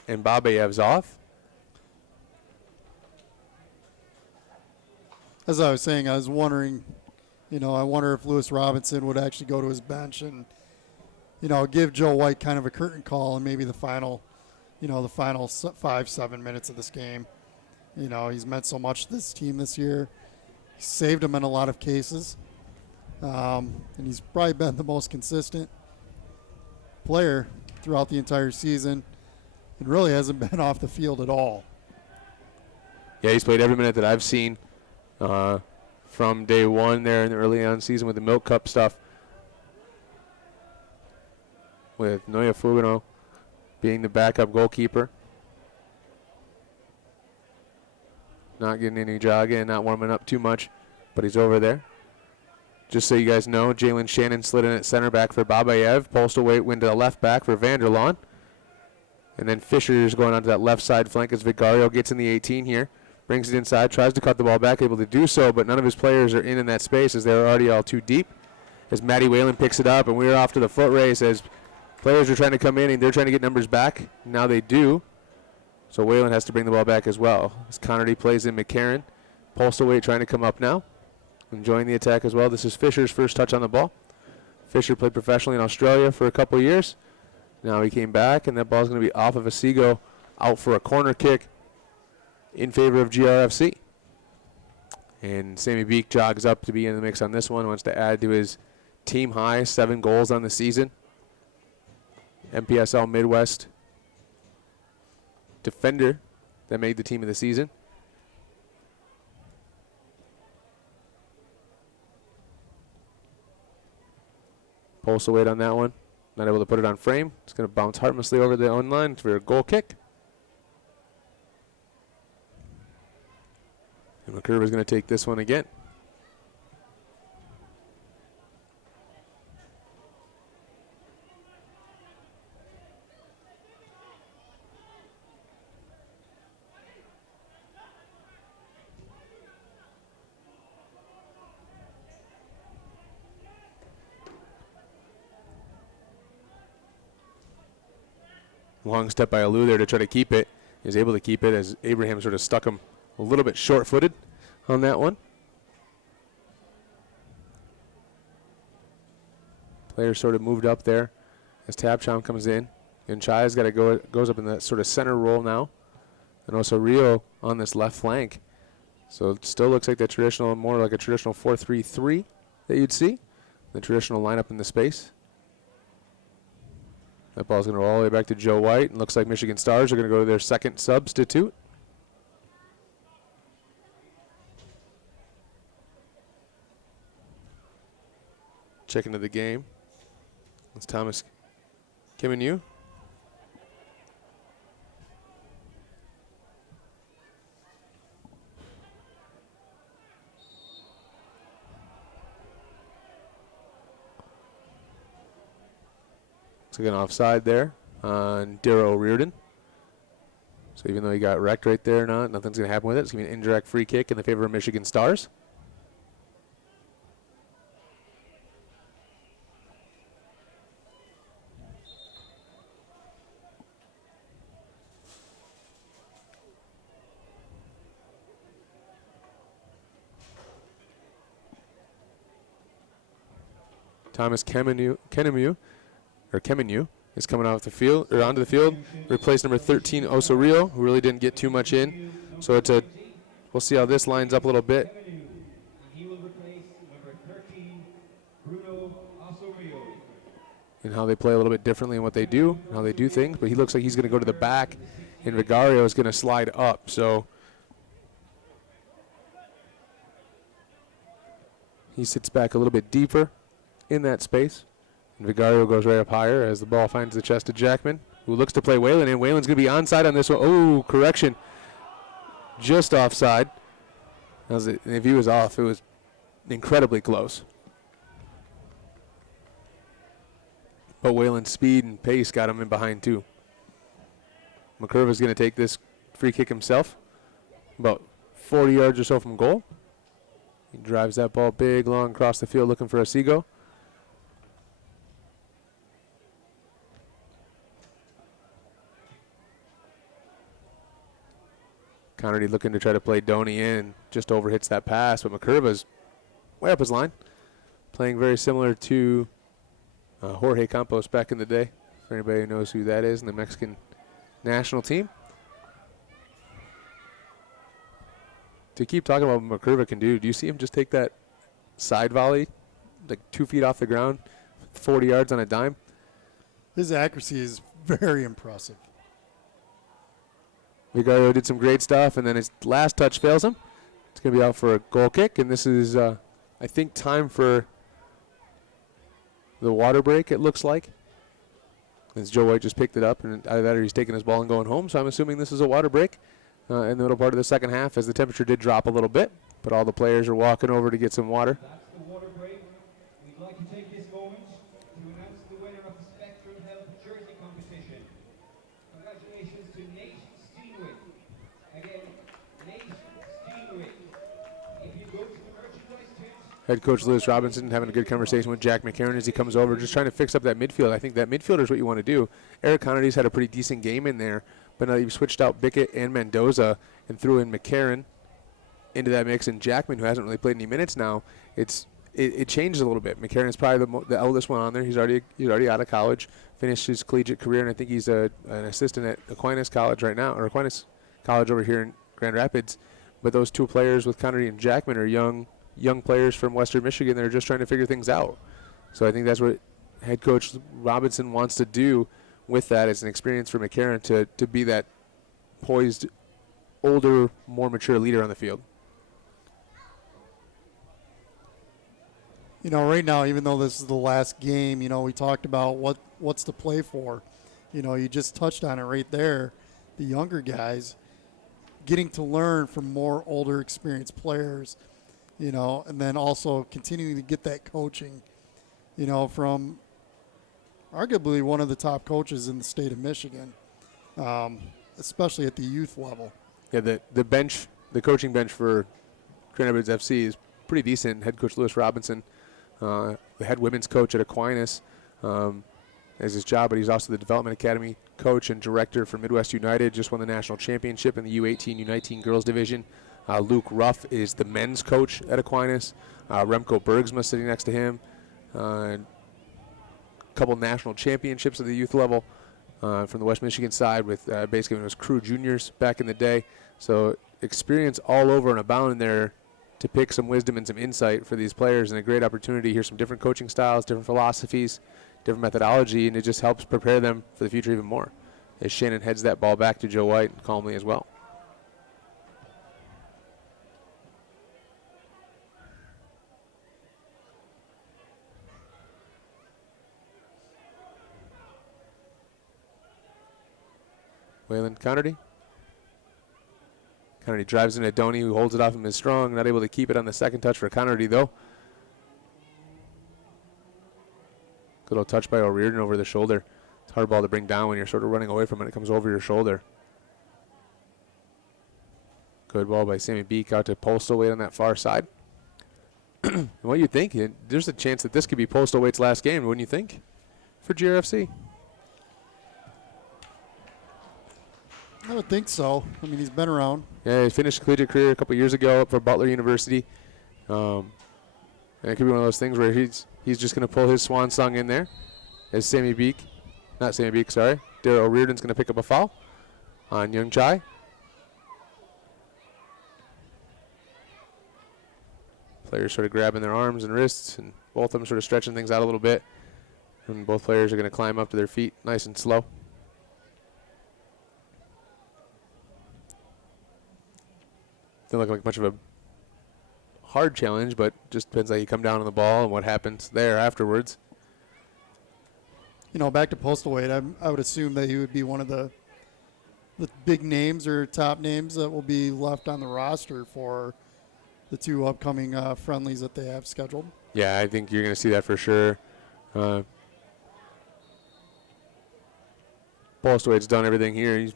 and Babayev's off. as I was saying, I was wondering, I wonder if Lewis Robinson would actually go to his bench and, give Joe White kind of a curtain call and maybe the final 5-7 minutes of this game. He's meant so much to this team this year. He saved him in a lot of cases. And he's probably been the most consistent player throughout the entire season and really hasn't been off the field at all. Yeah, he's played every minute that I've seen from day one there in the early on season with the Milk Cup stuff. With Noya Fugano being the backup goalkeeper. Not getting any jog in, not warming up too much, but he's over there. Just so you guys know, Jalen Shannon slid in at center back for Babayev. Postlethwaite went to the left back for Vanderlaan. And then Fisher's going onto that left side flank as Vigario gets in the 18 here. Brings it inside, tries to cut the ball back, able to do so, but none of his players are in that space as they're already all too deep. As Matty Whalen picks it up, and we're off to the foot race as players are trying to come in and they're trying to get numbers back. Now they do. So Whalen has to bring the ball back as well. As Connerty plays in McCarron. Postlethwaite trying to come up now. Enjoying the attack as well. This is Fisher's first touch on the ball. Fisher played professionally in Australia for a couple years. Now he came back, and that ball's going to be off of Asigo, out for a corner kick in favor of GRFC. And Sammy Beek jogs up to be in the mix on this one. Wants to add to his team high 7 goals on the season. MPSL Midwest defender that made the team of the season. Pulse weight on that one. Not able to put it on frame. It's going to bounce harmlessly over the own line for a goal kick. And McCurva is going to take this one again. Long step by Alou there to try to keep it. He's able to keep it as Abraham sort of stuck him a little bit short-footed on that one. Player sort of moved up there as Tabcham comes in. And Chai's got to goes up in that sort of center role now. And also Rio on this left flank. So it still looks like the traditional, more like a traditional 4-3-3 that you'd see. The traditional lineup in the space. That ball's going to roll all the way back to Joe White. And looks like Michigan Stars are going to go to their second substitute. Check into the game. It's Thomas Kiminu. Again, offside there on Darrow Reardon. So even though he got wrecked right there, nothing's going to happen with it. It's going to be an indirect free kick in the favor of Michigan Stars. Thomas Kemenu is coming off the field or onto the field. Replaced number 13 Osorio, who really didn't get too much in. So it's a we'll see how this lines up a little bit. He will replace number 13 Bruno Osorio. And how they play a little bit differently in what they do, how they do things. But he looks like he's going to go to the back, and Vigario is going to slide up. So he sits back a little bit deeper in that space. And Vigario goes right up higher as the ball finds the chest of Jackman, who looks to play Whalen, and Whalen's going to be onside on this one. Oh, correction. Just offside. If he was off, it was incredibly close. But Whalen's speed and pace got him in behind, too. McCurva's going to take this free kick himself, about 40 yards or so from goal. He drives that ball big, long across the field looking for a Seago. Connerty looking to try to play Doney in, just overhits that pass, but McCurva's way up his line. Playing very similar to Jorge Campos back in the day, for anybody who knows who that is in the Mexican national team. To keep talking about what McCurva can do you see him just take that side volley, like 2 feet off the ground, 40 yards on a dime? His accuracy is very impressive. Vigario did some great stuff, and then his last touch fails him. It's going to be out for a goal kick, and this is, I think, time for the water break, it looks like. As Joe White just picked it up, and either that or he's taking his ball and going home, so I'm assuming this is a water break in the middle part of the second half as the temperature did drop a little bit, but all the players are walking over to get some water. That's the water break. We'd like to take this moment to announce the winner of the Spectrum Health Jersey competition. Congratulations to Nate Steenwick. Again, Nate Steenwick. If you go to the merchandise tent, Head coach Lewis Robinson having a good conversation with Jack McCarron as he comes over, just trying to fix up that midfield. I think that midfielder is what you want to do. Eric Connerty's had a pretty decent game in there, but now you've switched out Bickett and Mendoza and threw in McCarron into that mix, and Jackman, who hasn't really played any minutes now, it changes a little bit. McCarron is probably the eldest one on there. He's already out of college, finished his collegiate career, and I think he's an assistant at Aquinas College right now, or Aquinas College over here in Grand Rapids. But those two players with Connerty and Jackman are young players from Western Michigan that are just trying to figure things out. So I think that's what head coach Robinson wants to do with that as an experience for McCarron to be that poised, older, more mature leader on the field. You know, right now, even though this is the last game, you know, we talked about what's to play for. You know, you just touched on it right there. The younger guys getting to learn from more older, experienced players, you know, and then also continuing to get that coaching, you know, from arguably one of the top coaches in the state of Michigan, especially at the youth level. Yeah, the coaching bench for Grand Rapids FC is pretty decent. Head coach Lewis Robinson, the head women's coach at Aquinas, as his job, but he's also the development academy coach and director for Midwest United. Just won the national championship in the U18, U19 girls division. Luke Ruff is the men's coach at Aquinas. Remco Bergsma sitting next to him. A couple national championships at the youth level from the West Michigan side with basically when it was Crew Juniors back in the day. So experience all over and abound in there to pick some wisdom and some insight for these players, and a great opportunity to hear some different coaching styles, different philosophies, different methodology, and it just helps prepare them for the future even more as Shannon heads that ball back to Joe White calmly as well. Waylon Connerty. Connerty drives in at Doney, who holds it off him as strong. Not able to keep it on the second touch for Connerty, though. Good little touch by O'Riordan over the shoulder. It's a hard ball to bring down when you're sort of running away from it. It comes over your shoulder. Good ball by Sammy Beek out to Postlethwaite on that far side. What do you think? There's a chance that this could be Postlethwaite's last game, wouldn't you think, for GRFC? I would think so. I mean, he's been around. Yeah, he finished collegiate career a couple years ago up for Butler University. And it could be one of those things where he's just going to pull his swan song in there as Daryl O'Riordan's going to pick up a foul on Young Chai. Players sort of grabbing their arms and wrists, and both of them sort of stretching things out a little bit. And both players are going to climb up to their feet nice and slow. Doesn't look like much of a hard challenge, but just depends how you come down on the ball and what happens there afterwards. You know, back to Postlethwaite, I would assume that he would be one of the big names or top names that will be left on the roster for the two upcoming friendlies that they have scheduled. Yeah, I think you're going to see that for sure. Postlethwaite's done everything here. He's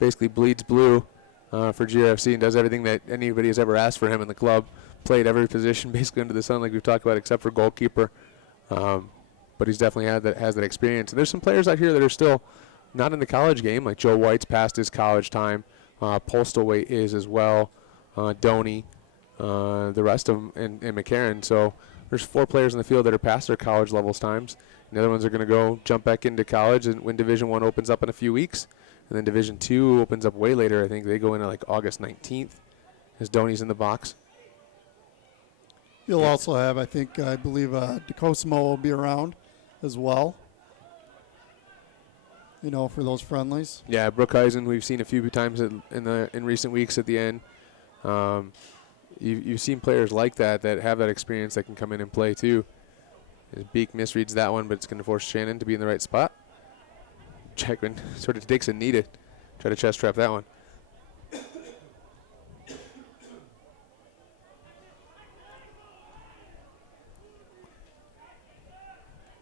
basically bleeds blue for GRFC and does everything that anybody has ever asked for him in the club. Played every position basically under the sun, like we've talked about, except for goalkeeper. But he's definitely has that experience. And there's some players out here that are still not in the college game, like Joe White's past his college time. Postlethwaite is as well. Doney, the rest of them, and McCarron. So there's 4 players in the field that are past their college levels times. And the other ones are going to go jump back into college and when Division I opens up in a few weeks. And then Division II opens up way later. I think they go in like August 19th as Doney's in the box. You'll also have, I believe DeCosimo will be around as well, you know, for those friendlies. Yeah, Brookhuizen we've seen a few times in recent weeks at the end. You've seen players like that have that experience that can come in and play too. His Beak misreads that one, but it's going to force Shannon to be in the right spot. Jackman sort of takes a knee to try to chest trap that one.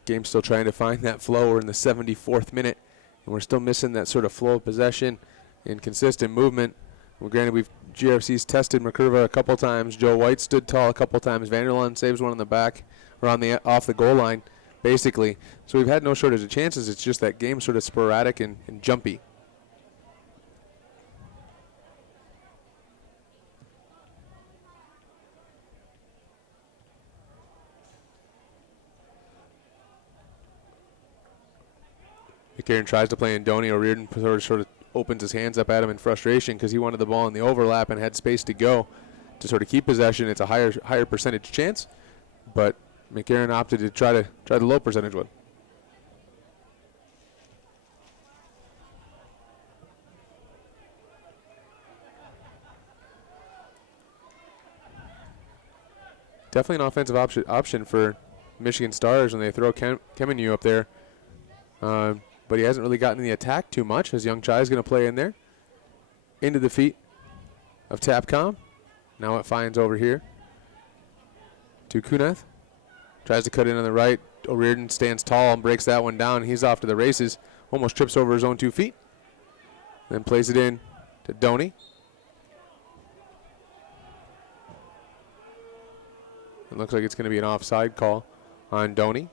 Game's still trying to find that flow. We're in the 74th minute, and we're still missing that sort of flow of possession and consistent movement. Well, granted, GRFC's tested McCurva a couple times. Joe White stood tall a couple times. Vanderlaan saves one on the back or off the goal line, basically. So we've had no shortage of chances. It's just that game's sort of sporadic and jumpy. McCarron tries to play in Doney. O'Riordan sort of opens his hands up at him in frustration because he wanted the ball in the overlap and had space to go to sort of keep possession. It's a higher percentage chance, but McCarron opted to try the low percentage one. definitely an offensive option for Michigan Stars when they throw Kemenu up there. But he hasn't really gotten in the attack too much, as Young Chai is going to play in there. Into the feet of Tapcom. Now it finds over here to Kuneth. Tries to cut in on the right. O'Riordan stands tall and breaks that one down. He's off to the races. Almost trips over his own 2 feet. Then plays it in to Doney. It looks like it's going to be an offside call on Doney.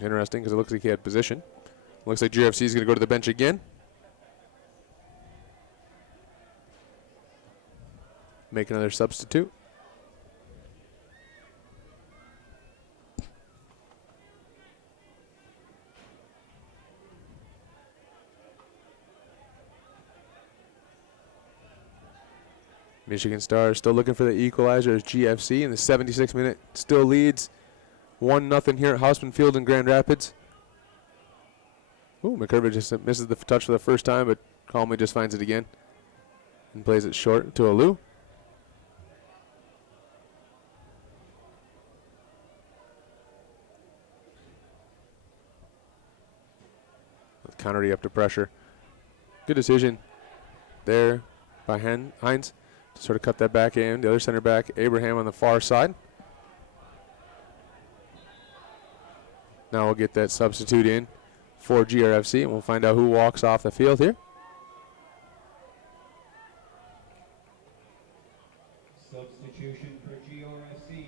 Interesting, because it looks like he had position. Looks like GFC is going to go to the bench again. Make another substitute. Michigan Stars still looking for the equalizer as GFC in the 76th minute still leads 1-0 here at Hausman Field in Grand Rapids. Ooh, McCurva just misses the touch for the first time, but calmly just finds it again and plays it short to Alou. With Connery up to pressure. Good decision there by Hines to sort of cut that back in. The other center back, Abraham, on the far side. Now we'll get that substitute in for GRFC, and we'll find out who walks off the field here. Substitution for GRFC.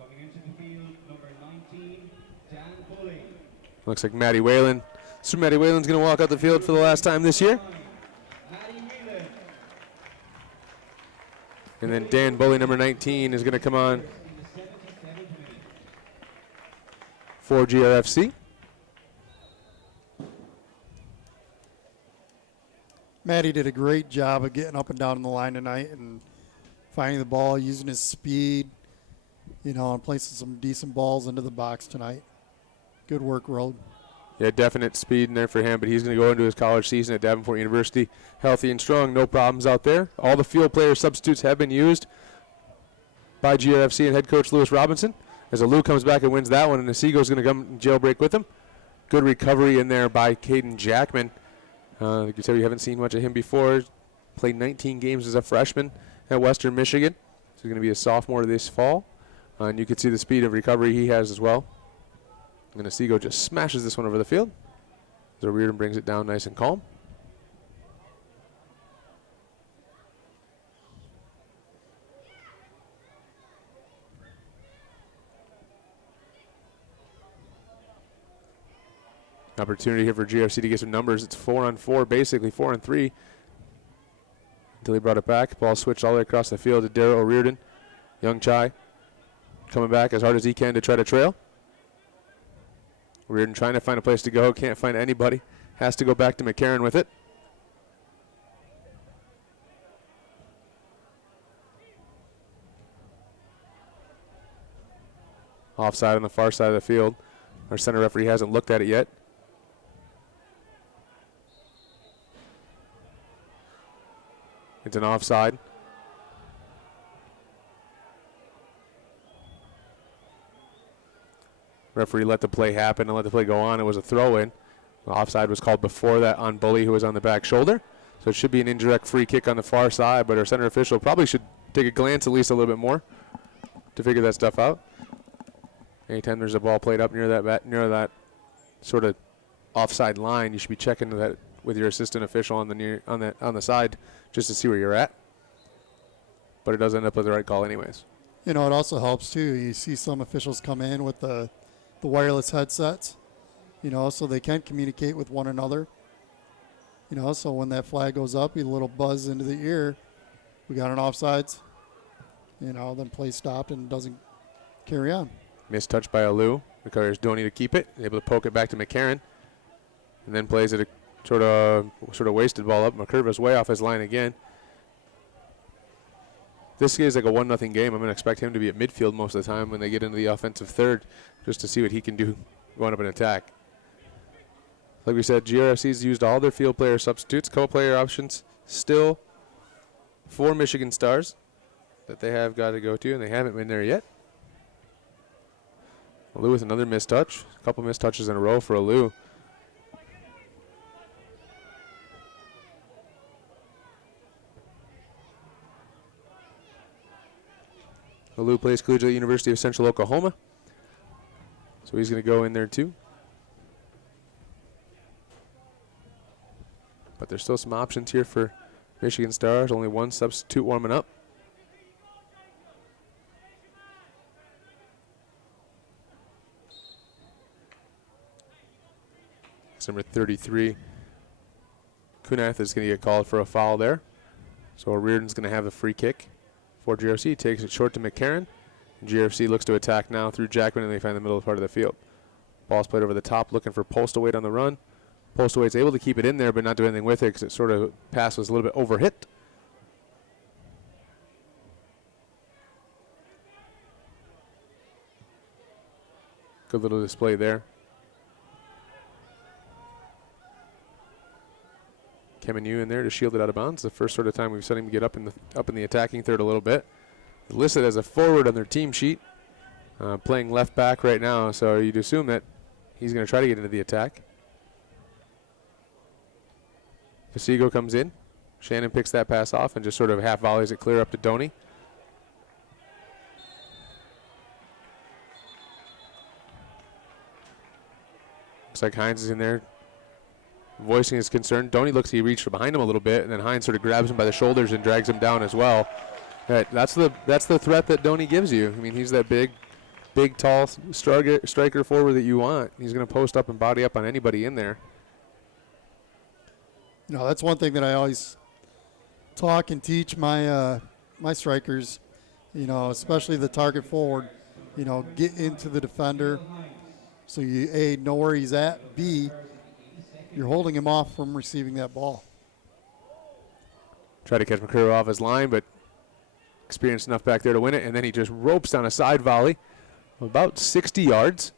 Coming into the field, number 19, Dan Bully. Looks like Matty Whalen. So Matty Whalen's going to walk out the field for the last time this year. Matty Whelan. And then Dan Bully, number 19, is going to come on for GRFC. Matty did a great job of getting up and down the line tonight and finding the ball, using his speed, you know, and placing some decent balls into the box tonight. Good work, Road. Yeah, definite speed in there for him, but he's going to go into his college season at Davenport University healthy and strong. No problems out there. All the field player substitutes have been used by GRFC and head coach Lewis Robinson. As Alou comes back and wins that one, and Asigo's going to come jailbreak with him. Good recovery in there by Caden Jackman. Like you said, we haven't seen much of him before. Played 19 games as a freshman at Western Michigan. So he's going to be a sophomore this fall. And you can see the speed of recovery he has as well. And Asigo just smashes this one over the field. So Reardon brings it down nice and calm. Opportunity here for GFC to get some numbers. It's 4-on-4, basically 4-on-3. Until he brought it back. Ball switched all the way across the field to Darrell O'Riordan. Young Chai coming back as hard as he can to try to trail. Reardon trying to find a place to go. Can't find anybody. Has to go back to McCarron with it. Offside on the far side of the field. Our center referee hasn't looked at it yet. It's an offside. Referee let the play happen and let the play go on. It was a throw-in. The offside was called before that on Bully, who was on the back shoulder. So it should be an indirect free kick on the far side, but our center official probably should take a glance at least a little bit more to figure that stuff out. Anytime there's a ball played up near that sort of offside line, you should be checking that with your assistant official on the side just to see where you're at. But it does end up with the right call anyways. You know, it also helps too. You see some officials come in with the wireless headsets, you know, so they can communicate with one another. You know, so when that flag goes up, a little buzz into the ear. We got an offsides. You know, then play stopped and doesn't carry on. Missed touch by Alou. Requires Doney to keep it. Able to poke it back to McCarron. And then plays it a sort of wasted ball up. McCurva's way off his line again. This is like a 1-0 game. I'm going to expect him to be at midfield most of the time when they get into the offensive third just to see what he can do going up in attack. Like we said, GRFC's used all their field player substitutes. Couple player options still for Michigan Stars. that they have got to go to, and they haven't been there yet. Alou with another missed touch. A couple missed touches in a row for Alou. Alou plays collegiate at University of Central Oklahoma. So he's going to go in there too. But there's still some options here for Michigan Stars. Only one substitute warming up. It's number 33. Kunath is going to get called for a foul there. So Reardon's going to have a free kick for GRFC. Takes it short to McCarran. GRFC looks to attack now through Jackman, and they find the middle part of the field. Ball's played over the top, looking for Postawait on the run. Postawait's able to keep it in there, but not do anything with it because it sort of pass was a little bit overhit. Good little display there. Kemenu in there to shield it out of bounds. The first sort of time we've seen him get up in the attacking third a little bit. Listed as a forward on their team sheet, playing left back right now, so you'd assume that he's going to try to get into the attack. Fasigo comes in. Shannon picks that pass off and just sort of half volleys it clear up to Doney. Looks like Hines is in there voicing his concern. Doney looks, he reached behind him a little bit, and then Hines sort of grabs him by the shoulders and drags him down as well. That's the threat that Doney gives you. I mean, he's that big, tall striker forward that you want. He's going to post up and body up on anybody in there. You know, that's one thing that I always talk and teach my my strikers, you know, especially the target forward, you know, get into the defender so you, A, know where he's at, B, you're holding him off from receiving that ball. Try to catch McCurry off his line, but experienced enough back there to win it, and then he just ropes down a side volley about 60 yards.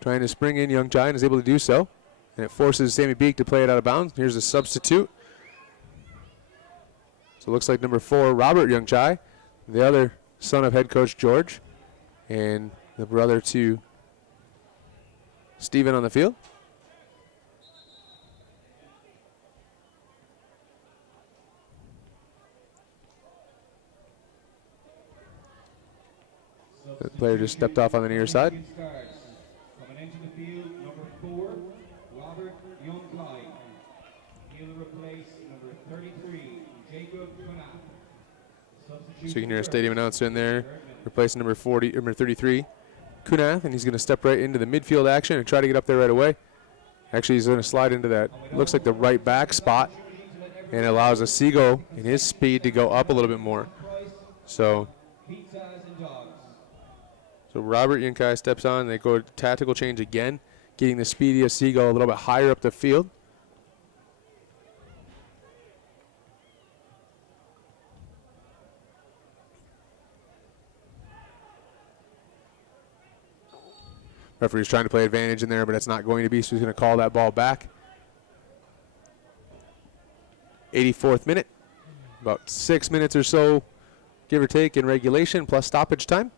Trying to spring in Young Chai and is able to do so. And it forces Sammy Beek to play it out of bounds. Here's a substitute. So it looks like number 4, Robert Young Chai, the other son of head coach George, and the brother to Steven on the field. The player just stepped off on the near side. Coming into the field, number 4, Robert Youngkai. He'll replace number 33, Jacob Kunath. So you can hear a stadium announcer in there, replacing number 33, Kunath, and he's going to step right into the midfield action and try to get up there right away. Actually, he's going to slide into that, looks like the right back spot, and allows Asigo and his speed to go up a little bit more. So Robert Yunkai steps on, and they go to tactical change again, getting the speedy Asigo a little bit higher up the field. Referee's trying to play advantage in there, but it's not going to be, so he's going to call that ball back. 84th minute, about 6 minutes or so, give or take, in regulation, plus stoppage time.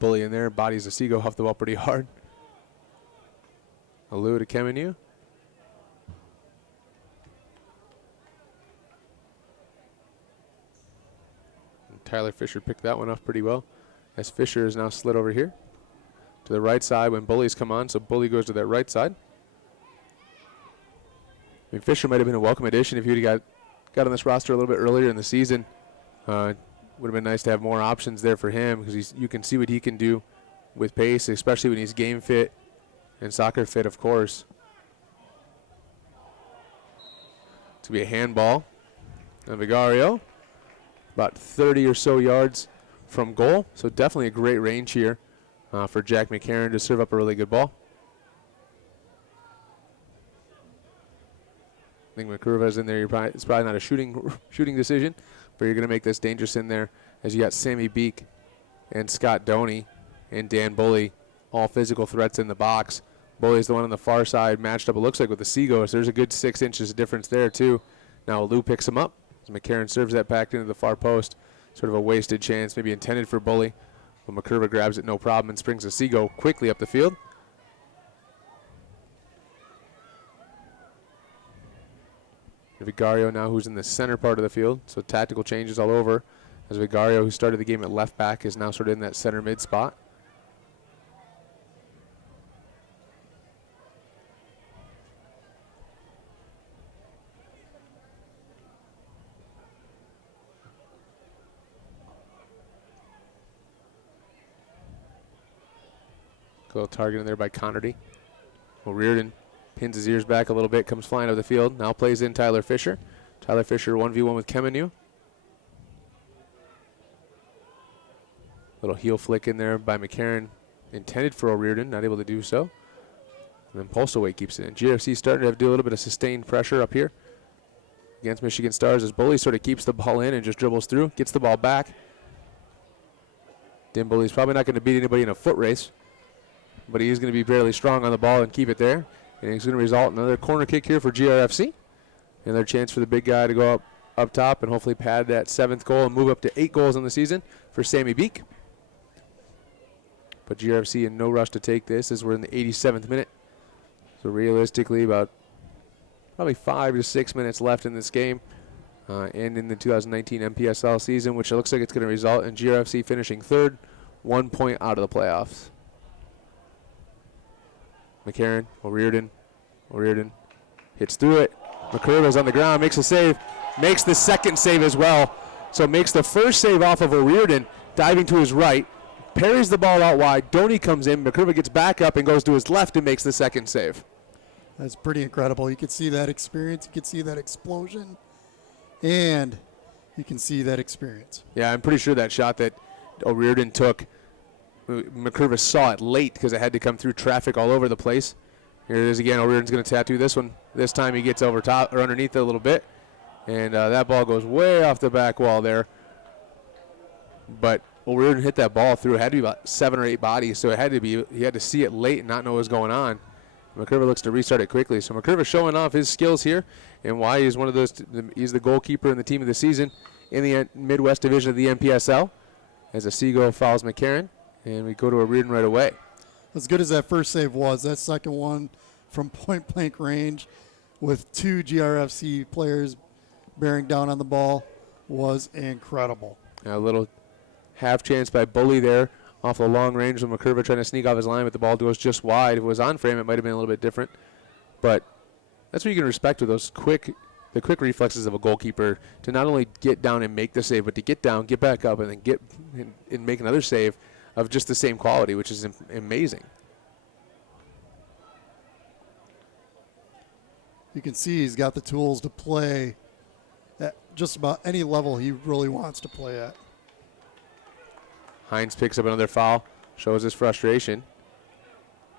Bully in there, bodies Asigo off the ball pretty hard. Alou to Kemenu. Tyler Fisher picked that one off pretty well, as Fisher is now slid over here to the right side when Bully's come on, so Bully goes to that right side. I mean, Fisher might have been a welcome addition if he would have got on this roster a little bit earlier in the season. Would have been nice to have more options there for him, because you can see what he can do with pace, especially when he's game fit and soccer fit, of course. It's going to be a handball. And Vigario, about 30 or so yards from goal. So definitely a great range here for Jack McCarran to serve up a really good ball. I think McCurva's in there. It's probably not a shooting decision, but you're going to make this dangerous in there, as you got Sammy Beek and Scott Doney and Dan Bully, all physical threats in the box. Bully's the one on the far side matched up, it looks like, with the Seagulls. There's a good 6 inches difference there, too. Now Lou picks him up. As McCarron serves that back into the far post. Sort of a wasted chance, maybe intended for Bully. But McCurva grabs it no problem and springs the Seagull quickly up the field. Vigario now, who's in the center part of the field, so tactical changes all over. As Vigario, who started the game at left back, is now sort of in that center mid spot. Little target in there by Connerty. Well, Reardon pins his ears back a little bit, comes flying out of the field. Now plays in Tyler Fisher. Tyler Fisher 1v1 with Kemenu. Little heel flick in there by McCarron, intended for O'Riordan, not able to do so. And then Postlewaite keeps it in. GFC starting to have to do a little bit of sustained pressure up here against Michigan Stars as Bully sort of keeps the ball in and just dribbles through, gets the ball back. Dim Bully's probably not going to beat anybody in a foot race, but he is going to be fairly strong on the ball and keep it there. And it's going to result in another corner kick here for GRFC. Another chance for the big guy to go up top and hopefully pad that 7th goal and move up to 8 goals in the season for Sammy Beek. But GRFC in no rush to take this as we're in the 87th minute. So realistically, about probably 5 to 6 minutes left in this game and in the 2019 MPSL season, which it looks like it's going to result in GRFC finishing 3rd, 1 point out of the playoffs. McCarron, O'Riordan hits through it. McCurva's on the ground, makes a save, makes the 2nd save as well. So makes the 1st save off of O'Riordan, diving to his right, parries the ball out wide. Doney comes in, McCurva gets back up and goes to his left and makes the 2nd save. That's pretty incredible. You could see that experience, you could see that explosion, and you can see that experience. Yeah, I'm pretty sure that shot that O'Riordan took, McCurva saw it late because it had to come through traffic all over the place. Here it is again. O'Riordan's going to tattoo this one. This time he gets over top or underneath it a little bit, and that ball goes way off the back wall there. But O'Riordan hit that ball through. It had to be about 7 or 8 bodies, so it had to be. He had to see it late and not know what was going on. McCurva looks to restart it quickly. So McCurva showing off his skills here and why he's one of those. He's the goalkeeper in the team of the season in the Midwest Division of the MPSL. As a Seagull fouls McCarron. And we go to O'Riordan right away. As good as that first save was, that second one from point-blank range with 2 GRFC players bearing down on the ball was incredible. A little half chance by Bully there off the long range of McCurva trying to sneak off his line, but the ball goes just wide. If it was on frame, it might have been a little bit different. But that's what you can respect with those quick reflexes of a goalkeeper to not only get down and make the save, but to get down, get back up, and then get and make another save of just the same quality, which is amazing. You can see he's got the tools to play at just about any level he really wants to play at. Hines picks up another foul, shows his frustration.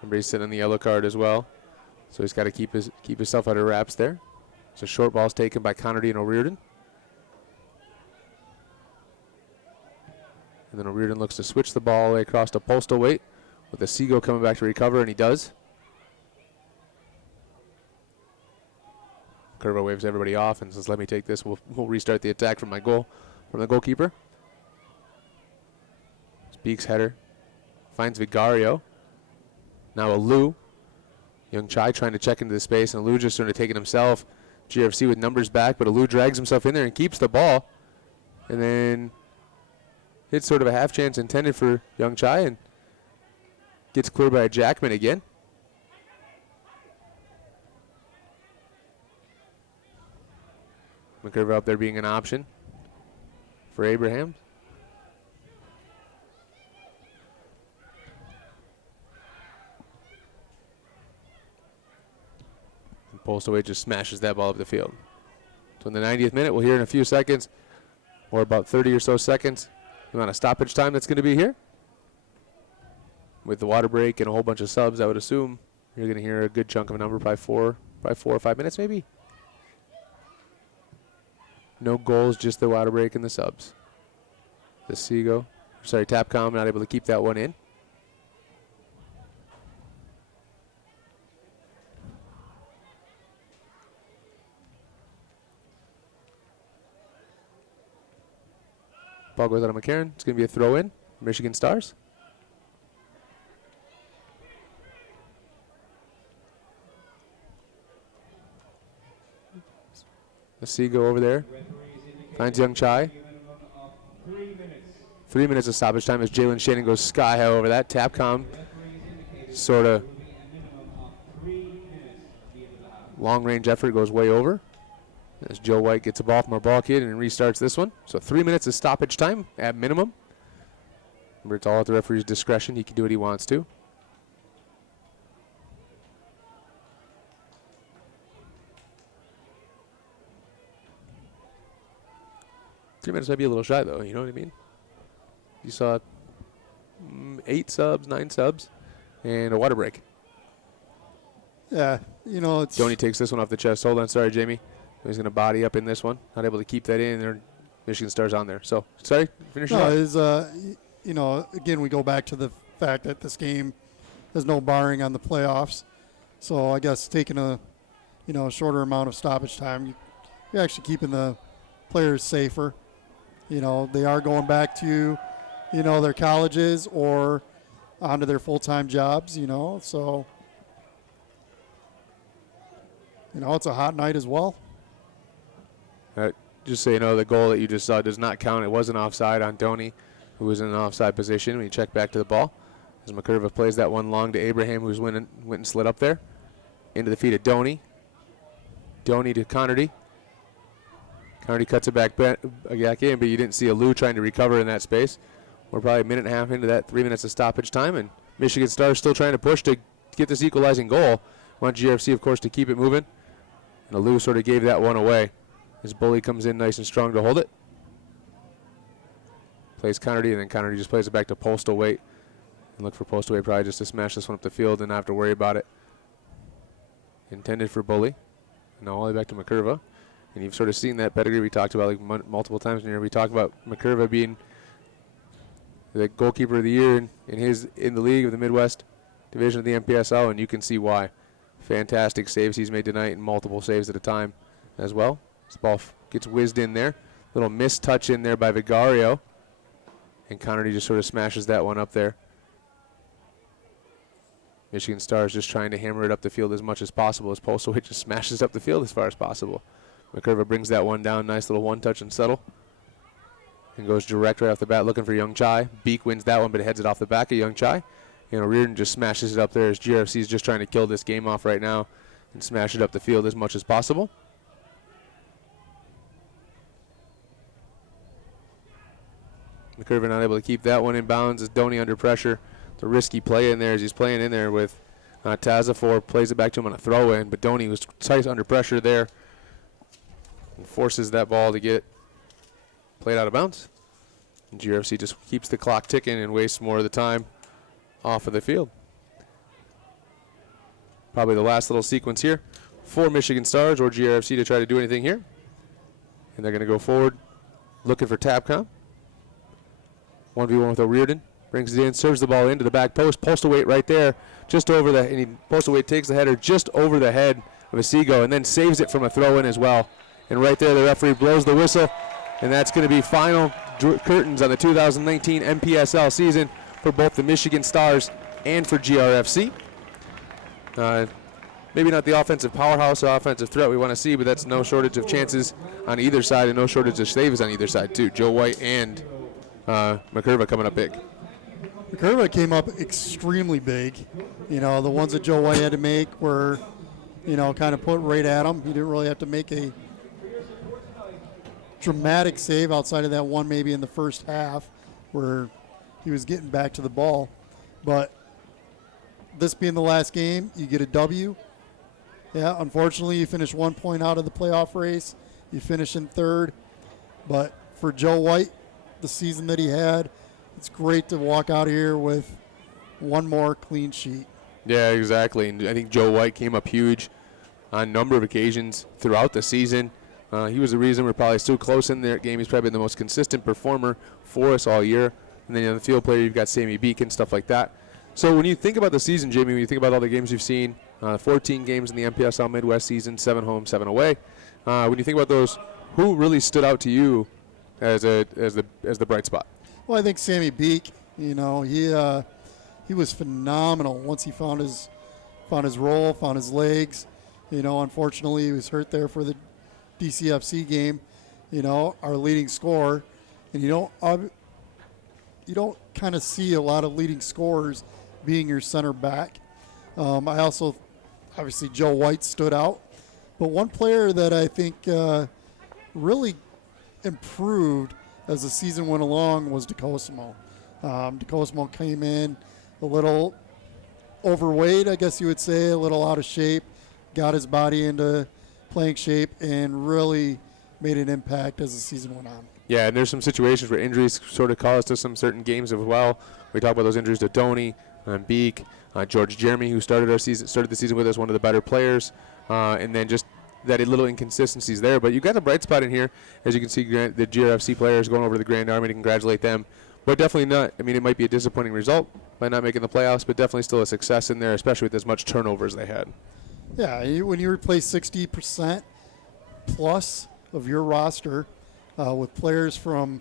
Remember, he's sitting on the yellow card as well, so he's got to keep himself out of wraps there. So short ball's taken by Connerty and O'Riordan. And then O'Riordan looks to switch the ball away across to Postlewaite with the Seagull coming back to recover, and he does. Curva waves everybody off and says, let me take this. We'll restart the attack from the goalkeeper. Beek's header finds Vigario. Now Lou. Young Chai trying to check into the space, and Lou just sort of taking himself. GFC with numbers back, but Lou drags himself in there and keeps the ball. And then hits sort of a half chance intended for Young Chai and gets cleared by a Jackman again. McCurva up there being an option for Abraham. And Postlewaite just smashes that ball up the field. So in the 90th minute, we'll hear in a few seconds, or about 30 or so seconds, the amount of stoppage time that's going to be here. With the water break and a whole bunch of subs, I would assume you're going to hear a good chunk of a number, probably 4 or 5 minutes maybe. No goals, just the water break and the subs. The Tapcom not able to keep that one in. Ball goes out of McCarran. It's going to be a throw in. Michigan Stars. Let's see, go over there. Finds Young Chai. 3 minutes of stoppage time as Jalen Shannon goes sky high over that. Tapcom sort of long range effort goes way over as Joe White gets a ball from our ball kid and restarts this one. So 3 minutes of stoppage time at minimum. Remember, it's all at the referee's discretion. He can do what he wants to. Three minutes might be a little shy, though. You know what I mean? You saw 8 subs, 9 subs, and a water break. Yeah, you know, it's... Doney takes this one off the chest. Hold on, sorry, Jamie. He's going to body up in this one. Not able to keep that in. There, Michigan Stars on there. So, sorry, finish it No, up. is you know, again, we go back to the fact that this game has no barring on the playoffs. So I guess taking a, you know, a shorter amount of stoppage time, you're actually keeping the players safer. You know, they are going back to, you know, their colleges or onto their full-time jobs, you know. So, you know, it's a hot night as well. Just so you know, the goal that you just saw does not count. It wasn't offside on Doney, who was in an offside position. When you check back to the ball, as McCurva plays that one long to Abraham, who's went and slid up there. Into the feet of Doney. Doney to Connerty. Connerty cuts it back in, but you didn't see a Lou trying to recover in that space. We're probably a minute and a half into that 3 minutes of stoppage time, and Michigan Stars still trying to push to get this equalizing goal. Want GFC, of course, to keep it moving. And a Lou sort of gave that one away. His bully comes in nice and strong to hold it. Plays Connerty, and then Connerty just plays it back to Postal Weight. And look for Postal Weight probably just to smash this one up the field and not have to worry about it. Intended for bully. Now all the way back to McCurva. And you've sort of seen that pedigree we talked about like multiple times in here. We talked about McCurva being the goalkeeper of the year in the league of the Midwest Division of the MPSL, and you can see why. Fantastic saves he's made tonight, and multiple saves at a time as well. This ball gets whizzed in there. Little missed touch in there by Vigario. And Connerty just sort of smashes that one up there. Michigan Stars just trying to hammer it up the field as much as possible as Postlewaite just smashes up the field as far as possible. McCurva brings that one down. Nice little one touch and settle. And goes direct right off the bat looking for Young Chai. Beek wins that one, but heads it off the back of Young Chai. You know, Reardon just smashes it up there as GRFC is just trying to kill this game off right now and smash it up the field as much as possible. McCurva not able to keep that one in bounds as Doney under pressure. The risky play in there as he's playing in there with Tazafor, plays it back to him on a throw in, but Doney was tight under pressure there and forces that ball to get played out of bounds. And GRFC just keeps the clock ticking and wastes more of the time off of the field. Probably the last little sequence here for Michigan Stars or GRFC to try to do anything here. And they're going to go forward looking for Tabcom. 1v1 with O'Riordan. Brings it in, serves the ball into the back post. Postlethwaite right there, just over the, and Postlethwaite takes the header just over the head of Asigo and then saves it from a throw in as well. And right there, the referee blows the whistle, and that's going to be final curtains on the 2019 MPSL season for both the Michigan Stars and for GRFC. Maybe not the offensive powerhouse or offensive threat we want to see, but that's no shortage of chances on either side and no shortage of saves on either side too. Joe White and McCurva coming up big. McCurva came up extremely big. You know, the ones that Joe White had to make were, you know, kind of put right at him. He didn't really have to make a dramatic save outside of that one maybe in the first half where he was getting back to the ball. But this being the last game, you get a W. Yeah, unfortunately, you finish 1 point out of the playoff race. You finish in third. But for Joe White, the season that he had, it's great to walk out here with one more clean sheet. Yeah, exactly. And I think Joe White came up huge on a number of occasions throughout the season. He was the reason we're probably still close in that game. He's probably been the most consistent performer for us all year. And then on the field player, you've got Sammy Beacon, stuff like that. So when you think about the season, Jamie, when you think about all the games you've seen, 14 games in the MPSL Midwest season, 7 home, 7 away. When you think about those, who really stood out to you as the bright spot? Well, I think Sammy Beek, you know, he was phenomenal once he found his role, found his legs. You know, unfortunately, he was hurt there for the DCFC game. You know, our leading scorer, and you don't kind of see a lot of leading scorers being your center back. I also, obviously, Joe White stood out, but one player that I think really improved as the season went along was DeCosimo. DeCosimo came in a little overweight, I guess you would say, a little out of shape, got his body into playing shape, and really made an impact as the season went on. Yeah, and there's some situations where injuries sort of caused us some certain games as well. We talk about those injuries to Doney, Beek, George Jeremy, who started the season with us, one of the better players, and then just that little inconsistencies there. But you got a bright spot in here, as you can see, the GRFC players going over to the Grand Army to congratulate them. But definitely not. I mean, it might be a disappointing result by not making the playoffs, but definitely still a success in there, especially with as much turnover as they had. Yeah, when you replace 60% plus of your roster with players from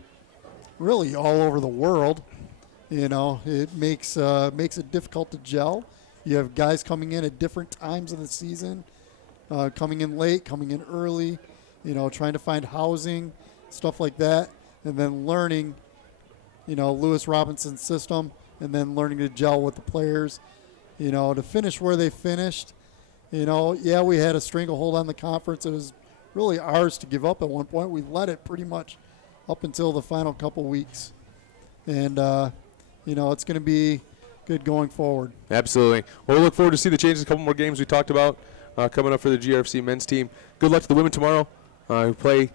really all over the world, you know, it makes it difficult to gel. You have guys coming in at different times of the season, coming in late, coming in early, you know, trying to find housing, stuff like that, and then learning, you know, Lewis Robinson's system, and then learning to gel with the players, you know, to finish where they finished. You know, yeah, we had a stranglehold on the conference. It was really ours to give up at one point. We led it pretty much up until the final couple weeks. And, you know, it's going to be good going forward. Absolutely. Well, we look forward to see the changes. A couple more games we talked about coming up for the GRFC men's team. Good luck to the women tomorrow who play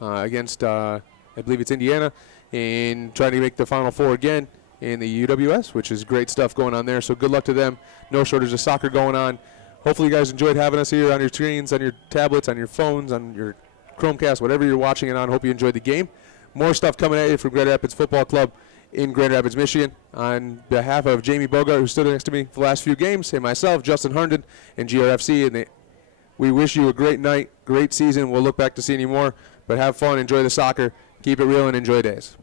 against, I believe it's Indiana, and trying to make the Final Four again in the UWS, which is great stuff going on there. So good luck to them. No shortage of soccer going on. Hopefully you guys enjoyed having us here on your screens, on your tablets, on your phones, on your Chromecast, whatever you're watching it on. Hope you enjoyed the game. More stuff coming at you from Grand Rapids Football Club in Grand Rapids, Michigan. On behalf of Jamie Bogart, who stood next to me for the last few games, and myself, Justin Herndon, and GRFC, and we wish you a great night, great season. We'll look back to seeing you more, but have fun, enjoy the soccer, keep it real, and enjoy days.